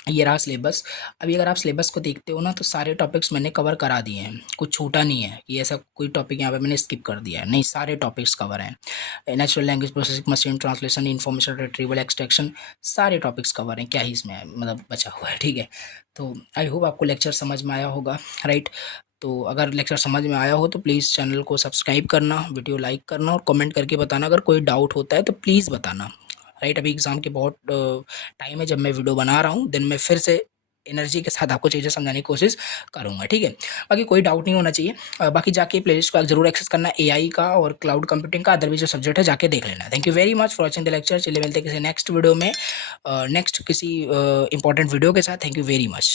ये रहा सिलेबस। अभी अगर आप सिलेबस को देखते हो ना, तो सारे टॉपिक्स मैंने कवर करा दिए हैं, कुछ छूटा नहीं है कि ऐसा कोई टॉपिक यहाँ पे मैंने स्किप कर दिया है, नहीं, सारे टॉपिक्स कवर हैं। Natural language processing, machine translation, information retrieval, extraction, सारे टॉपिक्स कवर हैं, क्या ही इसमें मतलब बचा हुआ है, ठीक है। तो आई होप आपको लेक्चर समझ में आया होगा, राइट। तो अगर लेक्चर समझ में आया हो तो प्लीज़ चैनल को सब्सक्राइब करना, वीडियो लाइक करना और कमेंट करके बताना, अगर कोई डाउट होता है तो प्लीज़ बताना, राइट। अभी एग्ज़ाम के बहुत टाइम है जब मैं वीडियो बना रहा हूँ, दिन में फिर से एनर्जी के साथ आपको चीज़ें समझाने की कोशिश करूँगा, ठीक है। बाकी कोई डाउट नहीं होना चाहिए। बाकी जाके प्लेलिस्ट को जरूर एक्सेस करना, एआई का और क्लाउड कंप्यूटिंग का, अदर भी जो सब्जेक्ट है जाके देख लेना। Thank you very much for watching the lecture. चलिए मिलते हैं किसी नेक्स्ट वीडियो में, नेक्स्ट किसी इंपॉर्टेंट वीडियो के साथ। Thank you very much.